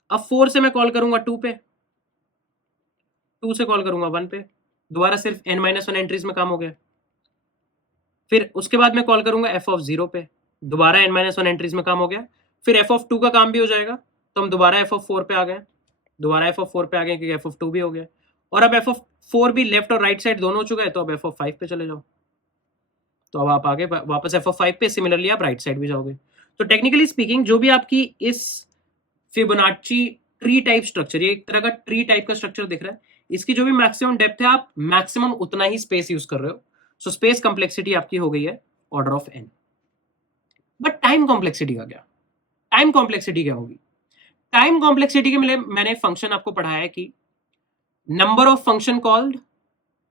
अब 4 से मैं कॉल करूंगा 2 पे, 2 से कॉल करूंगा 1 पे, दोबारा सिर्फ n-1 एंट्रीज में काम हो गया। फिर उसके बाद मैं कॉल करूंगा f(0) पे, दोबारा n-1 एंट्रीज में काम हो गया। फिर f(2) का काम भी हो जाएगा, तो हम दोबारा f(4) पे आ गए, दोबारा f(4) पे आ गए, क्योंकि f(2) भी हो गया। और अब f(4) भी लेफ्ट और राइट साइड दोनों हो चुका है, तो अब f(5) पे चले जाओ। तो अब आप आगे वापस f(5) पे, सिमिलरली आप राइट साइड भी जाओगे। तो टेक्निकली स्पीकिंग जो भी आपकी इस फिबोनाची ट्री टाइप स्ट्रक्चर, ये एक तरह का ट्री टाइप का स्ट्रक्चर दिख रहा है, इसकी जो भी मैक्सिमम डेप्थ है, आप मैक्सिमम उतना ही स्पेस यूज कर रहे हो। सो स्पेस कंप्लेक्सिटी आपकी हो गई है order of n। But time complexity का क्या? टाइम कॉम्प्लेक्सिटी क्या होगी? टाइम कॉम्प्लेक्सिटी के लिए मैंने फंक्शन आपको पढ़ाया है कि नंबर ऑफ फंक्शन कॉल्ड,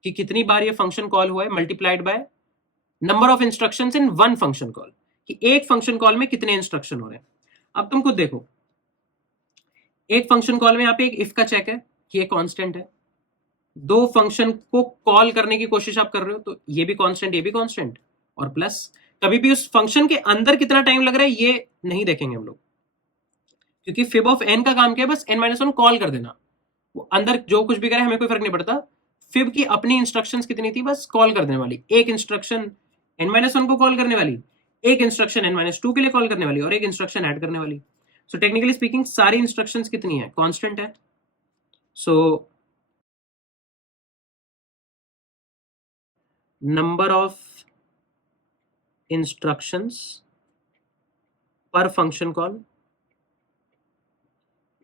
कि कितनी बार ये फंक्शन कॉल हुआ है, multiplied by number of instructions in one function call, कि एक फंक्शन कॉल में कितने इंस्ट्रक्शन हो रहे हैं। अब तुम खुद देखो, एक फंक्शन कॉल में यहाँ पे एक इफ का चेक है कि ये कांस्टेंट है, 2 फंक्शन को कॉल करने की कोशिश आप कर रहे हो, तो ये भी कांस्टेंट, ये भी कांस्टेंट, और प्लस कभी भी उस फंक्शन के अंदर कितना टाइम लग रहा है ये नहीं देखेंगे हम लोग, क्योंकि फिब ऑफ n का काम क्या है? बस n-1 कॉल कर देना, वो अंदर जो कुछ भी करे हमें कोई फर्क नहीं पड़ता। फिब की अपनी इंस्ट्रक्शंस कितनी थी? बस कॉल कर देने वाली, एक इंस्ट्रक्शन n-1 को कॉल करने वाली, एक इंस्ट्रक्शन n-2 के लिए कॉल करने वाली, और एक इंस्ट्रक्शन ऐड करने वाली। सो टेक्निकली स्पीकिंग सारी इंस्ट्रक्शंस कितनी है? कांस्टेंट है। सो नंबर ऑफ इंस्ट्रक्शंस पर function call,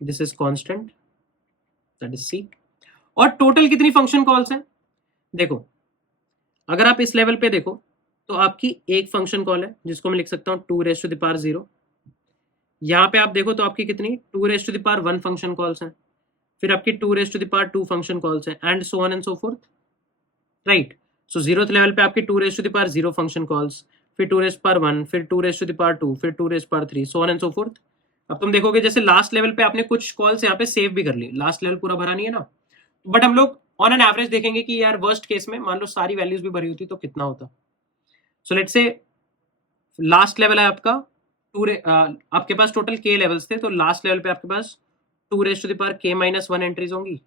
this is constant, that is c। और टोटल कितनी फंक्शन कॉल्स हैं? देखो अगर आप इस लेवल पे देखो, तो आपकी एक फंक्शन कॉल है, जिसको मैं लिख सकता हूं 2⁻0। यहां पे आप देखो तो आपकी कितनी 2⁻1 फंक्शन कॉल्स हैं, फिर आपकी 2⁻2 फंक्शन कॉल्स हैं, and so on and so fourth, right. So 0th level पे आपकी 2⁻0 फंक्शन कॉल्स, फिर 2⁻1, फिर 2⁻2, फिर 2⁻3, सो ऑन एंड सो फोर्थ। अब तुम देखोगे जैसे लास्ट लेवल पे आपने कुछ कॉल्स यहाँ पे सेव भी कर ली, लास्ट लेवल पूरा भरा नहीं है ना, बट हम लोग ऑन एन एवरेज देखेंगे कि यार वर्स्ट केस में मान लो सारी वैल्यूज भी भरी होती तो कितना होता। So let's say last level है आपका आपके पास टोटल k लेवल्स थे, तो लास्ट लेवल पे आपके पास 2⁻k-1 एंट्रीज होंगी,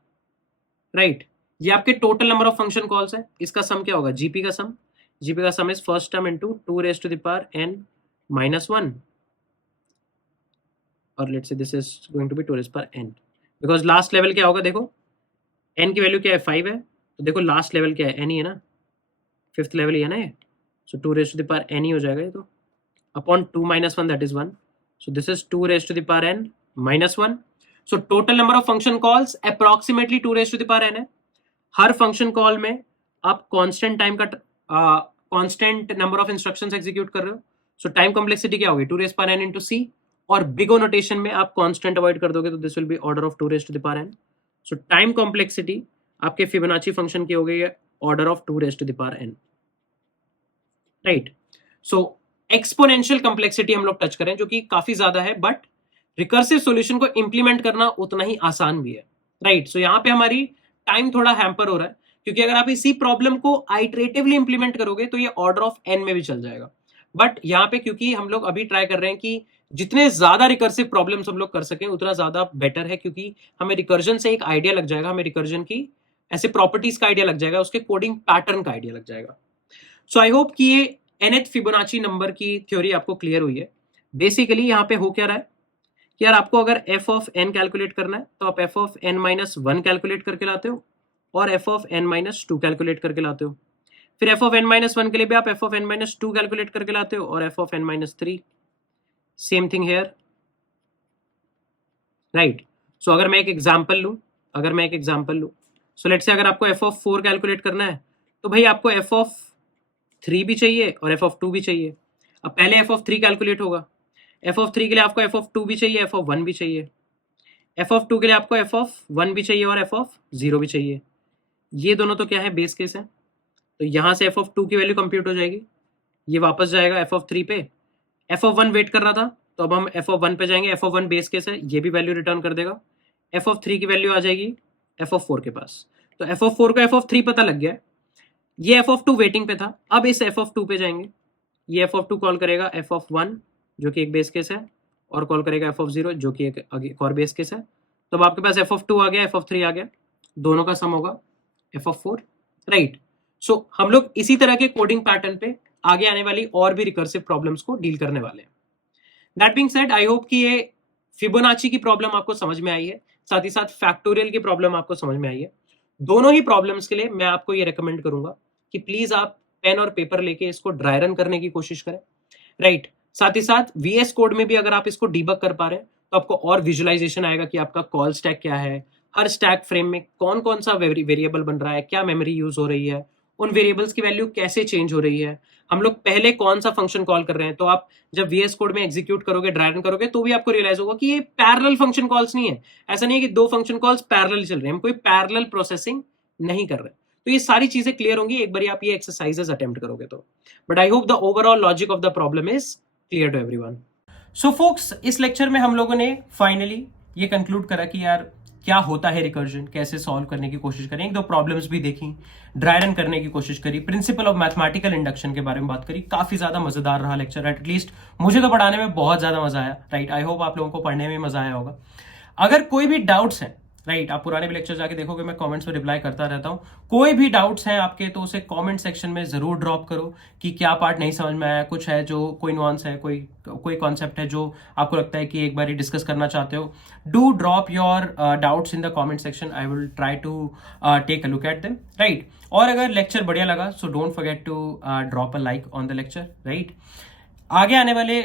राइट। ये आपके total number of function calls है। इसका सम क्या होगा? जीपी का सम, जीपी का sum is first term into 2⁻n-1, और let's say this is going to be 2⁻n, because last level क्या होगा? देखो n की वैल्यू क्या है? 5 है, तो देखो लास्ट लेवल क्या है? n ही है ना, फिफ्थ लेवल ही है ना ये, सो 2⁻n ही हो जाएगा ये, तो upon 2-1 that is 1, so this is 2⁻n-1। So total number of function calls approximately 2⁻n है। हर फंक्शन कॉल में आप कांस्टेंट टाइम का constant number of instructions execute कर रहे हो, सो टाइम कॉम्प्लेक्सिटी क्या होगी? 2⁻n इंटू c, और बिग ओ नोटेशन में आप कांस्टेंट अवॉइड कर दोगे तो this will B order of 2⁻n। So time complexity आपके फिबोनाची फंक्शन की हो गई है order of 2⁻n, right. So exponential complexity हम लोग टच करें, जो कि काफी ज्यादा है, बट रिकर्सिव सॉल्यूशन को इंप्लीमेंट करना उतना ही आसान भी है, राइट। सो यहाँ पे हमारी टाइम थोड़ा हैम्पर हो रहा है, क्योंकि अगर आप इसी प्रॉब्लम को आइटरेटिवली इंप्लीमेंट करोगे तो ये ऑर्डर ऑफ n में भी चल जाएगा। बट यहाँ पे क्योंकि हम लोग अभी ट्राई कर रहे हैं कि जितने ज्यादा रिकर्सिव प्रॉब्लम्स हम लोग कर सकें उतना ज्यादा बेटर है, क्योंकि हमें रिकर्जन से एक आइडिया लग जाएगा, हमें रिकर्जन की ऐसे प्रॉपर्टीज का आइडिया लग जाएगा, उसके कोडिंग पैटर्न का आइडिया लग जाएगा। सो आई होप कि ये nth फिबोनाची नंबर की थ्योरी आपको क्लियर हुई है। बेसिकली यहाँ पे हो क्या रहा है कि यार आपको अगर f ऑफ n कैलकुलेट करना है तो आप f ऑफ n-1 कैलकुलेट करके लाते हो और f ऑफ n-2 कैलकुलेट करके लाते हो। फिर f ऑफ n-1 के लिए भी आप f ऑफ n-2 कैलकुलेट करके लाते हो और f of n-3, same thing here, right. So अगर मैं एक एग्जांपल लूं, सो लेट्स से अगर आपको f ऑफ 4 कैलकुलेट करना है तो भाई आपको f ऑफ 3 भी चाहिए और f ऑफ 2 भी चाहिए। अब पहले f ऑफ 3 कैलकुलेट होगा, f ऑफ 3 के लिए आपको f ऑफ 2 भी चाहिए, f ऑफ 1 भी चाहिए, f ऑफ 2 के लिए आपको f ऑफ 1 भी चाहिए और f ऑफ 0 भी चाहिए। ये दोनों तो क्या है? बेस केस है, तो यहां से f ऑफ 2 की वैल्यू कंप्यूट हो जाएगी, ये वापस जाएगा f ऑफ 3 पे, f ऑफ 1 वेट कर रहा था तो अब हम f ऑफ 1 पे जाएंगे, f ऑफ 1 बेस केस है, ये भी वैल्यू रिटर्न कर देगा, f ऑफ 3 की वैल्यू आ जाएगी f ऑफ 4 के पास, तो f ऑफ 4 को f ऑफ 3 पता लग गया, ये f ऑफ 2 वेटिंग पे था, अब इस f ऑफ 2 पे जाएंगे, ये f ऑफ 2 कॉल करेगा f ऑफ 1 जो कि एक बेस केस है और कॉल करेगा f ऑफ 0 जो कि एक और बेस केस है, तो अब आपके पास f ऑफ 2 आ गया, f ऑफ 3 आ गया, दोनों का सम होगा f ऑफ 4, राइट। सो हम लोग इसी तरह के कोडिंग पैटर्न पे आगे आने वाली और भी रिकर्सिव प्रॉब्लम्स को डील करने वाले हैं। That being said, I hope कि ये फिबोनाची की प्रॉब्लम आपको समझ में आई है, साथ ही साथ फैक्टोरियल की प्रॉब्लम आपको समझ में आई है। दोनों ही प्रॉब्लम्स के लिए मैं आपको ये रेकमेंड करूंगा कि प्लीज आप पेन और पेपर लेके इसको ड्राई रन करने की कोशिश करें, राइट। साथ ही साथ VS कोड में भी अगर आप इसको डीबग कर पा रहे हैं तो आपको और विजुअलाइजेशन आएगा कि आपका कॉल स्टैक क्या है, हर स्टैक फ्रेम में कौन कौन सा वेरिएबल बन रहा है, क्या मेमोरी यूज हो रही है, उन वेरिएबल्स की वैल्यू कैसे चेंज हो रही है, हम लोग पहले कौन सा फंक्शन कॉल कर रहे हैं। तो आप जब VS कोड में एग्जीक्यूट करोगे, ड्राई रन करोगे, तो भी आपको रियलाइज होगा कि ये पैरेलल फंक्शन कॉल्स नहीं है, ऐसा नहीं है कि दो फंक्शन कॉल्स पैरेलल चल रहे हैं, हम कोई पैरेलल प्रोसेसिंग नहीं कर रहे। तो ये सारी चीजें क्लियर होंगी एक बार आप ये एक्सरसाइजेस अटेम्प्ट करोगे तो। But I hope the overall logic of the problem is clear to everyone. So folks, इस लेक्चर में हम लोगों ने फाइनली ये कंक्लूड करा कि यार क्या होता है रिकर्जन, कैसे सॉल्व करने की कोशिश करें, एक दो प्रॉब्लम्स भी देखी, ड्राई रन करने की कोशिश करी, प्रिंसिपल ऑफ मैथमेटिकल इंडक्शन के बारे में बात करी। काफी ज्यादा मजेदार रहा लेक्चर, एटलीस्ट मुझे तो पढ़ाने में बहुत ज्यादा मजा आया, राइट। आई होप आप लोगों को पढ़ने में मजा आया होगा। अगर कोई भी डाउट्स हैं, राइट, आप पुराने भी लेक्चर जाके देखोगे, मैं कमेंट्स में रिप्लाई करता रहता हूँ। कोई भी डाउट्स हैं आपके तो उसे कमेंट सेक्शन में जरूर ड्रॉप करो कि क्या पार्ट नहीं समझ में आया, कुछ है जो कोई नुआंस है, कोई कॉन्सेप्ट है जो आपको लगता है कि एक बार डिस्कस करना चाहते हो। Do drop your doubts in the comment section, I will try to take a look at them, right. और अगर लेक्चर बढ़िया लगा so don't forget to drop a like on the lecture, right. आगे आने वाले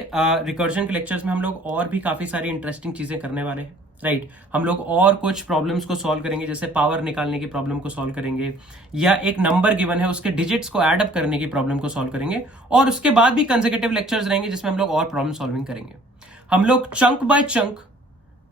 रिकर्जन के lectures में हम लोग और भी काफी सारी इंटरेस्टिंग चीजें करने वाले हैं, राइट। हम लोग और कुछ प्रॉब्लम्स को सॉल्व करेंगे, जैसे पावर निकालने की प्रॉब्लम को सॉल्व करेंगे, या एक नंबर गिवन है उसके डिजिट्स को एड अप करने की प्रॉब्लम को सॉल्व करेंगे, और उसके बाद भी कंसेक्यूटिव लेक्चर्स रहेंगे जिसमें हम लोग और प्रॉब्लम सॉल्विंग करेंगे। हम लोग चंक बाय चंक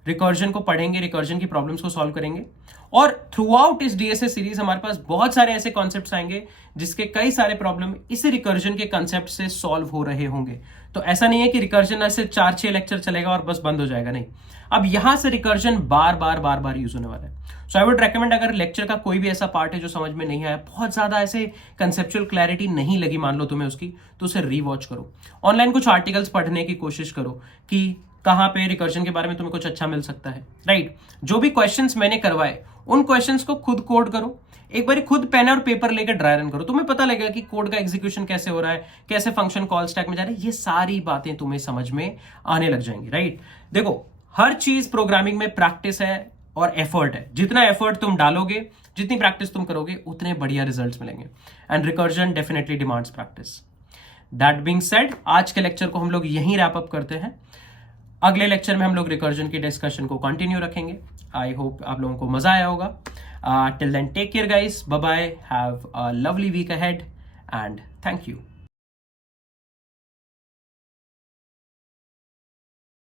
रिकर्जन को पढ़ेंगे, रिकर्जन की प्रॉब्लम्स को सॉल्व करेंगे, और थ्रू आउट इस डीएसए सीरीज हमारे पास बहुत सारे ऐसे कॉन्सेप्ट्स आएंगे जिसके कई सारे प्रॉब्लम इस रिकर्जन के कॉन्सेप्ट से सॉल्व हो रहे होंगे। तो ऐसा नहीं है कि रिकर्जन ऐसे 4-6 लेक्चर चलेगा और बस बंद हो जाएगा, नहीं। अब यहां से रिकर्जन बार बार यूज होने वाला है। सो आई वुड रेकमेंड, अगर लेक्चर का कोई भी ऐसा पार्ट है जो समझ में नहीं आया, बहुत ज्यादा ऐसे कंसेप्चुअल क्लैरिटी नहीं लगी मान लो तुम्हें उसकी, तो उसे रीवॉच करो। ऑनलाइन कुछ आर्टिकल्स पढ़ने की कोशिश करो कि कहाँ पे रिकर्जन के बारे में तुम्हें कुछ अच्छा मिल सकता है, राइट। जो भी क्वेश्चंस मैंने करवाए उन क्वेश्चंस को खुद कोड करो, एक बार खुद पेन और पेपर लेकर ड्राई रन करो, तुम्हें पता लगेगा कि कोड का एग्जीक्यूशन कैसे हो रहा है, कैसे फंक्शन कॉल स्टैक में जा रहे हैं, ये सारी बातें तुम्हें समझ में आने लग जाएंगी, राइट। देखो, हर चीज प्रोग्रामिंग में प्रैक्टिस है और एफर्ट है। जितना एफर्ट तुम डालोगे, जितनी प्रैक्टिस तुम करोगे, उतने बढ़िया रिजल्ट्स मिलेंगे। And recursion definitely demands practice. That being said, आज के लेक्चर को हम लोग यहीं रैप अप करते हैं। अगले लेक्चर में हम लोग रिकर्जन की डिस्कशन को कंटिन्यू रखेंगे। आई होप आप लोगों को मजा आया होगा। Till then take care guys, bye bye, have a lovely week ahead and thank you.